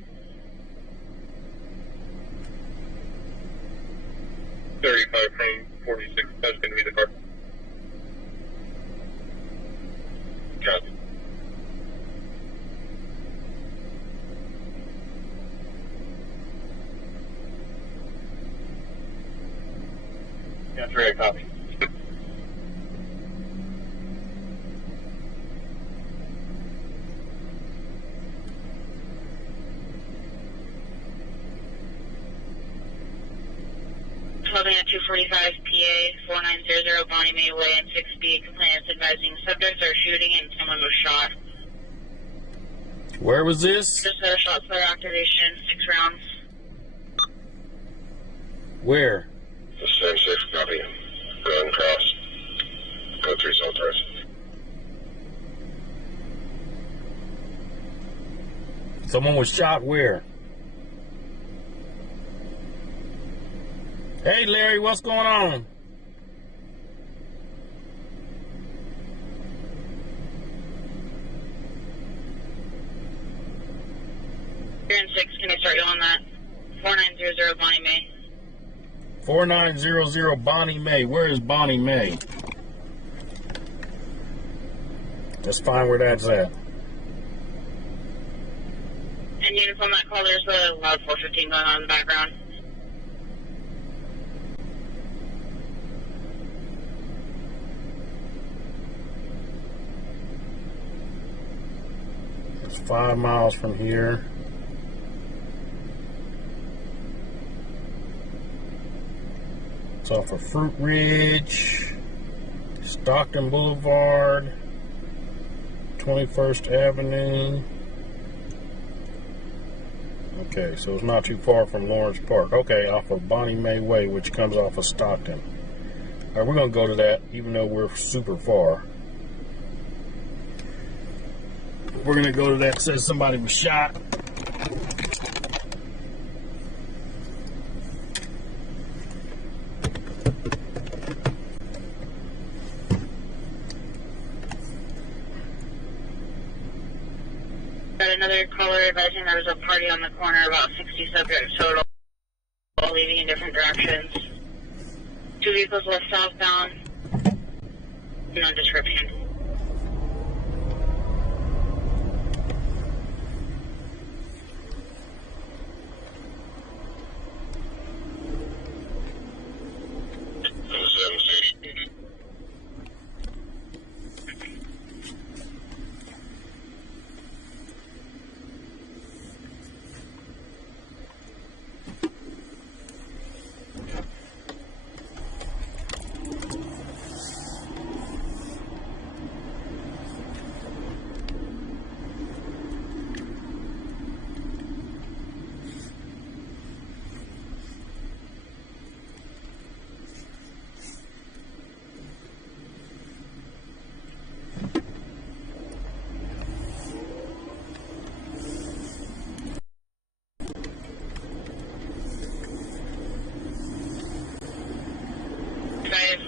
35 from 46, that's going to be the car. Copy. Yeah, three, copy. Holding at 245 PA 4900 Bonnie May Way and 6B. Complainants advising subjects are shooting and someone was shot. Where was this? Just had a shot fire activation, 6 rounds. Where? The same 6, copy. Go cross. Go through Southwest. Someone was shot where? Hey, Larry, what's going on? You're in 6, can I start you on that? 4900 Bonnie May. 4900 Bonnie May. Where is Bonnie May? Let's find where that's at. And units on that call, there's a loud 415 going on in the background. It's 5 miles from here. It's off of Fruit Ridge, Stockton Boulevard, 21st Avenue. Okay, so it's not too far from Lawrence Park. Okay, off of Bonnie May Way, which comes off of Stockton. All right, we're going to go to that, even though we're super far. We're going to go to that. Says somebody was shot. Got another caller advising there was a party on the corner, about 60 subjects total, all leaving in different directions. 2 vehicles left southbound. No description.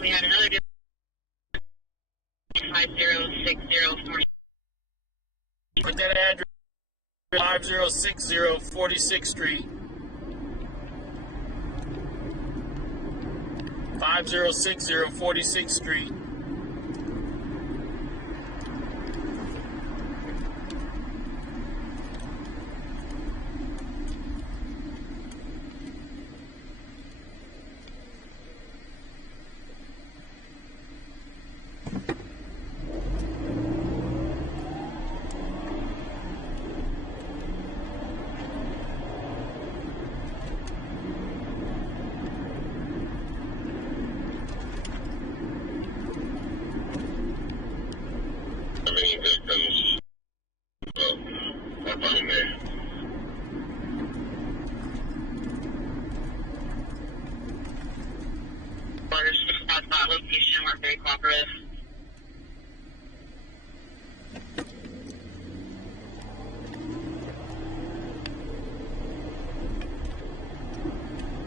We had another 5060. Put that address 5060 46th Street. 5060 46th Street. Location weren't very cooperative.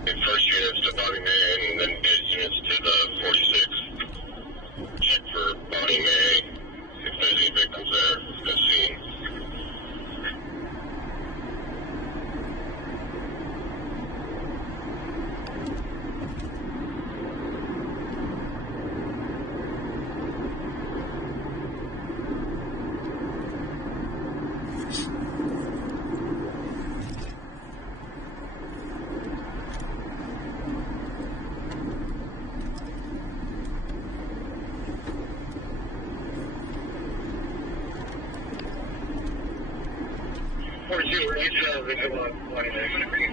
First units to Bobby May, and then bid units to the 46th. Check for Bobby May, if there's any victims there, at scene.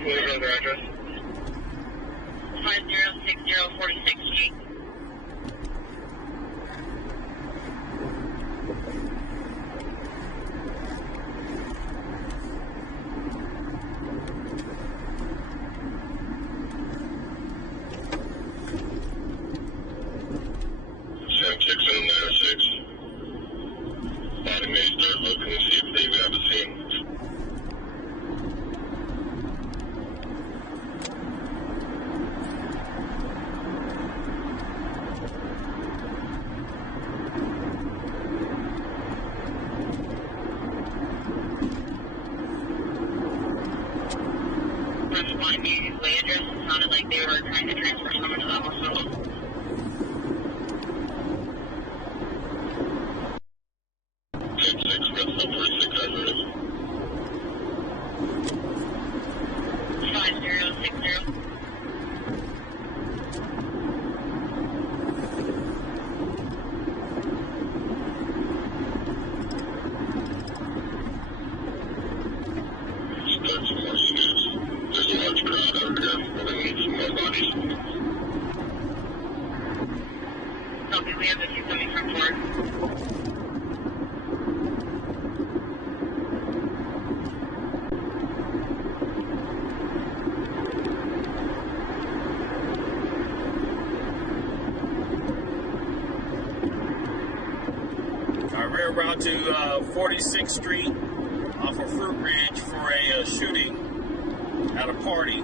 Their address. 5060 46th Street. Sam 60906. Bobby May start looking to see if they have a scene. It sounded like they were trying to transfer someone to the hospital. Okay, we have the two coming from Ford. Rear route to 46th Street off of Fruit Ridge for a shooting at a party.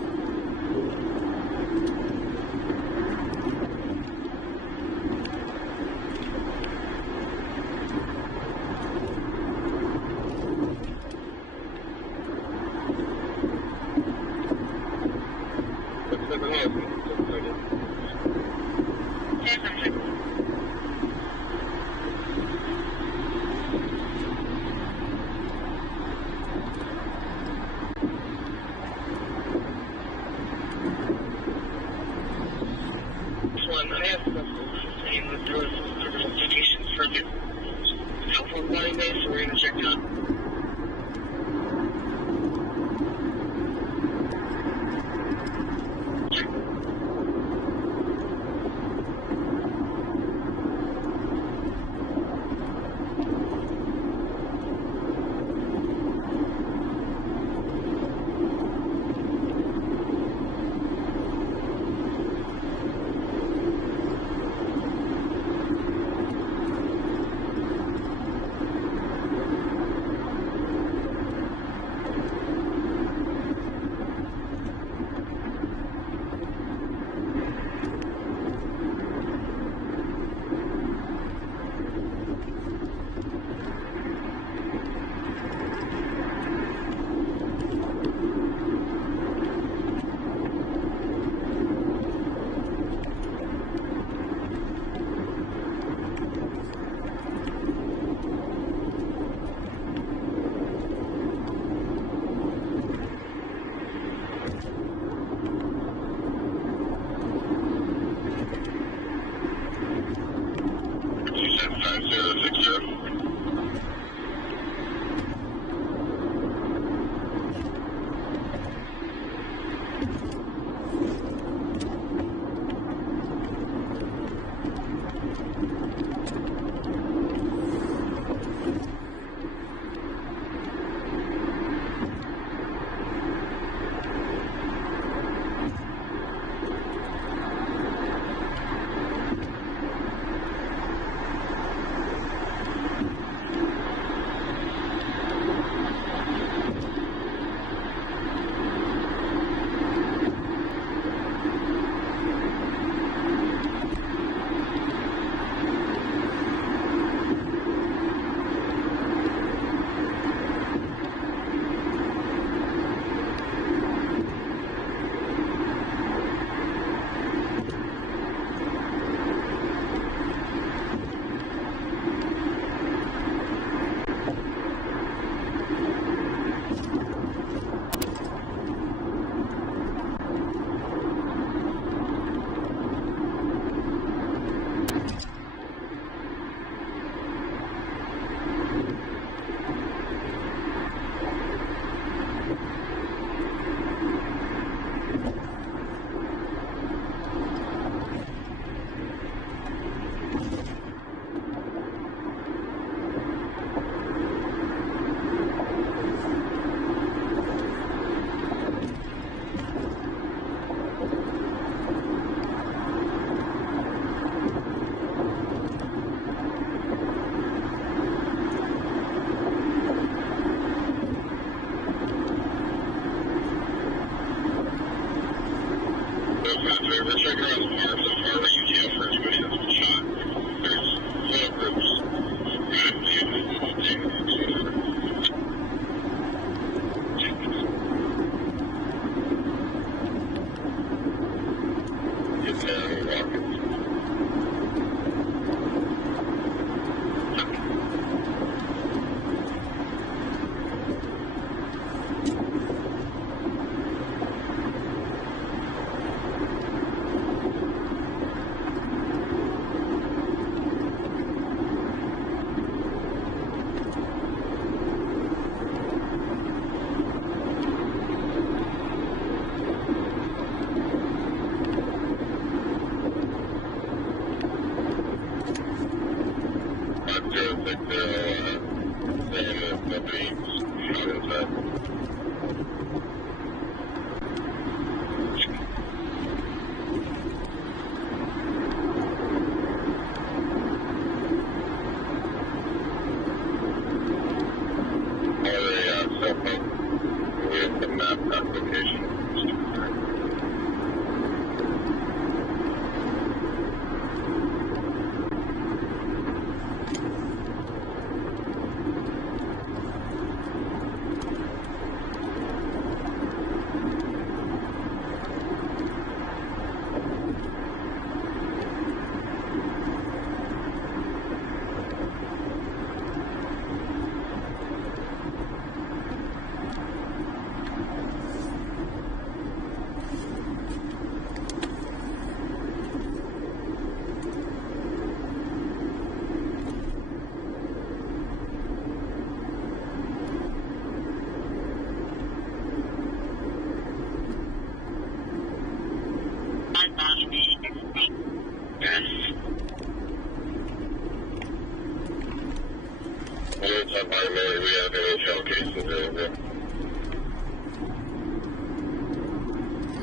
the trigger on the far right UTL for anybody that's been shot. There's little groups.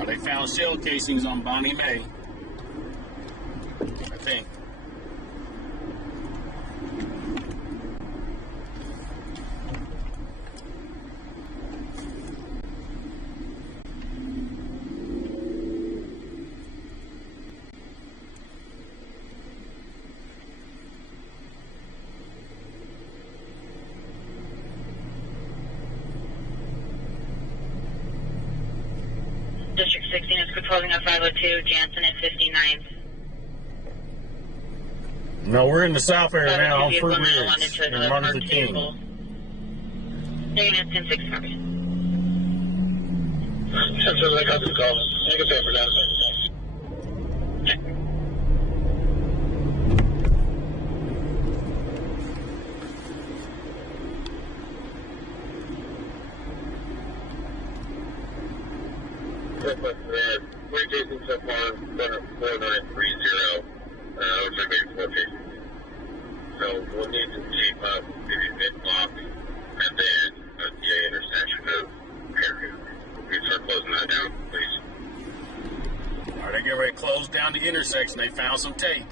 They found shell casings on Bonnie Mae, I think. District 16 is patrolling on 502, Jansen at 59th. No, we're in the south area now on Fruit Ridge in Martin Luther King. Taking it 10-6, copy. Central, I got the call. I can pay for that. We're chasing so far, 4930, which are maybe 4 cases. So we'll need to keep up the mid-block at the end of the intersection of Fairview. We start closing that down, please. All right, they get ready to close down the intersection. They found some tape.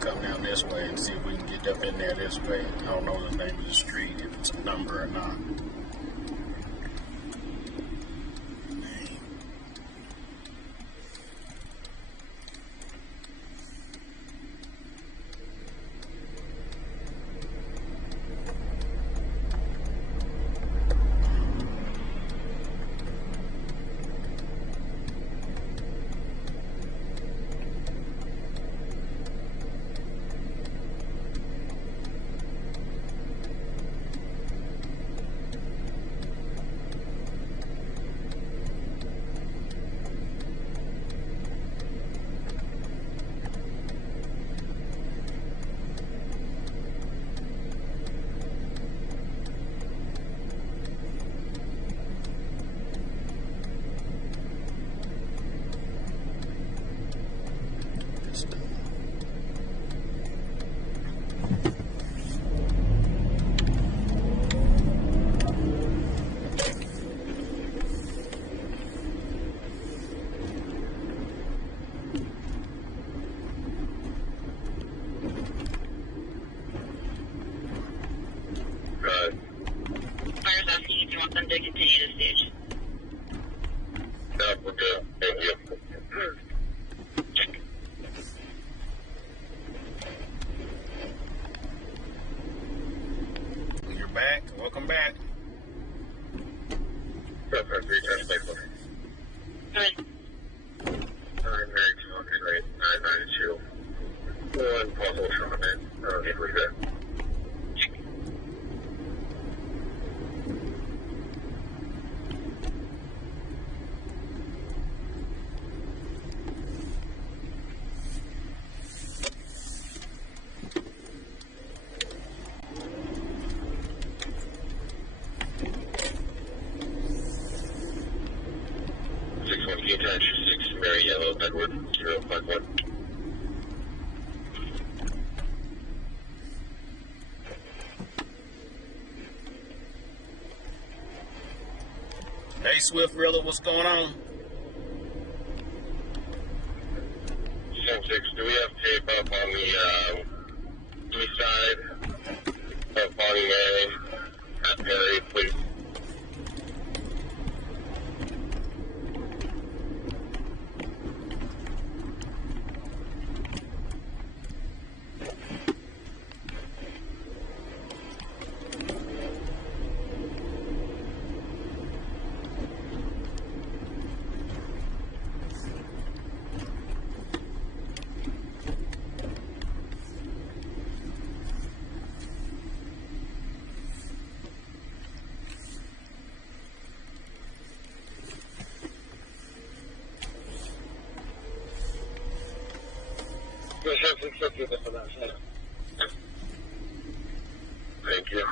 Come down this way and see if we can get up in there this way. I don't know the name of the street, if it's a number or not. want them to continue to stage. Yeah, we're good. Thank you. You're back. Welcome back. Perfect. 3 times thankful. Good. 992, okay, great. 992. One possible trauma. Get rid of that. Mary Yellow, Edward, 051. Hey, Swift Rilla, what's going on? 6, do we have tape up on the east side of Bonnie May at Perry, please? Thank you.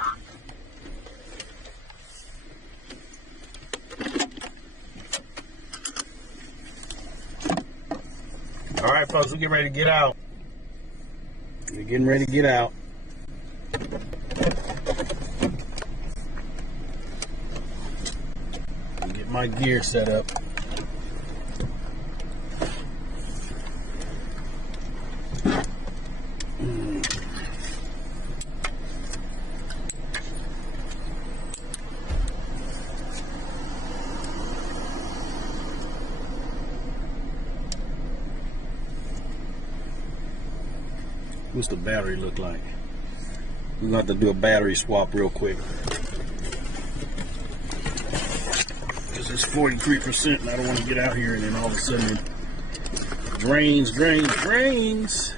All right, folks, we're getting ready to get out. We're getting ready to get out. Get my gear set up. What's the battery look like? We're gonna have to do a battery swap real quick. Because it's 43% and I don't want to get out here and then all of a sudden it drains.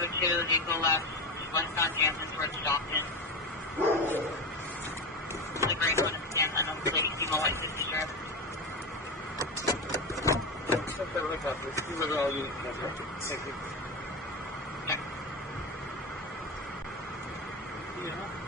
number 2, you go left, westbound Jansen towards Stockton. The green one is stand unknown plate, female white 50 strip. Let's have a look at this. See what all you cover. Thank you. Okay. Yeah.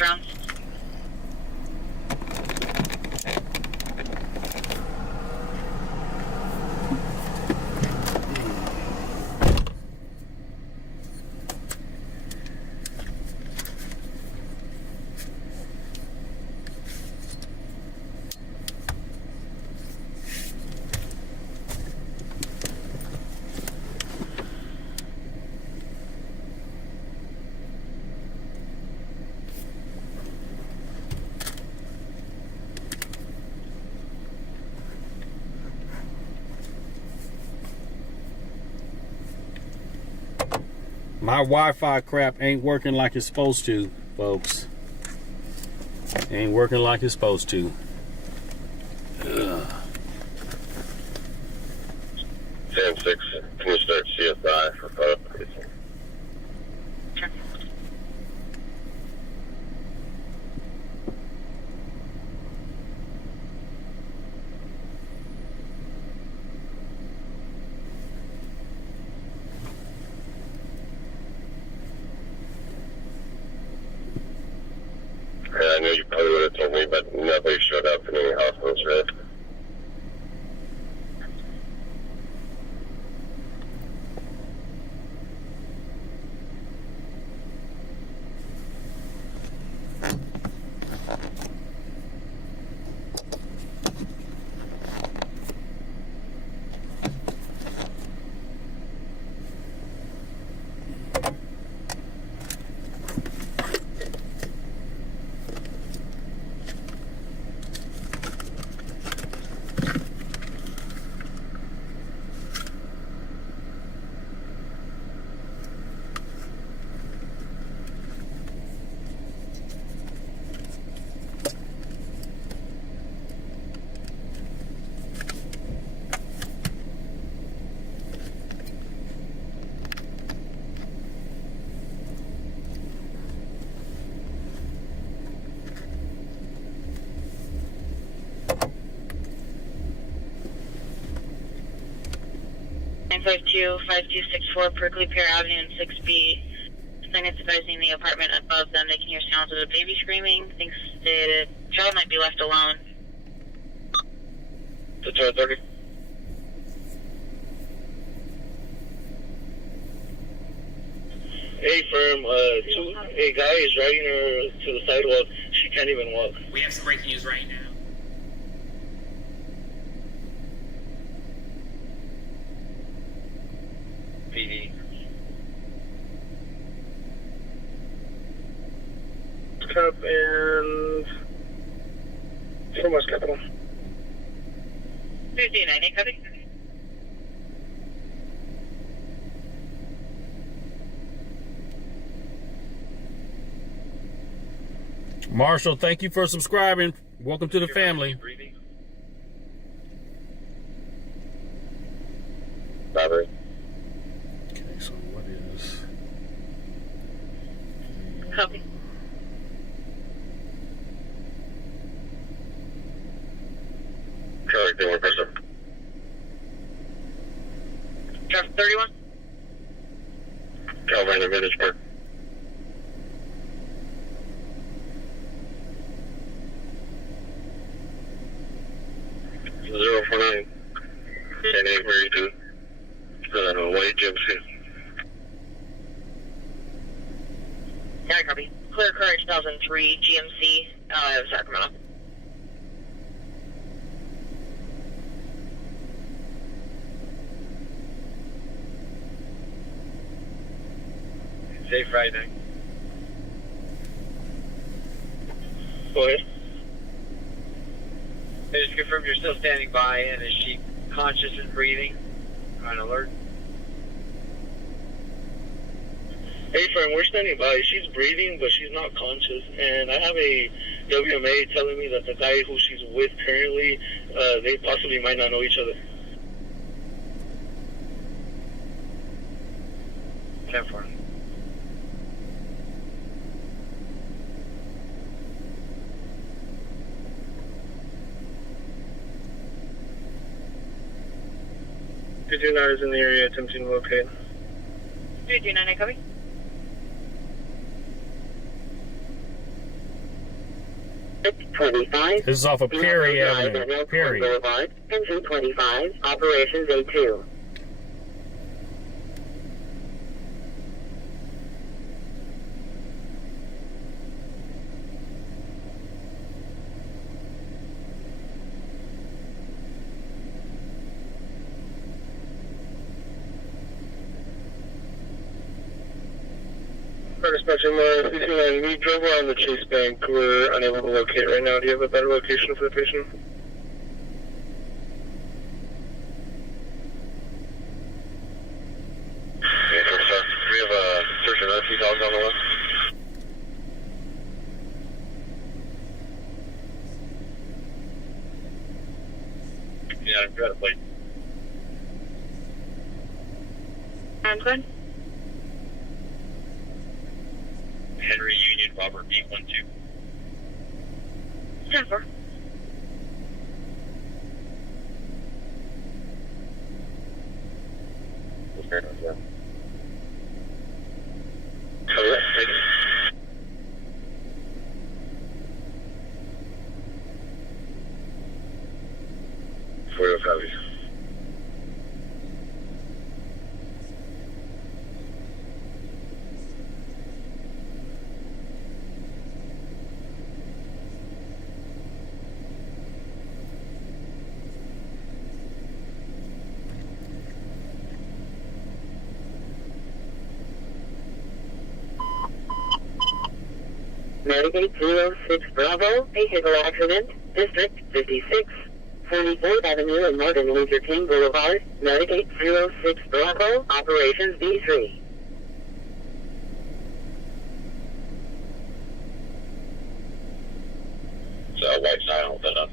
rounds. My Wi-Fi crap ain't working like it's supposed to, folks. Ain't working like it's supposed to. Sam 6, can you start CSI for photo? Sure. I know you probably would have told me, but nobody showed up in any hospitals, right? (952) 5264 Prickly Pear Avenue and 6B. Clients advising the apartment above them they can hear sounds of a baby screaming. Thinks the child might be left alone. The 230. Hey, firm, a guy is dragging her to the sidewalk. She can't even walk. We have some breaking news right now. PD. Cup and from West Capitol. 229, copy. Marshall, thank you for subscribing. Welcome to the family. Robert. Okay, so what is... Copy. Traffic, they were person. Traffic 31. Calvin, Village Park. Zero 49 and 832. White Gypsy. Yeah, copy. Clear Courage 2003 GMC, Sacramento. Safe riding. Go ahead. I just confirm you're still standing by, and is she conscious and breathing? On alert? Hey, friend, we're standing by. She's breathing, but she's not conscious. And I have a WMA telling me that the guy who she's with currently, they possibly might not know each other. 10-4. is in the area attempting to locate. 229, copy. 25. This is off of Perry Avenue. Perry. Boulevard. Engine 25. Operations A2. Dispatching we drove around the Chase Bank. We're unable to locate right now. Do you have a better location for the patient? Okay, first off, we have a search and rescue dogs on the way. Yeah, I've got a plate. I'm good. Henry Union Robert B12. 10-4. For your copies. Navigate 06 Bravo, vehicle accident, District 56, 44th Avenue and Martin Luther King Boulevard. Navigate 06 Bravo, Operations B3. So, white side, hold that up.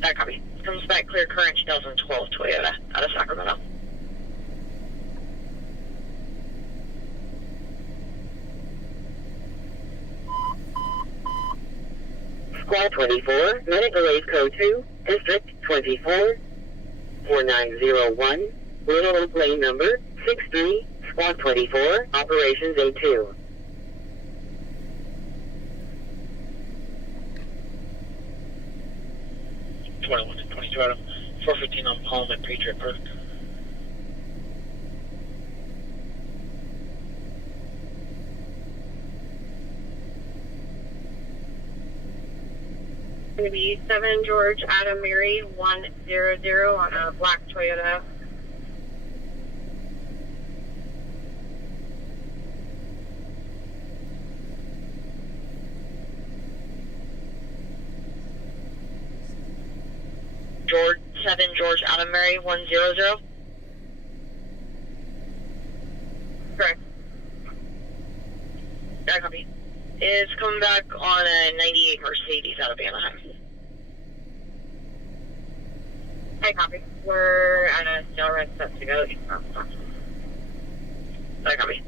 That copy. Comes back clear current 2012 Toyota out of Sacramento. Squad 24, medical aid code 2, District 24, 4901, Little Oak Lane number 63, Squad 24, Operations A2. To 22 Adam, 415 on Palm at Patriot Park. Going to be 7 George Adam Mary 100 on a black Toyota. George 7 George Adam Mary 100. Correct. That copy. It's coming back on a 98 Mercedes out of Anaheim. Hi, copy. We're at a sale rent set to go. That copy.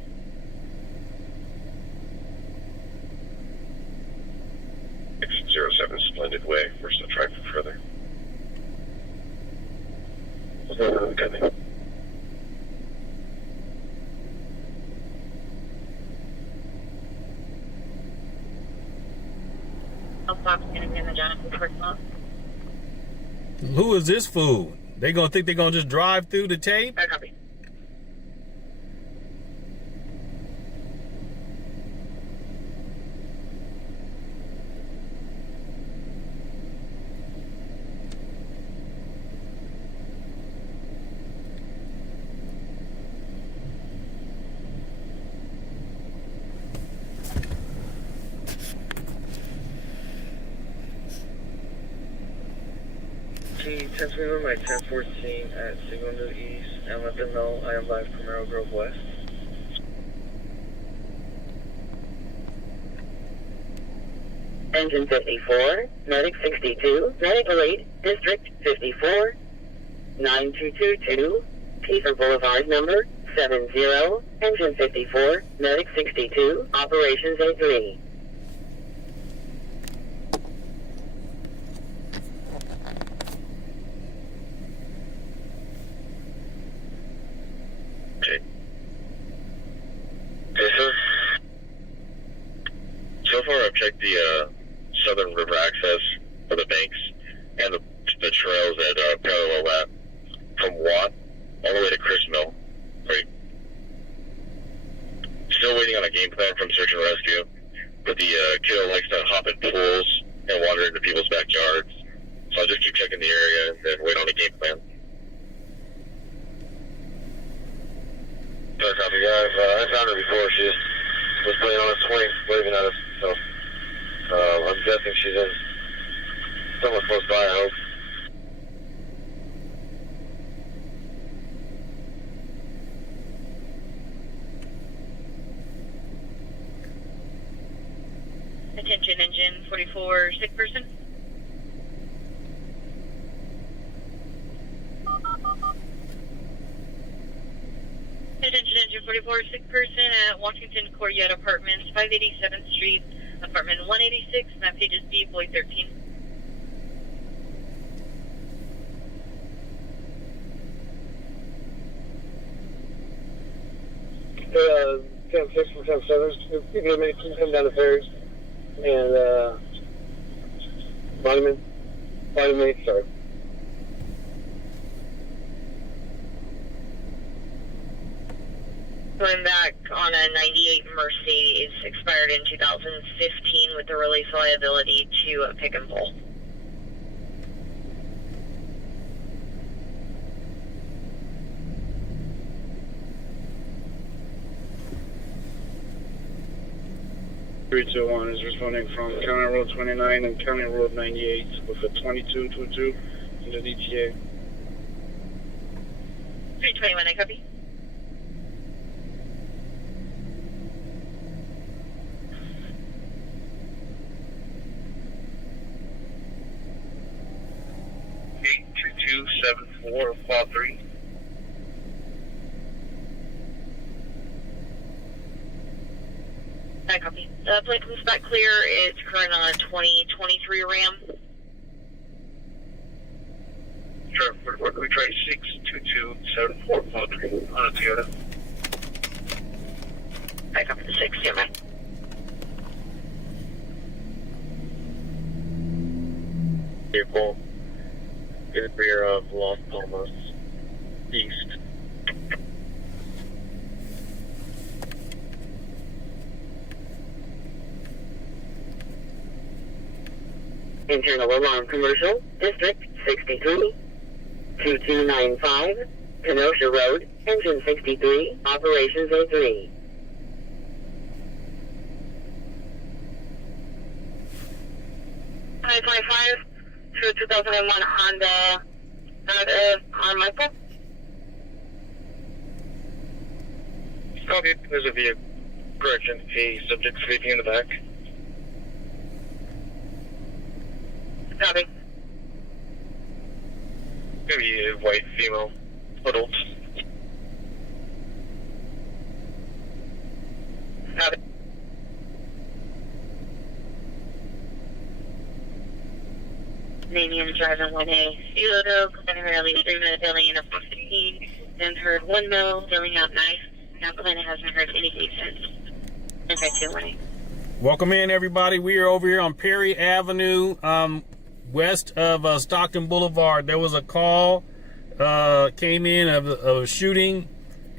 It's 07 Splendid Way. We're still trying for further. Coming. I'll stop standing in the Jonathan parking lot. Who is this fool? They gonna think they gonna just drive through the tape? That copy. Transfer me my 1014 at Segundo East and let them know I am live from Arrow Grove West. Engine 54, Medic 62, Medical 8, District 54, 9222, Kiefer Boulevard number 70, Engine 54, Medic 62, Operations A3. on a game plan from search and rescue. But the kiddo likes to hop in pools and wander into people's backyards. So I'll just keep checking the area and wait on the game plan. Sorry, copy, guys. I found her before. She was playing on a swing, waving at us. So I'm guessing she's in somewhat close by, I hope. Attention, engine 44, sick person. Attention, engine 44, sick person at Washington Courtyard Apartments, 587th Street, apartment 186, map pages B, Boy 13. Camp 6 from Camp 7, people are making come down the ferries, and, vitamin, sorry. Going back on a 98 Mercedes, expired in 2015 with the release liability to pick and pull. .321 is responding from County Road 29 and County Road 98 with a 2222 in the DTA. 321, I copy. .82274, file 3. I copy. The plate comes back clear. It's current on a 2023 Ram. Sure, we try 62274, file 3 on a Toyota. I copy the 6, yeah, man. Vehicle in the rear of Los Palmas East. Internal Alarm Commercial, District 63, 2295, Kenosha Road, Engine 63, Operations A3. .5 to 2001 Honda on my phone. Copy. There's a vehicle. Correction. A subject sleeping in the back. Copy. Maybe a white female adult. Copy. Namium driving 1A, Pseudo, presenting her least 3 minute billing in a 415, then heard 1 mil, billing out knife. Now Glenna hasn't heard anything since. Okay, 218. Welcome in, everybody. We are over here on Perry Avenue, west of Stockton Boulevard. There was a call came in of a shooting,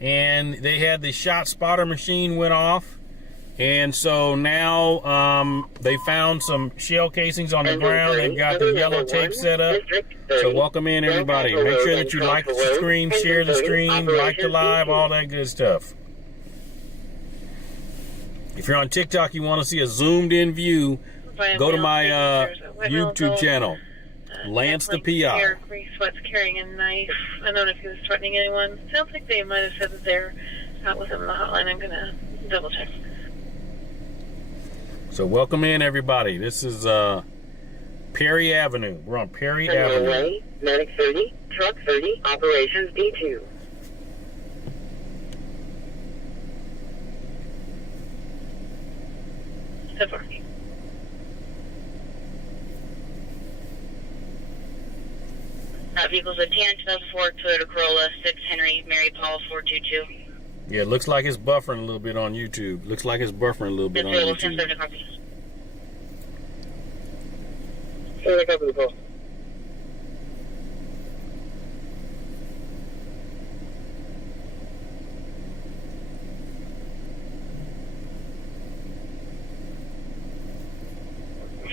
and they had the shot spotter machine went off. And so now they found some shell casings on the ground. They've got the yellow tape set up. So welcome in, everybody. Make sure that you like the stream, share the stream, like the live, all that good stuff. If you're on TikTok, you want to see a zoomed-in view, go to my YouTube channel, Lance the PI. What's carrying a knife. I don't know if he was threatening anyone. Sounds like they might have said that they're not with him in the hotline. I'm going to double check. So welcome in, everybody. This is Perry Avenue. We're on Perry Avenue. Away, Medic 30, Truck 30, Operations D2. So far. Vehicles a 10, 2004 Toyota Corolla, 6 Henry, Mary Paul 422. Yeah, it looks like it's buffering a little bit on YouTube. Looks like it's buffering a little bit on YouTube. Hey, copy the call.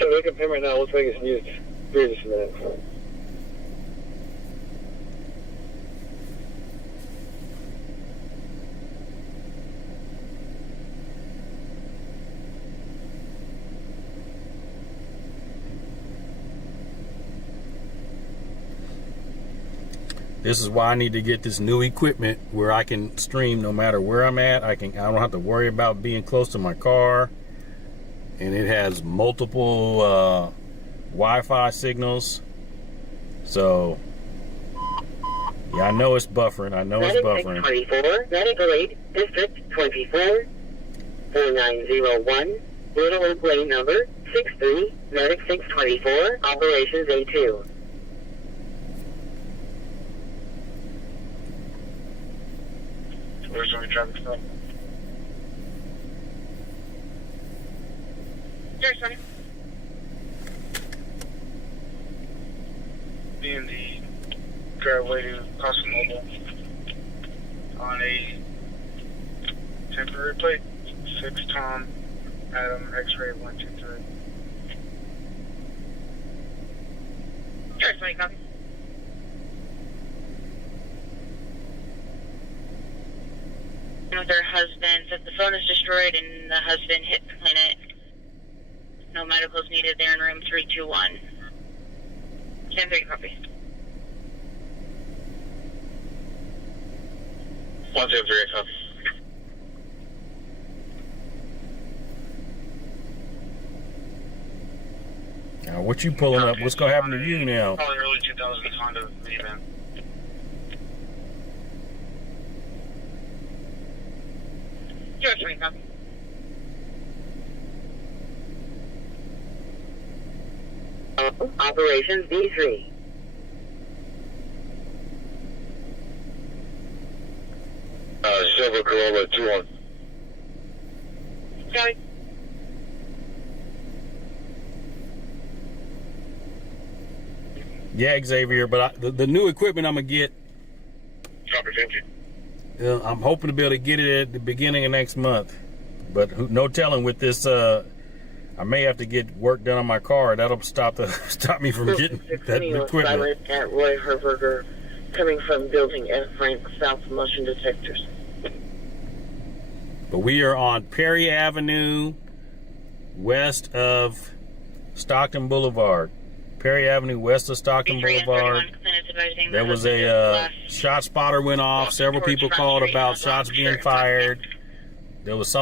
So look at him right now. Looks like it's used. Here, just a minute. This is why I need to get this new equipment where I can stream no matter where I'm at. I don't have to worry about being close to my car. And it has multiple Wi-Fi signals. So yeah, I know it's buffering. I know it's buffering. 24, Medical Aid, District 24, 4901, Little Oak Lane number 63, Medic 624, Operations A2. Where's our traffic stop? Sure, sorry. Be in the driveway to Casa Mobile on a temporary plate. 6 Tom Adam X-ray 123. Sure, sorry, copy. With her husband, says the phone is destroyed and the husband hit the clinic. No medicals needed there in room 321. 10-3, copy. 123, copy. Now, what you pulling up? What's gonna happen to you now? Probably early 2000s Honda minivan. Sure, sorry, copy. Operations B3. Silver Corolla 21. Copy. Yeah, Xavier, but the new equipment I'm gonna get, Copy, thank you. I'm hoping to be able to get it at the beginning of next month. But no telling with this. I may have to get work done on my car. That'll stop me from getting that equipment. At Roy Herberger, coming from Building F. Frank, South Motion Detectors. But we are on Perry Avenue, west of Stockton Boulevard. Perry Avenue, west of Stockton Boulevard. There was a shot spotter went off. Several people called about shots being fired. There was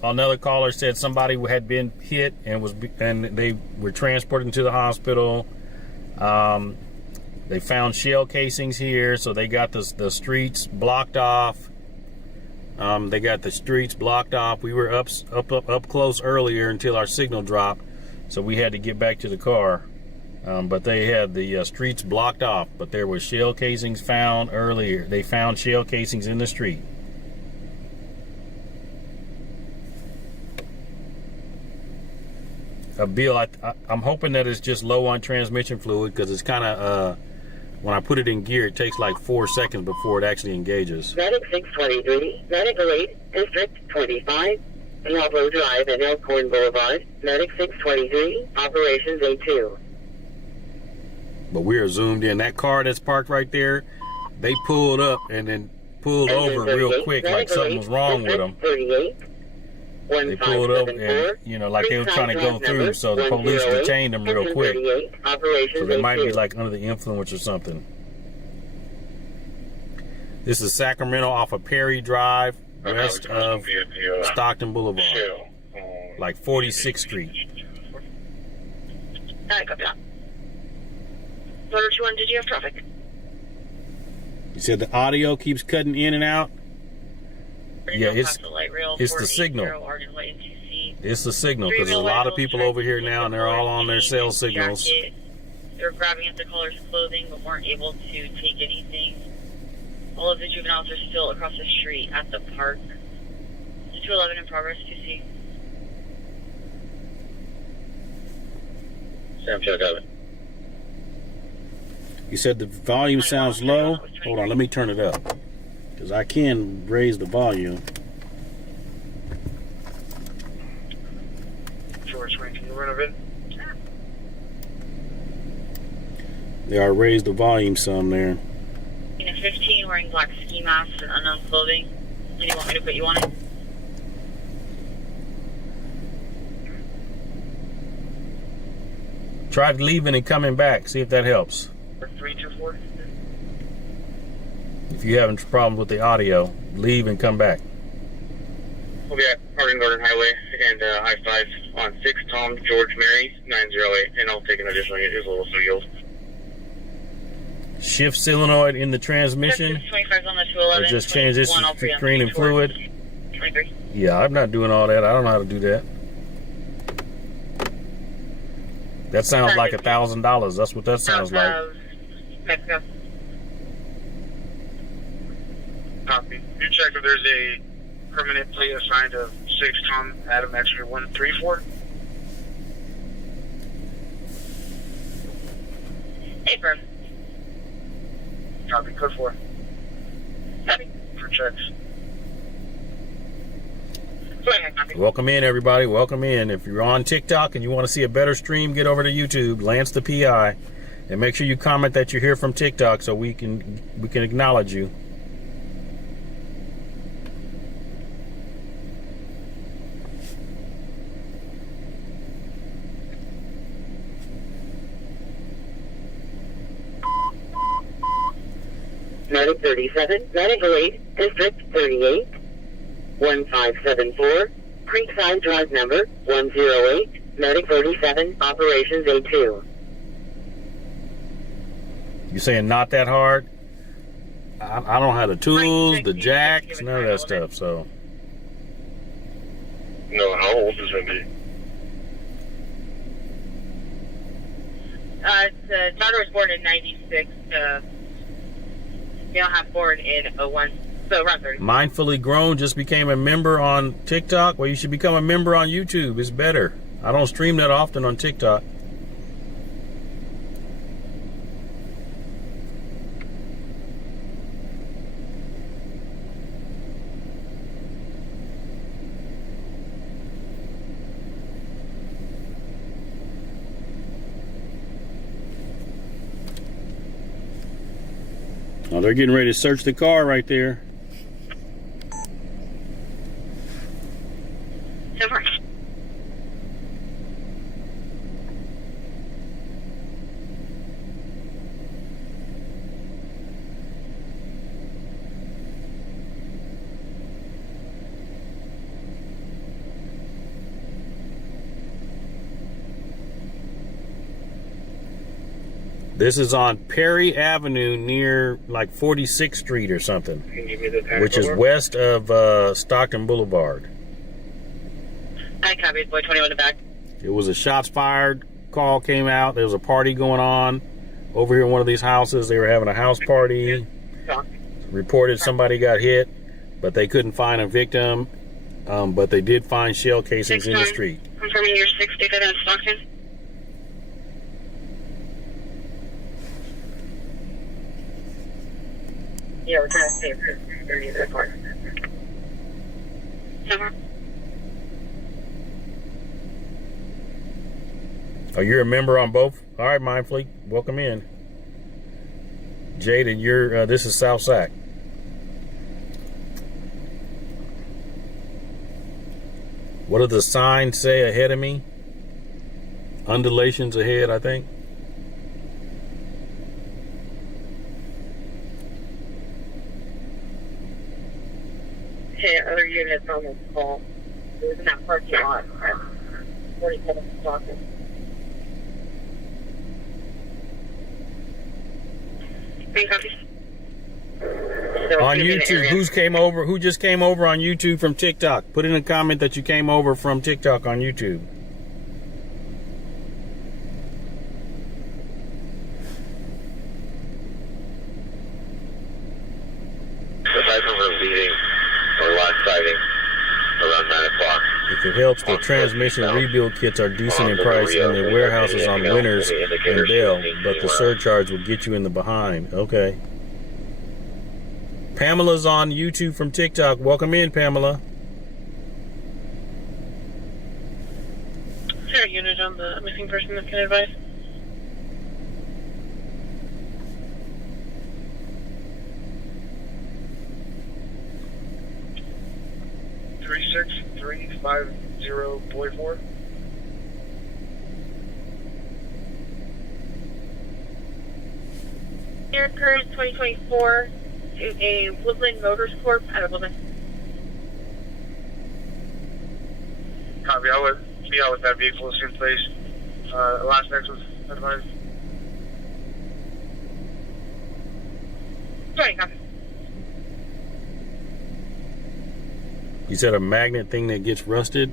another caller said somebody had been hit and they were transported to the hospital. They found shell casings here, so they got the streets blocked off. We were up close earlier until our signal dropped, so we had to get back to the car. But they had the streets blocked off, but there were shell casings found earlier. They found shell casings in the street. Bill, I'm hoping that it's just low on transmission fluid, because it's kind of, when I put it in gear, it takes like 4 seconds before it actually engages. Medic 623, Medical Aid, District 25, Elbow Drive and Elkhorn Boulevard, Medic 623, Operations A2. But we are zoomed in. That car that's parked right there, they pulled up and then pulled over real quick, like something was wrong with them. They pulled up and, like they were trying to go through, so the police detained them real quick. So they might be like under the influence or something. This is Sacramento off of Perry Drive, west of Stockton Boulevard, like 46th Street. Alright, copy that. 121, did you have traffic? You said the audio keeps cutting in and out? Yeah, it's the signal. It's the signal, because there's a lot of people over here now, and they're all on their cell signals. They're grabbing at the caller's clothing, but weren't able to take anything. All of the juveniles are still across the street at the park. 211 in progress, 2C. Sam, check out it. You said the volume sounds low? Hold on, let me turn it up, because I can raise the volume. George, can you run a bit? Yeah, I raised the volume some there. 15 wearing black ski masks and unknown clothing. Do you want me to put you on it? Try leaving and coming back. See if that helps. 324. If you're having problems with the audio, leave and come back. We'll be at Harding Garden Highway and I-5 on 6 Tom George Mary 908, and I'll take an additional unit as well, so yield. Shift solenoid in the transmission, 25 on the 211. or just change this to screen and fluid. 23. Yeah, I'm not doing all that. I don't know how to do that. That sounds like $1,000. That's what that sounds like. Mexico. Copy. You check if there's a permanent plate assigned to 6 Tom Adam X-ray 134. Hey, firm. Copy. Code 4. Copy. For checks. Welcome in, everybody. Welcome in. If you're on TikTok and you want to see a better stream, get over to YouTube, Lance the PI, and make sure you comment that you're here from TikTok so we can acknowledge you. Medic 37, Medical 8, District 38, 1574, Creekside Drive number 108, Medic 37, Operations A2. You saying not that hard? I don't have the tools, the jacks, none of that stuff, so. No, how old is Indy? The daughter was born in 96. They'll have born in 01. So around 30. Mindfully Grown just became a member on TikTok. Well, you should become a member on YouTube. It's better. I don't stream that often on TikTok. Oh, they're getting ready to search the car right there. Over. This is on Perry Avenue near like 46th Street or something, which is west of Stockton Boulevard. I copied. Boy 21 in the back. It was a shots fired call came out. There was a party going on over here in one of these houses. They were having a house party. Reported somebody got hit, but they couldn't find a victim. But they did find shell casings in the street. Confirming your 65 in Stockton. Yeah, we're trying to stay approved. They're near the report. Somewhere. Oh, you're a member on both? All right, Mindfully, welcome in. Jade, and you're this is South Sac. What does the sign say ahead of me? Undulations ahead, I think. Okay, other units on this call. It was in that parking lot at 47 Stockton. On YouTube, who just came over on YouTube from TikTok? Put in a comment that you came over from TikTok on YouTube. Aside from her leading or last sighting around 9 o'clock. If it helps, the transmission rebuild kits are decent in price and the warehouses on Winners and Dell, but the surcharge will get you in the behind. Okay. Pamela's on YouTube from TikTok. Welcome in, Pamela. Is there a unit on the missing person that can advise? 3635044. Air occurs 2024 to a Woodland Motors Corp out of Woodland. Copy. I would be out with that vehicle as soon as please. Last next was advised. Sorry, copy. You said a magnet thing that gets rusted?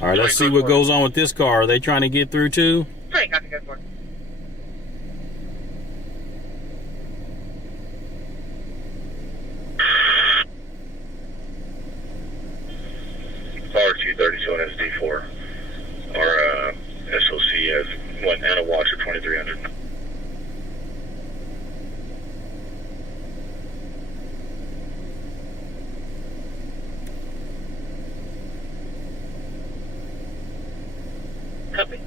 All right, let's see what goes on with this car. Are they trying to get through too? Sorry, copy, go for it. RT32 on SD4. Our SOC has went and a watcher 2300. Copy.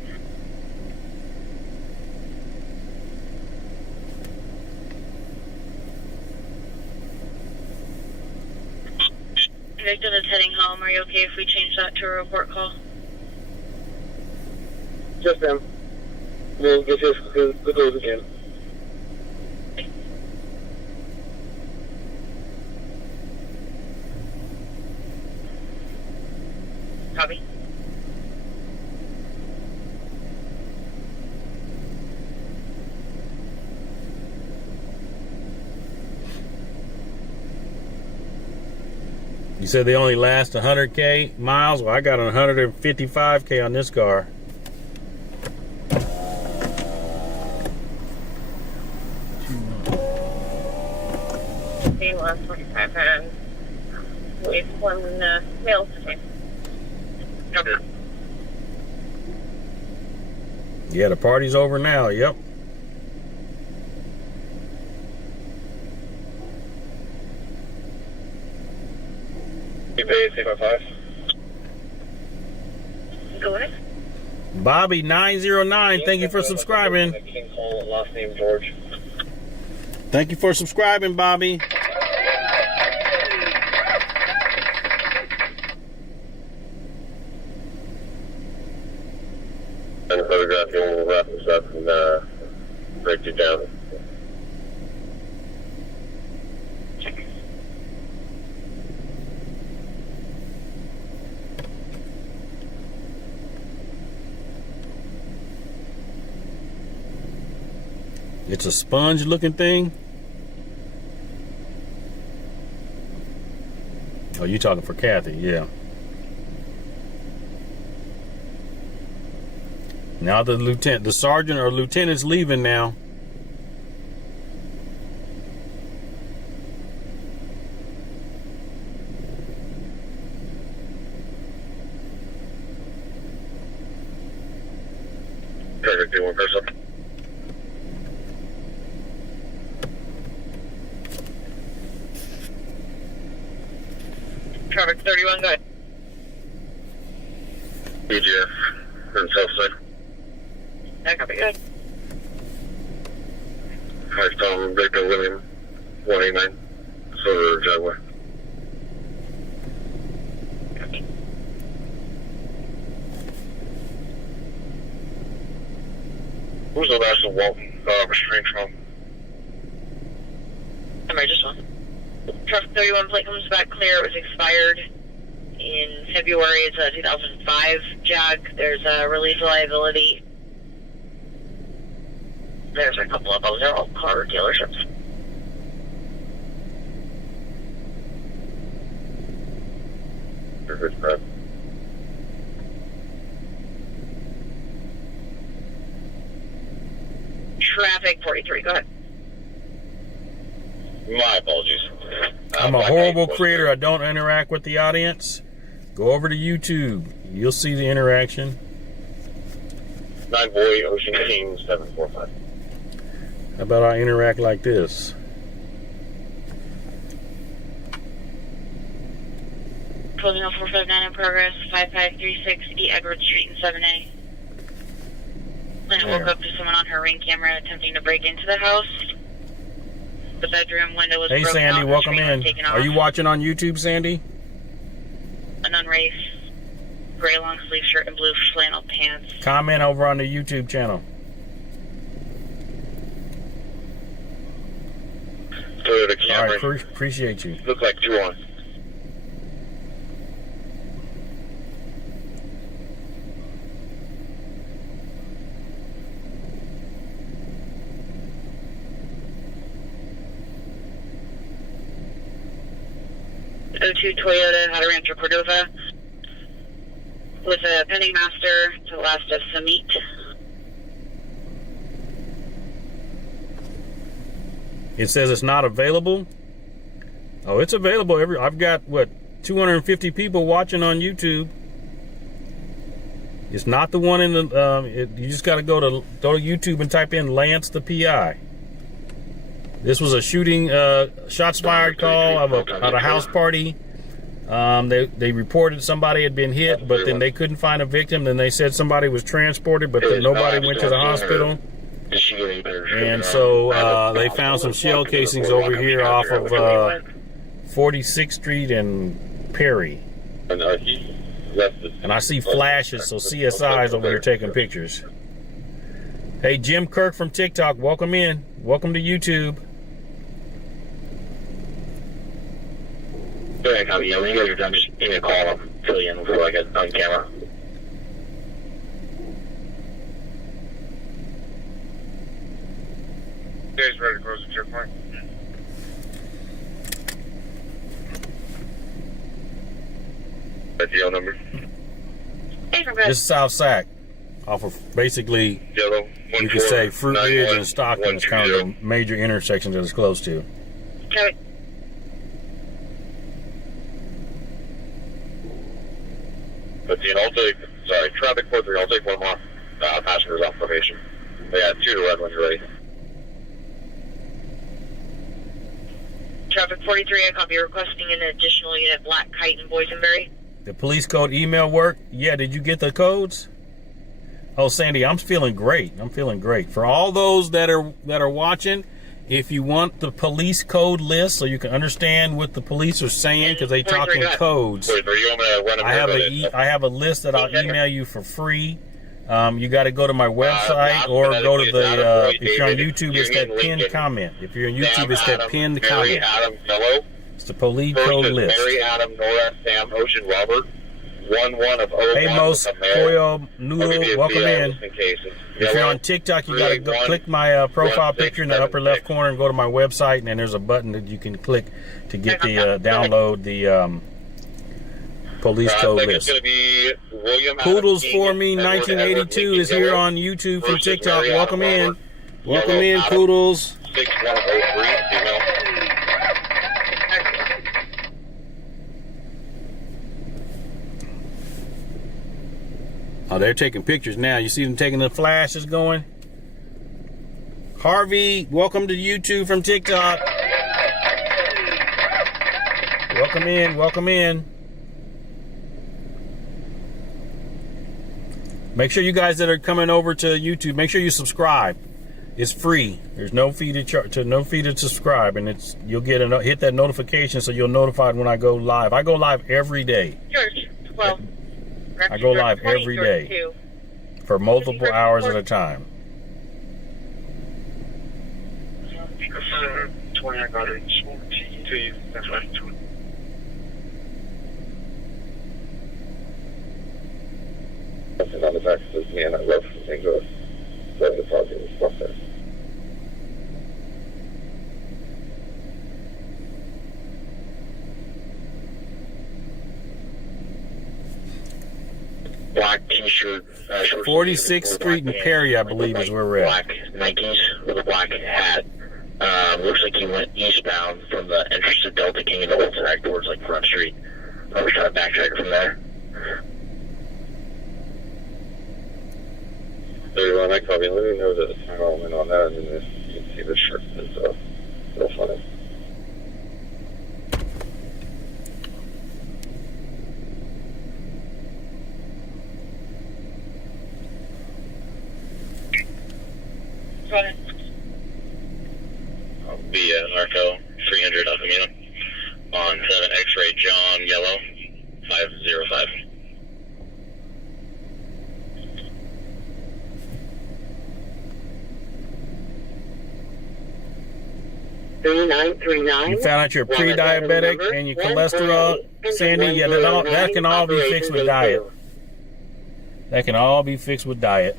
Victim is heading home. Are you okay if we change that to a report call? Yes, ma'am. We'll get this close again. Copy. You said they only last 100K miles? Well, I got 155K on this car. Last 25 and wait one mail today. Copy. Yeah, the party's over now. Yep. You pay 355. Go ahead. Bobby 909, thank you for subscribing. King Cole, last name George. Thank you for subscribing, Bobby. And a photograph, you will wrap this up and break it down. It's a sponge looking thing. Oh, you talking for Kathy, yeah. Now the sergeant or lieutenant's leaving now. Perfect, do one person. Traffic 31, go ahead. EGF, and Southside. Yeah, copy, go ahead. Hi, Tom, Victor William, 189, Silver Jaguar. Who's the last of Walton restraint from? I'm ready, just one. Traffic 31 plate comes back clear. It was expired in February. It's a 2005 Jag. There's a release liability. There's a couple of those. They're all car dealerships. Perfect, Brad. Traffic 43, go ahead. My apologies. I'm a horrible creator. I don't interact with the audience. Go over to YouTube. You'll see the interaction. 9 Boy Ocean King 745. How about I interact like this? Closing on 459 in progress, 5536 E. Edward Street in 7A. Lynette woke up to someone on her Ring camera attempting to break into the house. The bedroom window was Hey, broken Sandy, out, welcome the screen in. was taken Are off. you watching on YouTube, Sandy? race, gray long sleeve shirt and blue flannel pants. Comment over on the YouTube channel. Toyota All right, Camry. appreciate you. Look like 2 on. '02 Toyota had a Rancho Cordova with a pending master to the last of Samit. It says it's not available. Oh, it's available. I've got, what, 250 people watching on YouTube. It's not the one in the, you just got to go to YouTube and type in Lance the PI. This was a shooting, shots fired call at a house party. They reported somebody had been hit, but then they couldn't find a victim. Then they said somebody was transported, but then nobody went to the hospital. And so they found some shell casings over here off of 46th Street and Perry. And I see flashes, so CSI's over here taking pictures. Hey, Jim Kirk from TikTok, welcome in. Welcome to YouTube. Yeah, when you guys are done, just give me a call. I'll fill you in before I get on camera. You guys ready to close the checkpoint? That's the number. This is South Sac, off of basically, Yellow, you could say Fruit Ridge and Stockton is kind of the major intersections that it's close to. Okay. But I'll take, sorry, traffic 43, I'll take one more passengers off probation. They had 2 to red ones ready. Traffic 43, I copy requesting an additional unit Black Kite and Boysenberry. The police code email work? Yeah, did you get the codes? Oh, Sandy, I'm feeling great. I'm feeling great. For all those that are watching, if you want the police code list so you can understand what the police are saying, because they talk in codes, I have a list that I'll email you for free. You got to go to my website or go to the, if you're on YouTube, it's that pinned comment. If you're on YouTube, it's that pinned comment. It's the police code list. Mary, Adam, Nora, Sam, Ocean, Robert, 11 of 01. Hey, Mos, Koyo, Noodle, welcome in. If you're on TikTok, you got to go click my profile picture in the upper left corner and go to my website, and then there's a button that you can click to get the download the police code list. Poodles for me 1982 is here on YouTube from TikTok. Welcome in. Welcome in, Poodles. 6103, Oh, they're taking pictures now. You see them taking the flashes going? Harvey, welcome to YouTube from TikTok. Welcome in, welcome in. Make sure you guys that are coming over to YouTube, make sure you subscribe. It's free. There's no fee to subscribe, and you'll get hit that notification so you'll notified when I go live. I go live every day. George, 12. I go live every day for multiple hours at a time. 20, I got it. To you. That's right. Nothing on the back says me and I love things with the parking stuff there. Black t-shirt, 46th Street and Perry, I believe, is where we're at. Black Nikes with a black hat. Looks like he went eastbound from the entrance to Delta King into Old Sac towards like Front Street. I was trying to backtrack from there. 31, I copy. Let me know that the time I went on that, and then you can see the shirt and stuff. Real funny. I'll be Narco 300 El Camino on 7 X-Ray John Yellow 505. 139. You found out you're pre-diabetic and your cholesterol, Sandy. Yeah, that can all be fixed with diet. That can all be fixed with diet.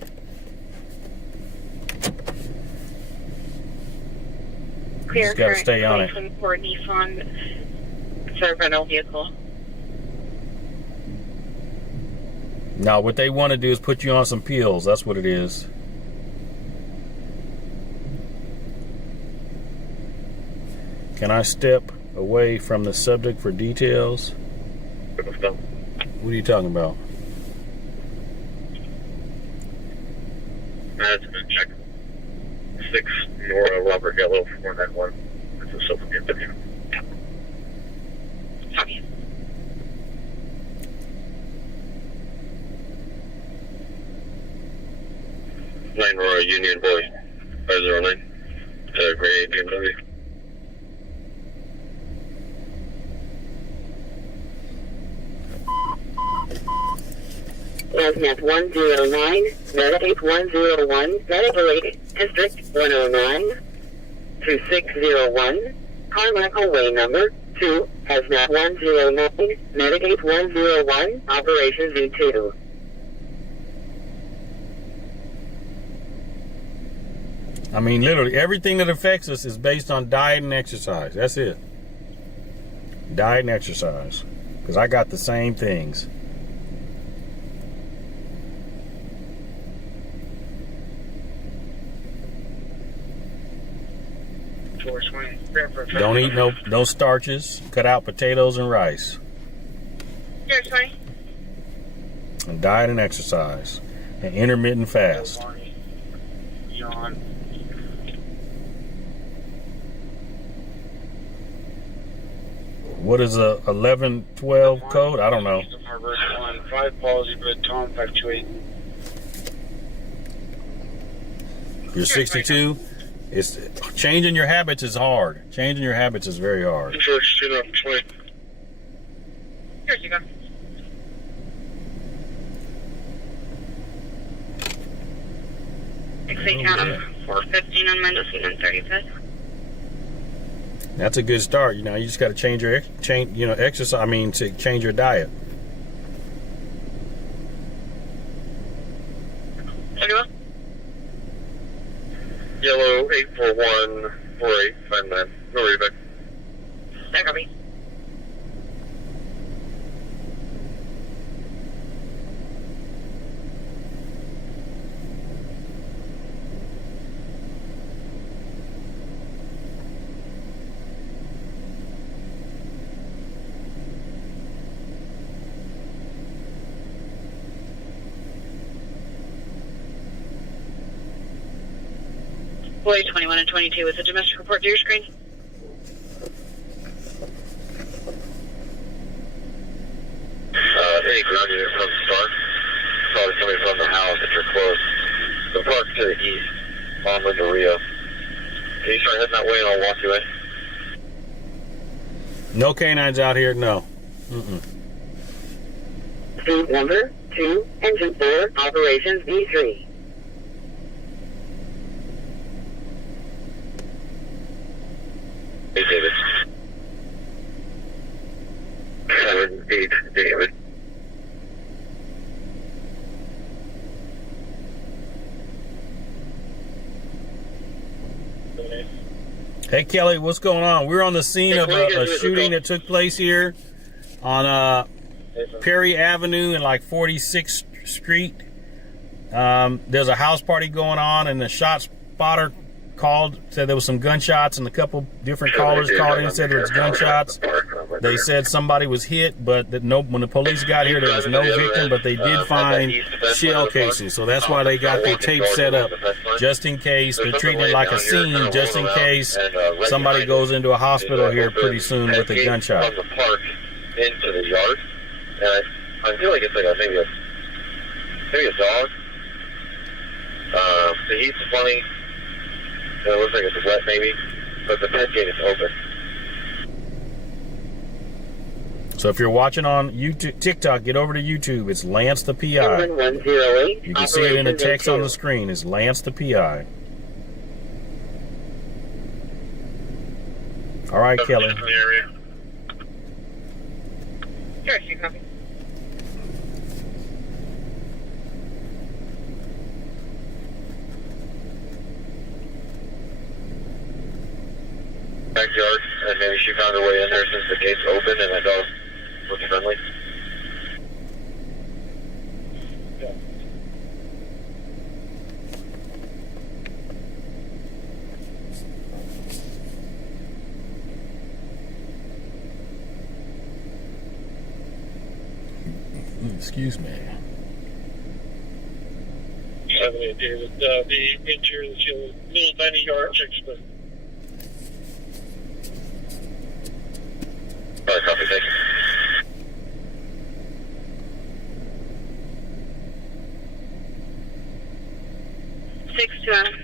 Clear Just got to stay on it. 2024 Nissan rental vehicle. Now, what they want to do is put you on some pills. That's what it is. Can I step away from the subject for details? What are you talking about? Madison, check 6 Nora Robert Yellow 491. This is Sophie interview. Copy. Nine Nora Union Boy 509. Gray BMW. Asmat 109, Medicaid 101, Medicaid District 109, 2601, Carmichael Way number 2, Asmat 109, Medicaid 101, Operation V2. I mean, literally, everything that affects us is based on diet and exercise. That's it. Diet and exercise. Because I got the same things. Don't eat no starches. Cut out potatoes and rice. Here's 20. And diet and exercise. And intermittent fast. John. What is a 1112 code? I don't know. 5 policy, but Tom 528. You're 62. It's changing your habits is hard. Changing your habits is very hard. First, 20. Here you go. Exit count 415 on Madison and 35th. That's a good start. You know, you just got to change your exercise. I mean, to change your diet. Yellow 8414859. No worry back. There, copy. Boy 21 and 22 with a domestic report to your screen. Any ground unit from the start. Probably coming from the house if you're close. The park to the east on Linda Rio. Can you start heading that way and I'll walk you in? No canines out here, no. Street number 2, Engine 4, Operations V3. Hey, David. 7-8, David. Hey, Kelly, what's going on? We're on the scene of a shooting that took place here on Perry Avenue and like 46th Street. There's a house party going on, and the shot spotter called, said there was some gunshots, and a couple different callers called in and said there was gunshots. They said somebody was hit, but that when the police got here, there was no victim, but they did find shell casings. So that's why they got their tape set up, just in case. They're treating it like a scene, just in case somebody goes into a hospital here pretty soon with a gunshot. From the park into the yard, and I feel like it's like maybe a dog. The heat's funny. It looks like it's wet, maybe, but the pet gate is open. So if you're watching on YouTube, TikTok, get over to YouTube. It's Lance the PI. 108. You can see it in the text on the screen. It's Lance the PI. All right, Kelly. From the area. Sure, you copy. Backyard, and maybe she found her way in there since the gate's open and that dog looks friendly. Excuse me. 70 deer with the interior, the little tiny yard checks, but All right, copy, thank you. 6 to Adam.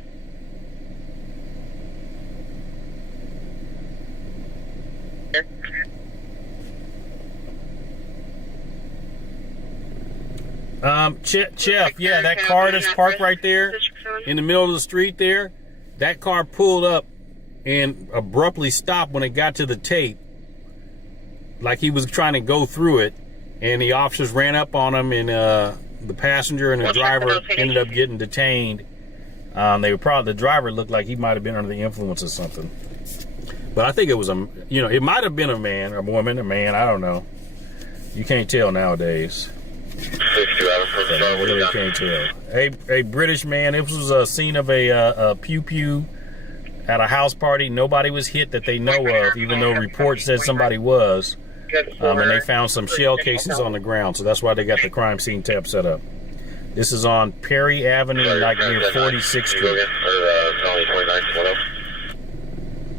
Chef, yeah, that car that's parked right there in the middle of the street there, that car pulled up and abruptly stopped when it got to the tape, like he was trying to go through it, and the officers ran up on him, and the passenger and the driver ended up getting detained. The driver looked like he might have been under the influence or something, but I think it was it might have been a man, a woman, a man, I don't know. You can't tell nowadays. I really can't tell. A British man. This was a scene of a pew-pew at a house party. Nobody was hit that they know of, even though reports said somebody was. And they found some shell cases on the ground, so that's why they got the crime scene tab set up. This is on Perry Avenue, like near 46th Street.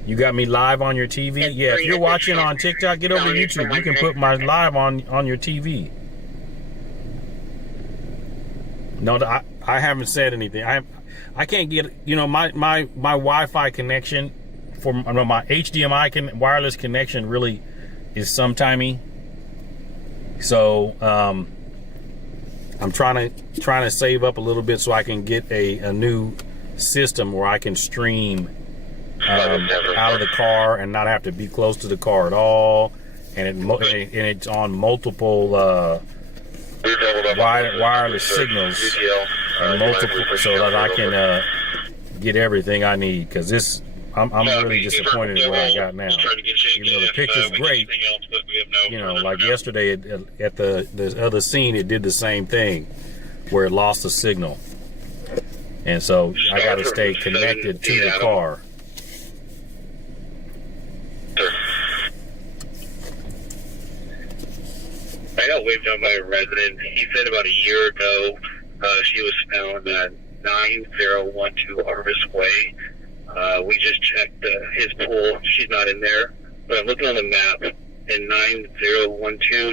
You got me live on your TV? Yeah, if you're watching on TikTok, get over to YouTube. You can put my live on your TV. No, I haven't said anything. I can't get, my Wi-Fi connection for my HDMI wireless connection really is sometimey. So I'm trying to save up a little bit so I can get a new system where I can stream out of the car and not have to be close to the car at all, and it's on multiple wireless signals and multiple, so that I can get everything I need, because I'm really disappointed in what I got now. Even though the picture's great, like yesterday at the other scene, it did the same thing where it lost the signal, and so I got to stay connected to the car. I got waved down by a resident. He said about a year ago she was found at 9012 Harvest Way. We just checked his pool. She's not in there. But I'm looking on the map, and 9012,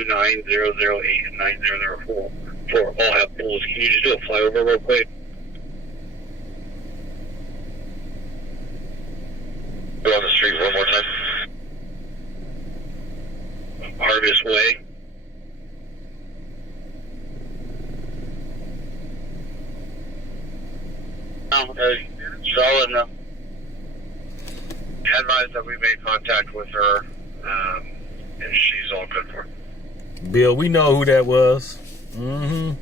9008, and 9004 all have pools. Can you just do a flyover real quick? Go on the street one more time. Harvest Way. Solid enough. Advised that we made contact with her, and she's all good for it. Bill, we know who that was. I'm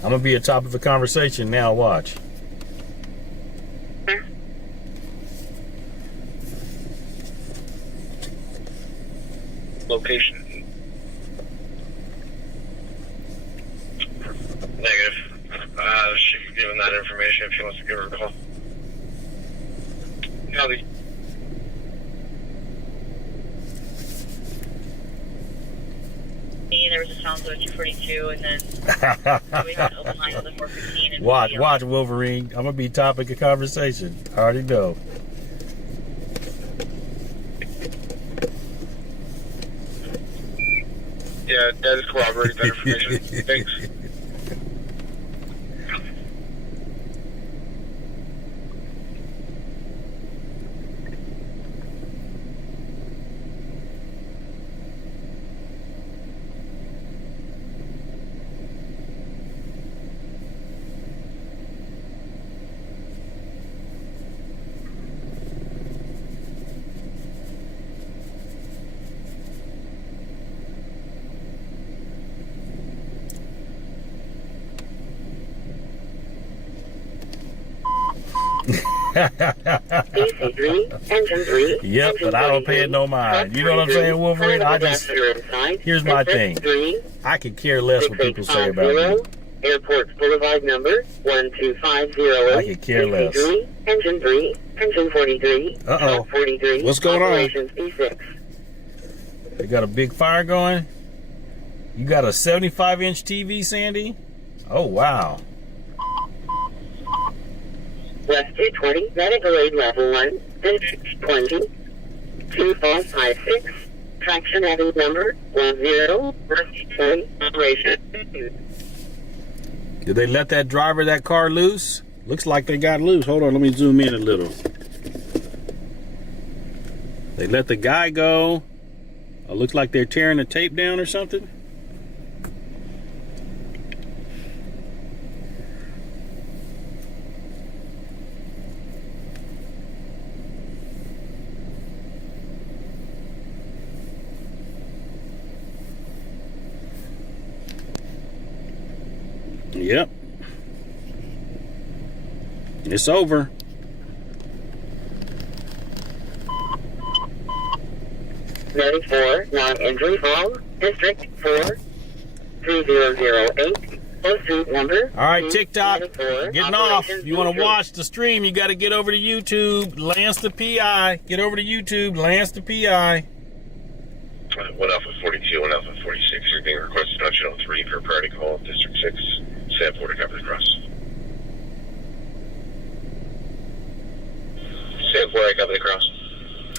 gonna be a topic of conversation now. Watch. Location. Negative. She's given that information if she wants to give her a call. Copy. There was a sound at 242, and then we had an open line on the 415. And Watch, Wolverine. I'm gonna be topic of conversation. I already know. Yeah, that is corroborating that information. Thanks. DC3, engine 3. Yep, but I don't pay it no mind. You know what I'm saying, Wolverine? I just, here's my thing. I could care less what people say about me. Airport Boulevard number 12508. I could care less. DC3, engine 3, engine 43. Uh-oh. 43. What's going on? Operations B6. They got a big fire going? You got a 75-inch TV, Sandy? Oh, wow. West 220, medical aid level 1, District 20, 2556, traction heavy number 10, operation. Did they let that driver of that car loose? Looks like they got loose. Hold on, let me zoom in a little. They let the guy go. It looks like they're tearing the tape down or something. Yep. It's over. .94, non-injury fall, District 4, 3008, post street number. All right, TikTok, 294, getting off. If you want to watch the stream, you got to get over to YouTube. Lance the PI. Get over to YouTube. Lance the PI. 1 Alpha 42, 1 Alpha 46. You're being requested on channel 3 for a priority call, District 6, San Porter, copy the cross. San Porter, copy the cross.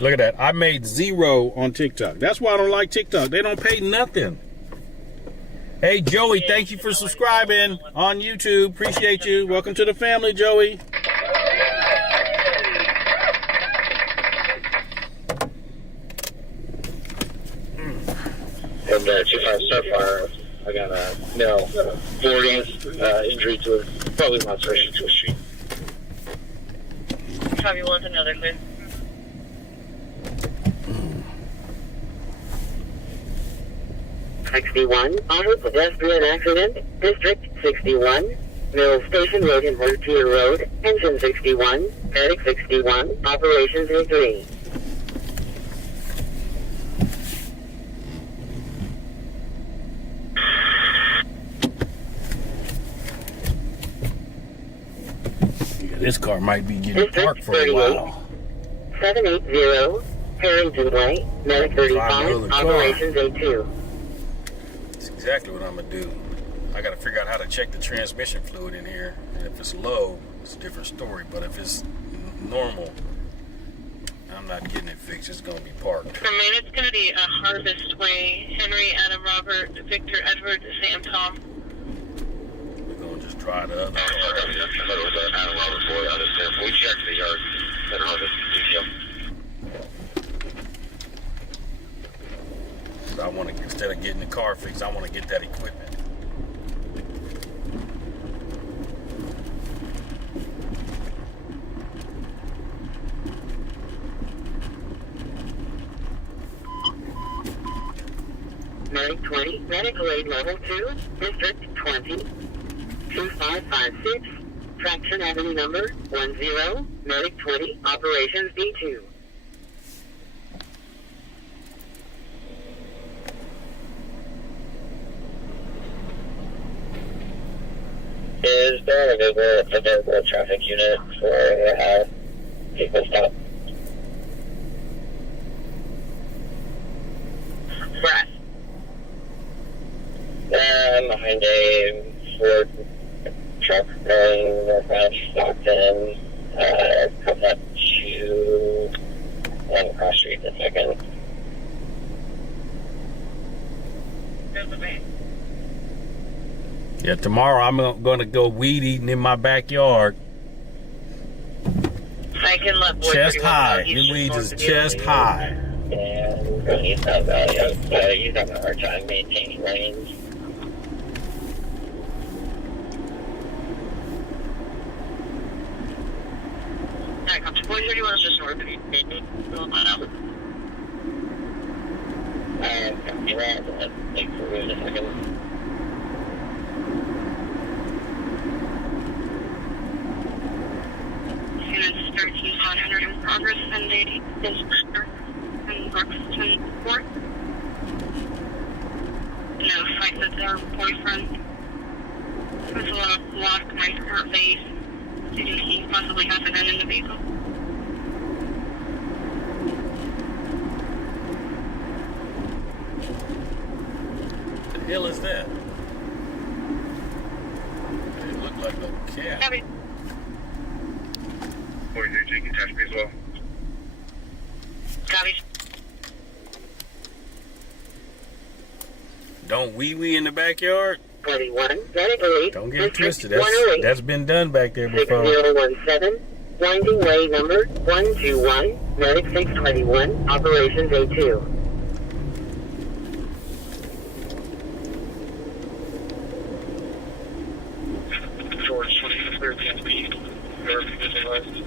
Look at that. I made 0 on TikTok. That's why I don't like TikTok. They don't pay nothing. Hey, Joey, thank you for subscribing on YouTube. Appreciate you. Welcome to the family, Joey. And 25 Starfire, I got a male 40 injury to a probably laceration to a sheet. Copy, wants another clear. .61, auto pedestrian accident, District 61, Mill Station Road and Vertier Road, engine 61, medic 61, operations A3. This car might be getting parked for a while. 780, Harrington Way, medic 35, operations A2. That's exactly what I'm going to do. I got to figure out how to check the transmission fluid in here. And if it's low, it's a different story. But if it's normal, I'm not getting it fixed. It's going to be parked. For me, it's going to be a Harvest Way, Henry, Adam, Robert, Victor, Edward, Sam, Tom. We're going to just dry the other car. I thought it was Adam Robert Boy. I understand. We checked the yard and Harvest detail. I want to, instead of getting the car fixed, I want to get that equipment. Medic 20, medical aid level 2, District 20, 2556, traction avenue number 10, medic 20, operations B2. Is there an available traffic unit for people stop? Brett. Behind a Ford truck going northbound Stockton, coming up to one cross street in a second. Yeah, tomorrow I'm going to go weed eating in my backyard. I can let boy Chest high. Them weeds is chest high. And he's having a hard time maintaining lanes. Alright, come to boys, or do you want us just north of you? Copy that. Thanks for waiting a second. Start progress and a inspector in Buxton Court. Notified that their boyfriend has a lot of marks on her face. Do you think he possibly has a gun in the vehicle? What the hell is that? It looked like a cat. Copy. 43, you can touch me as well. Copy. Don't wee in the backyard. 21, Medic Don't get it twisted. That's been done back there before. 6017, winding way number 121, Medic 621, Operations A2. George 23rd, PSP. Verification.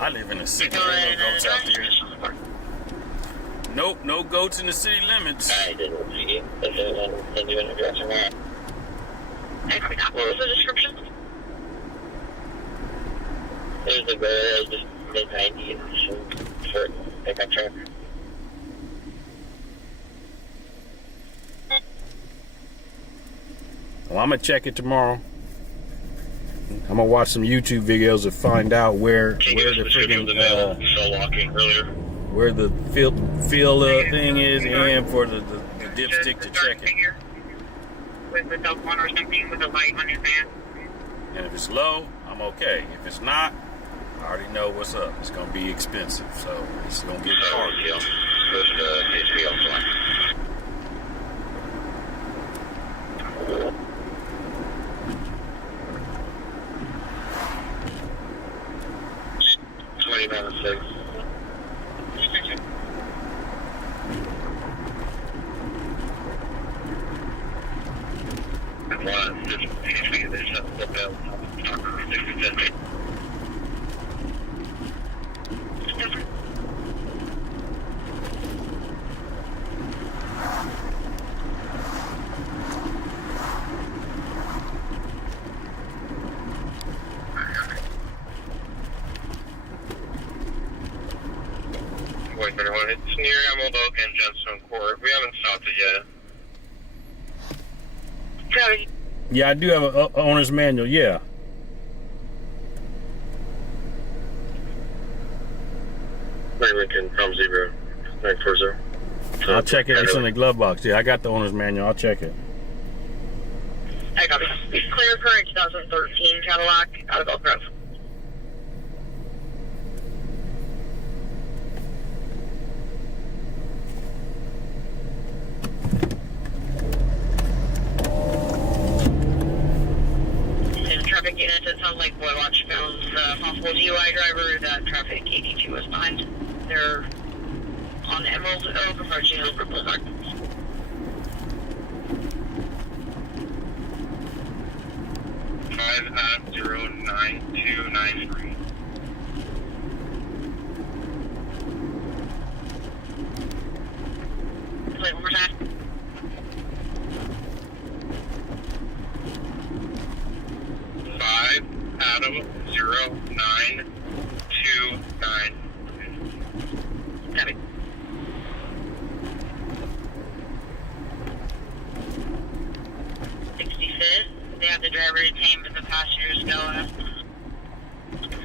I live in the city. There ain't no goats out there. Nope, no goats in the city limits. I didn't see you. I didn't send you an address or not. What was the description? There's a girl, just mid-90s, short pickup truck. Well, I'm gonna check it tomorrow. I'm gonna watch some YouTube videos to find out where the freaking where the field thing is, and for the dipstick to check it. With the cell phone or something with a light on his hand. And if it's low, I'm okay. If it's not, I already know what's up. It's gonna be expensive, so it's gonna get hard. It's near Emerald Oak and Gemstone Court. We haven't stopped it yet. Copy. Yeah, I do have a owner's manual. Yeah. Lincoln from 0940. I'll check it. It's in the glove box. Yeah, I got the owner's manual. I'll check it. I got it. Clear current 2013 Cadillac out of Elk Grove. Traffic units, it sounds like Boy Watch found the possible DUI driver that traffic 82 was behind. They're on the Emerald Oak approaching Over Boulevard. Five at 09293. Play one more time. Adam 0929. Copy. They have the driver detained, but the passengers going.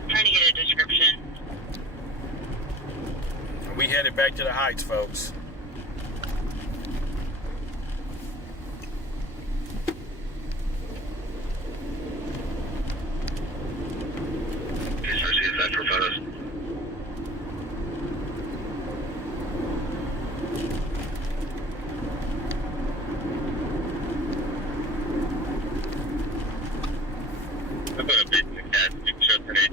Trying to get a description. We headed back to the Heights, folks. For photos. I put a big cat picture today.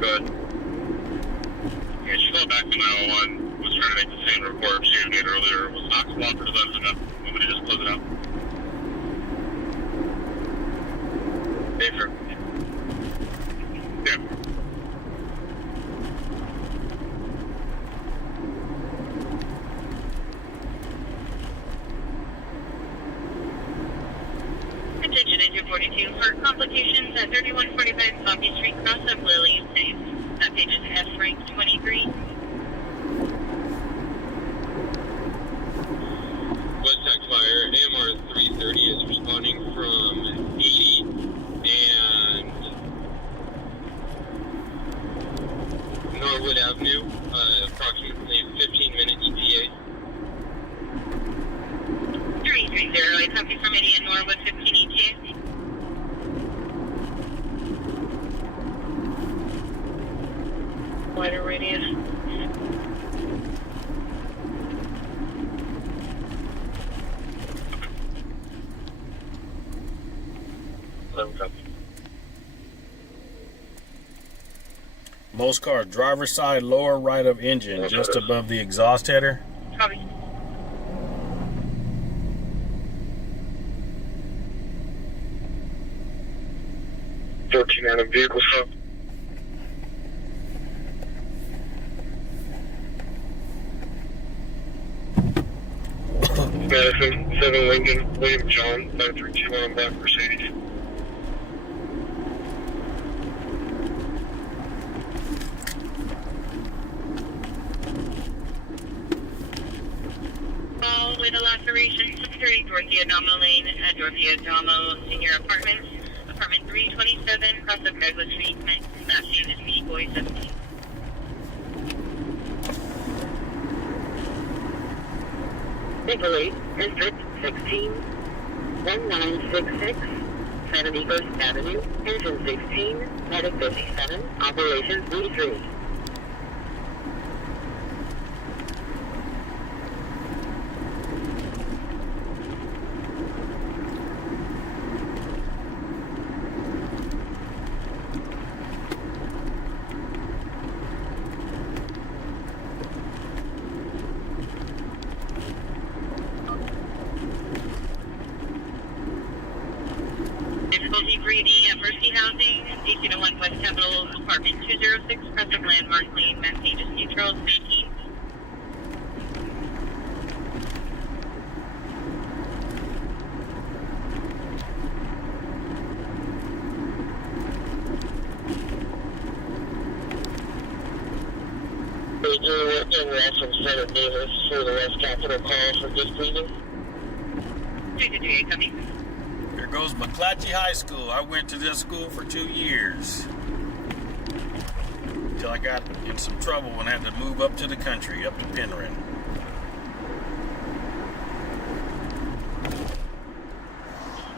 Good. Yeah, she fell back to 901. Was trying to make the same report she had made earlier. Was not cooperative enough. Nobody just close it out. Affirm. Yeah. Attention engine 42 for complications at 3145 Coffee Street, cross of Lily Estates. That page is F rank 23. West Tech Fire, AMR 330 is responding from 80 and Norwood Avenue, approximately 15-minute ETA. 330, I copy from 80 and Norwood 15 ETA. Wider radius. Most car, driver's side, lower right of engine, just above the exhaust header. Copy. Random vehicles up. Madison, 7 Lincoln, William John, 5321 Black Mercedes. All with a laceration, 630 Dorothea Damo Lane at Dorothea Damo Senior Apartments. Apartment 327, cross of Douglas Street, that name is B Boy 17. Nicolay, District 16, 1966, 71st Avenue, Engine 16, Medic 57, Operations B3. Difficulty breathing at Mercy Housing, DC-1 West Capitol, Apartment 206, cross of Landmark Lane, Massachusetts Neutral, 18. We're also Senate Davis for the West Capitol call for displeasing. 223, copy. There goes McClatchy High School. I went to this school for 2 years. Until I got in some trouble when I had to move up to the country, up to Penryn.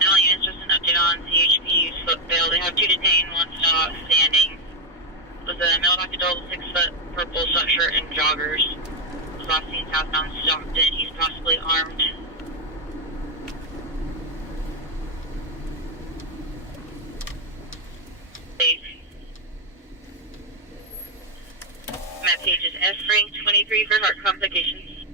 All units, just an update on CHP's foot bail. They have 2 detained, 1 still outstanding. Was a male-back adult, 6-foot, purple sweatshirt and joggers. Was last seen southbound Stockton. He's possibly armed. Map page is S rank 23 for heart complications.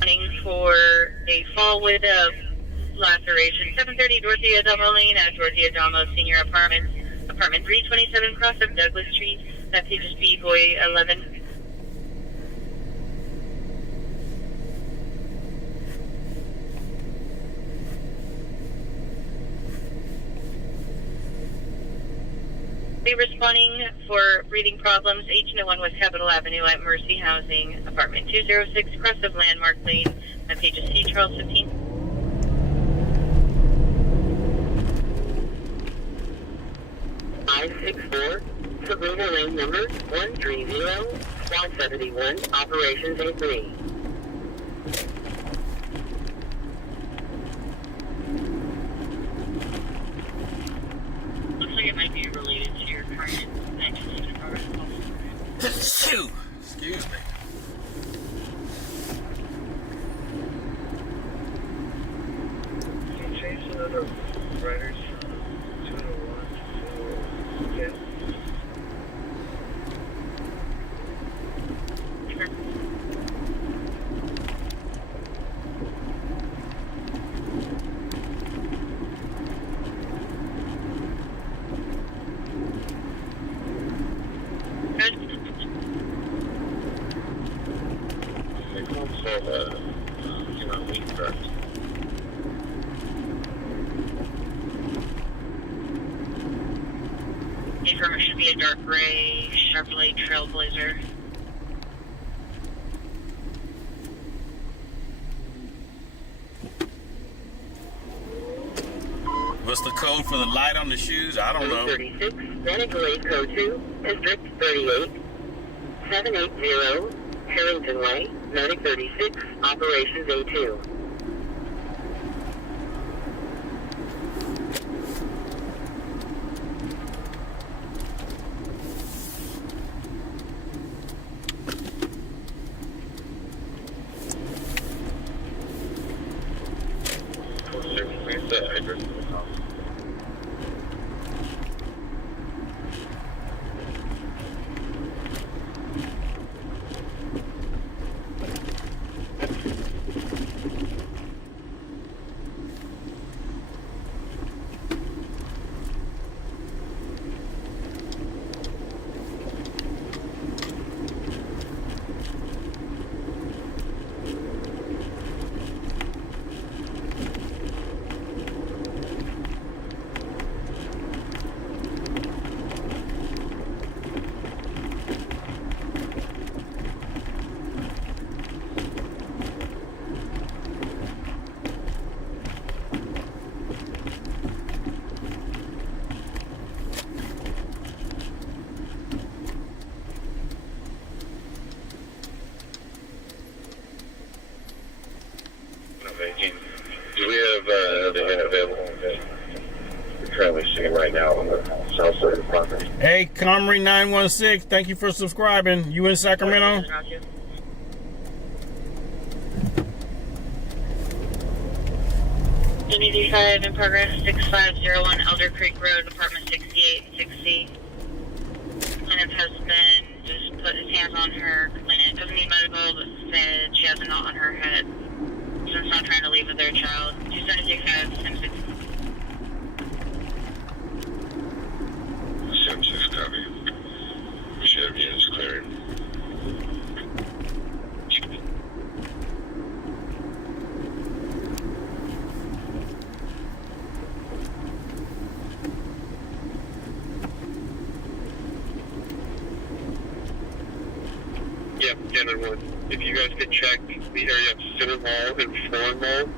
Running for a fall with a laceration. 730 Dorothea Damo Lane at Dorothea Damo Senior Apartments. Apartment 327 cross of Douglas Street. That page is B Boy 11. Be responding for breathing problems, 1801 West Capitol Avenue at Mercy Housing, Apartment 206, cross of Landmark Lane, that page is C. Charles 15. I-64, Sabrina Lane number 130, Squad 71, Operations A3. Looks like it might be related to your current accident article. Excuse me. Can you change the number of riders from 201 to 10? correct. Affirm, it should be a dark gray Chevrolet Trailblazer. What's the code for the light on the shoes? I don't know. 36, Renegade Code 2, District 38, 780, Harrington Way, Medic 36, Operations A2. Do we have the available? We're currently sitting right now on the south side of the property. Hey, Comrie 916, thank you for subscribing. You in Sacramento? Unity 5 in progress, 6501 Elder Creek Road, apartment 6860. Plaintiff has been just put his hands on her. Plaintiff doesn't need medical, but said she has a knot on her head. Since not trying to leave with their child. 2765, 76. 76 copy. We should have units cleared. Yep, standard one. If you guys could check the area of Center Mall and Floor Mall,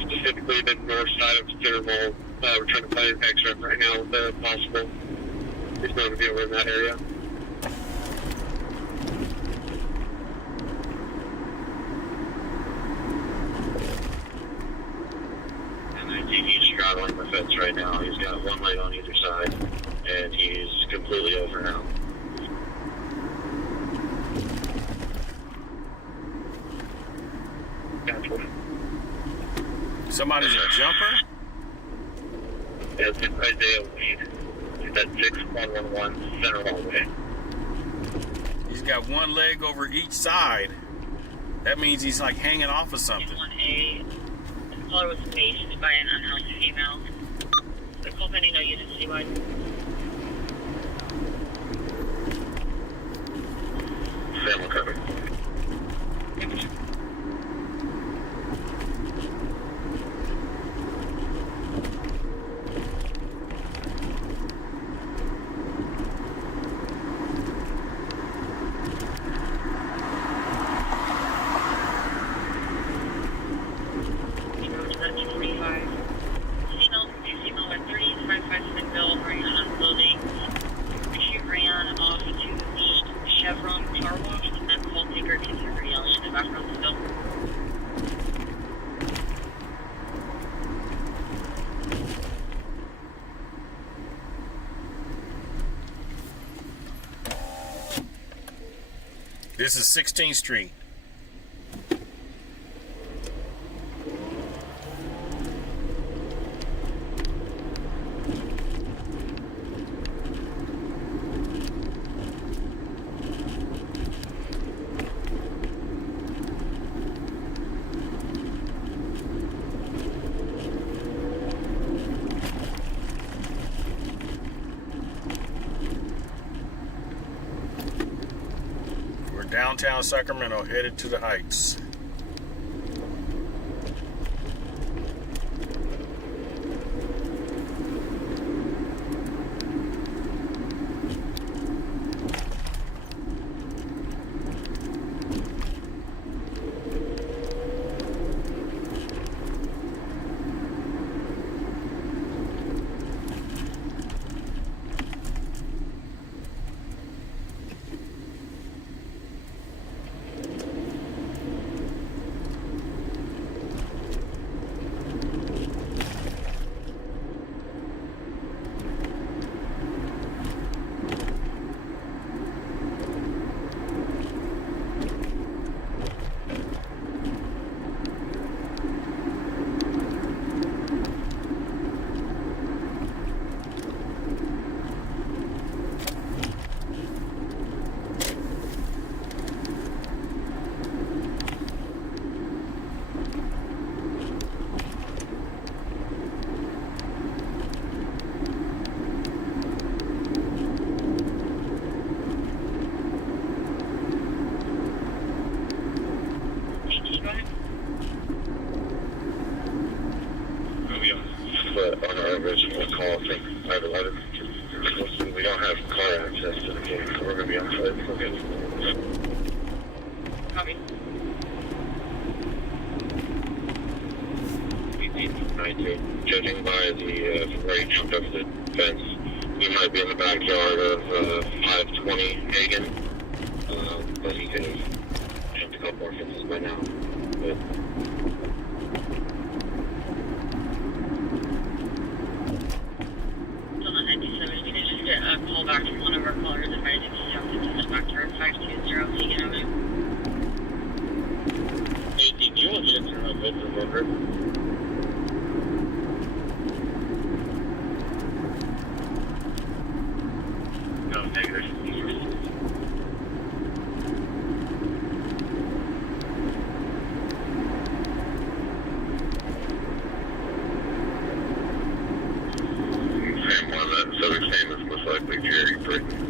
specifically the north side of Center Mall, we're trying to find an X-ray right now if possible. There's no to be over in that area. And I think he's straddling the fence right now. He's got one light on either side, and he's completely over now. Somebody's a jumper? It's Isaiah Weed. He's at 6111 Center Hallway. He's got one leg over each side. That means he's like hanging off of something. 1A, the caller was maced by an unhoused female. The call pending, no units citywide. Sam, cover. This is 16th Street. Downtown Sacramento, headed to the Heights. on our original call, I think 511. Listen, we don't have car access to the game, so we're going to be on site. Okay. Copy. 1819. Judging by the where he jumped over the fence, he might be in the backyard of 520 Hagen, but he could have jumped a couple more fences by now. But Still on 97. Can I just get a call back from one of our callers advising me jumped into the backyard 520 Hagen Avenue? 18, do you want me to turn off it for no, negative. Same one, that Southern name is most likely Jerry Britain.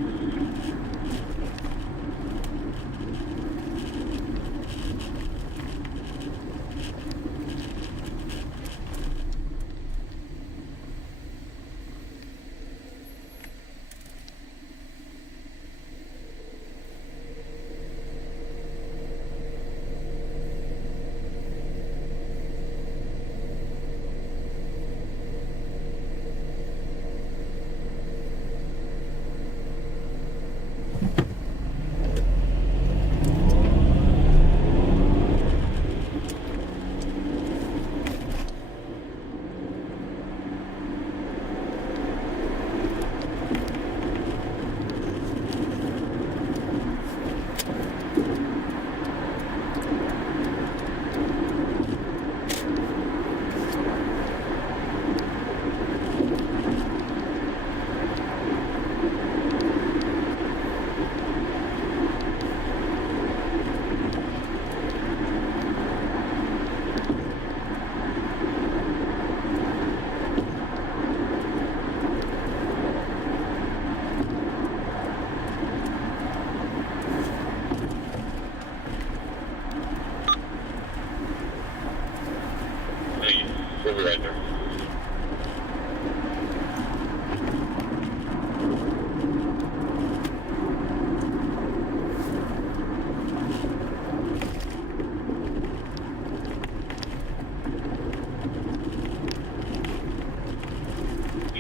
We'll be right there.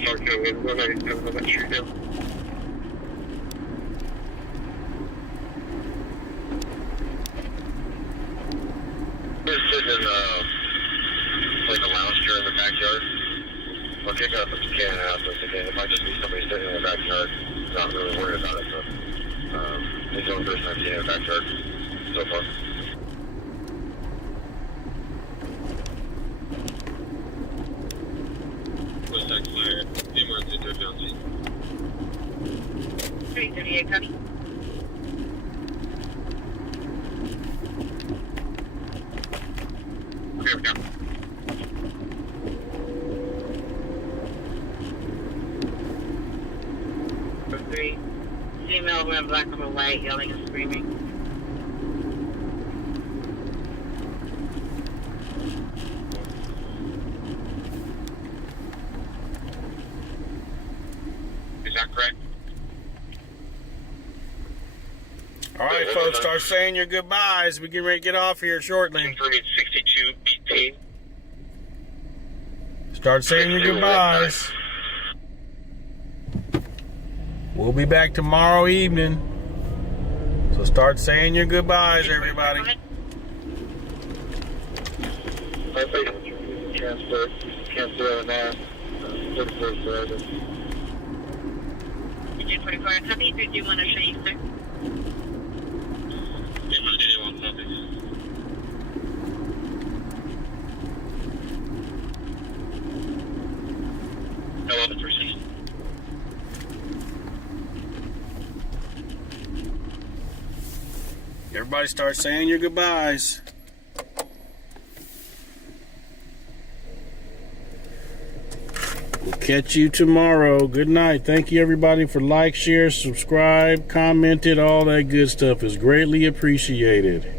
Okay, we're ready to have that shoot down. We're sitting in like a lounge chair in the backyard. I'll kick out the can and ask us again. It might just be somebody sitting in the backyard, not really worried about it, but he's the only person I've seen in the backyard so far. What's that fire? Anywhere to their bounty. 338, copy. Okay, we're down. Three. Female wearing black on the white, yelling and screaming. Is that correct? All right, folks, start saying your goodbyes. We're getting ready to get off here shortly. Confirming 62 BT. Start saying your goodbyes. We'll be back tomorrow evening. So start saying your goodbyes, everybody. Transfer. Cancel on that. 34. Did you 44 copy? Did you want to show you, sir? Anyone copy? Hello, the person. Everybody start saying your goodbyes. We'll catch you tomorrow. Good night. Thank you, everybody, for like, share, subscribe, commented. All that good stuff is greatly appreciated.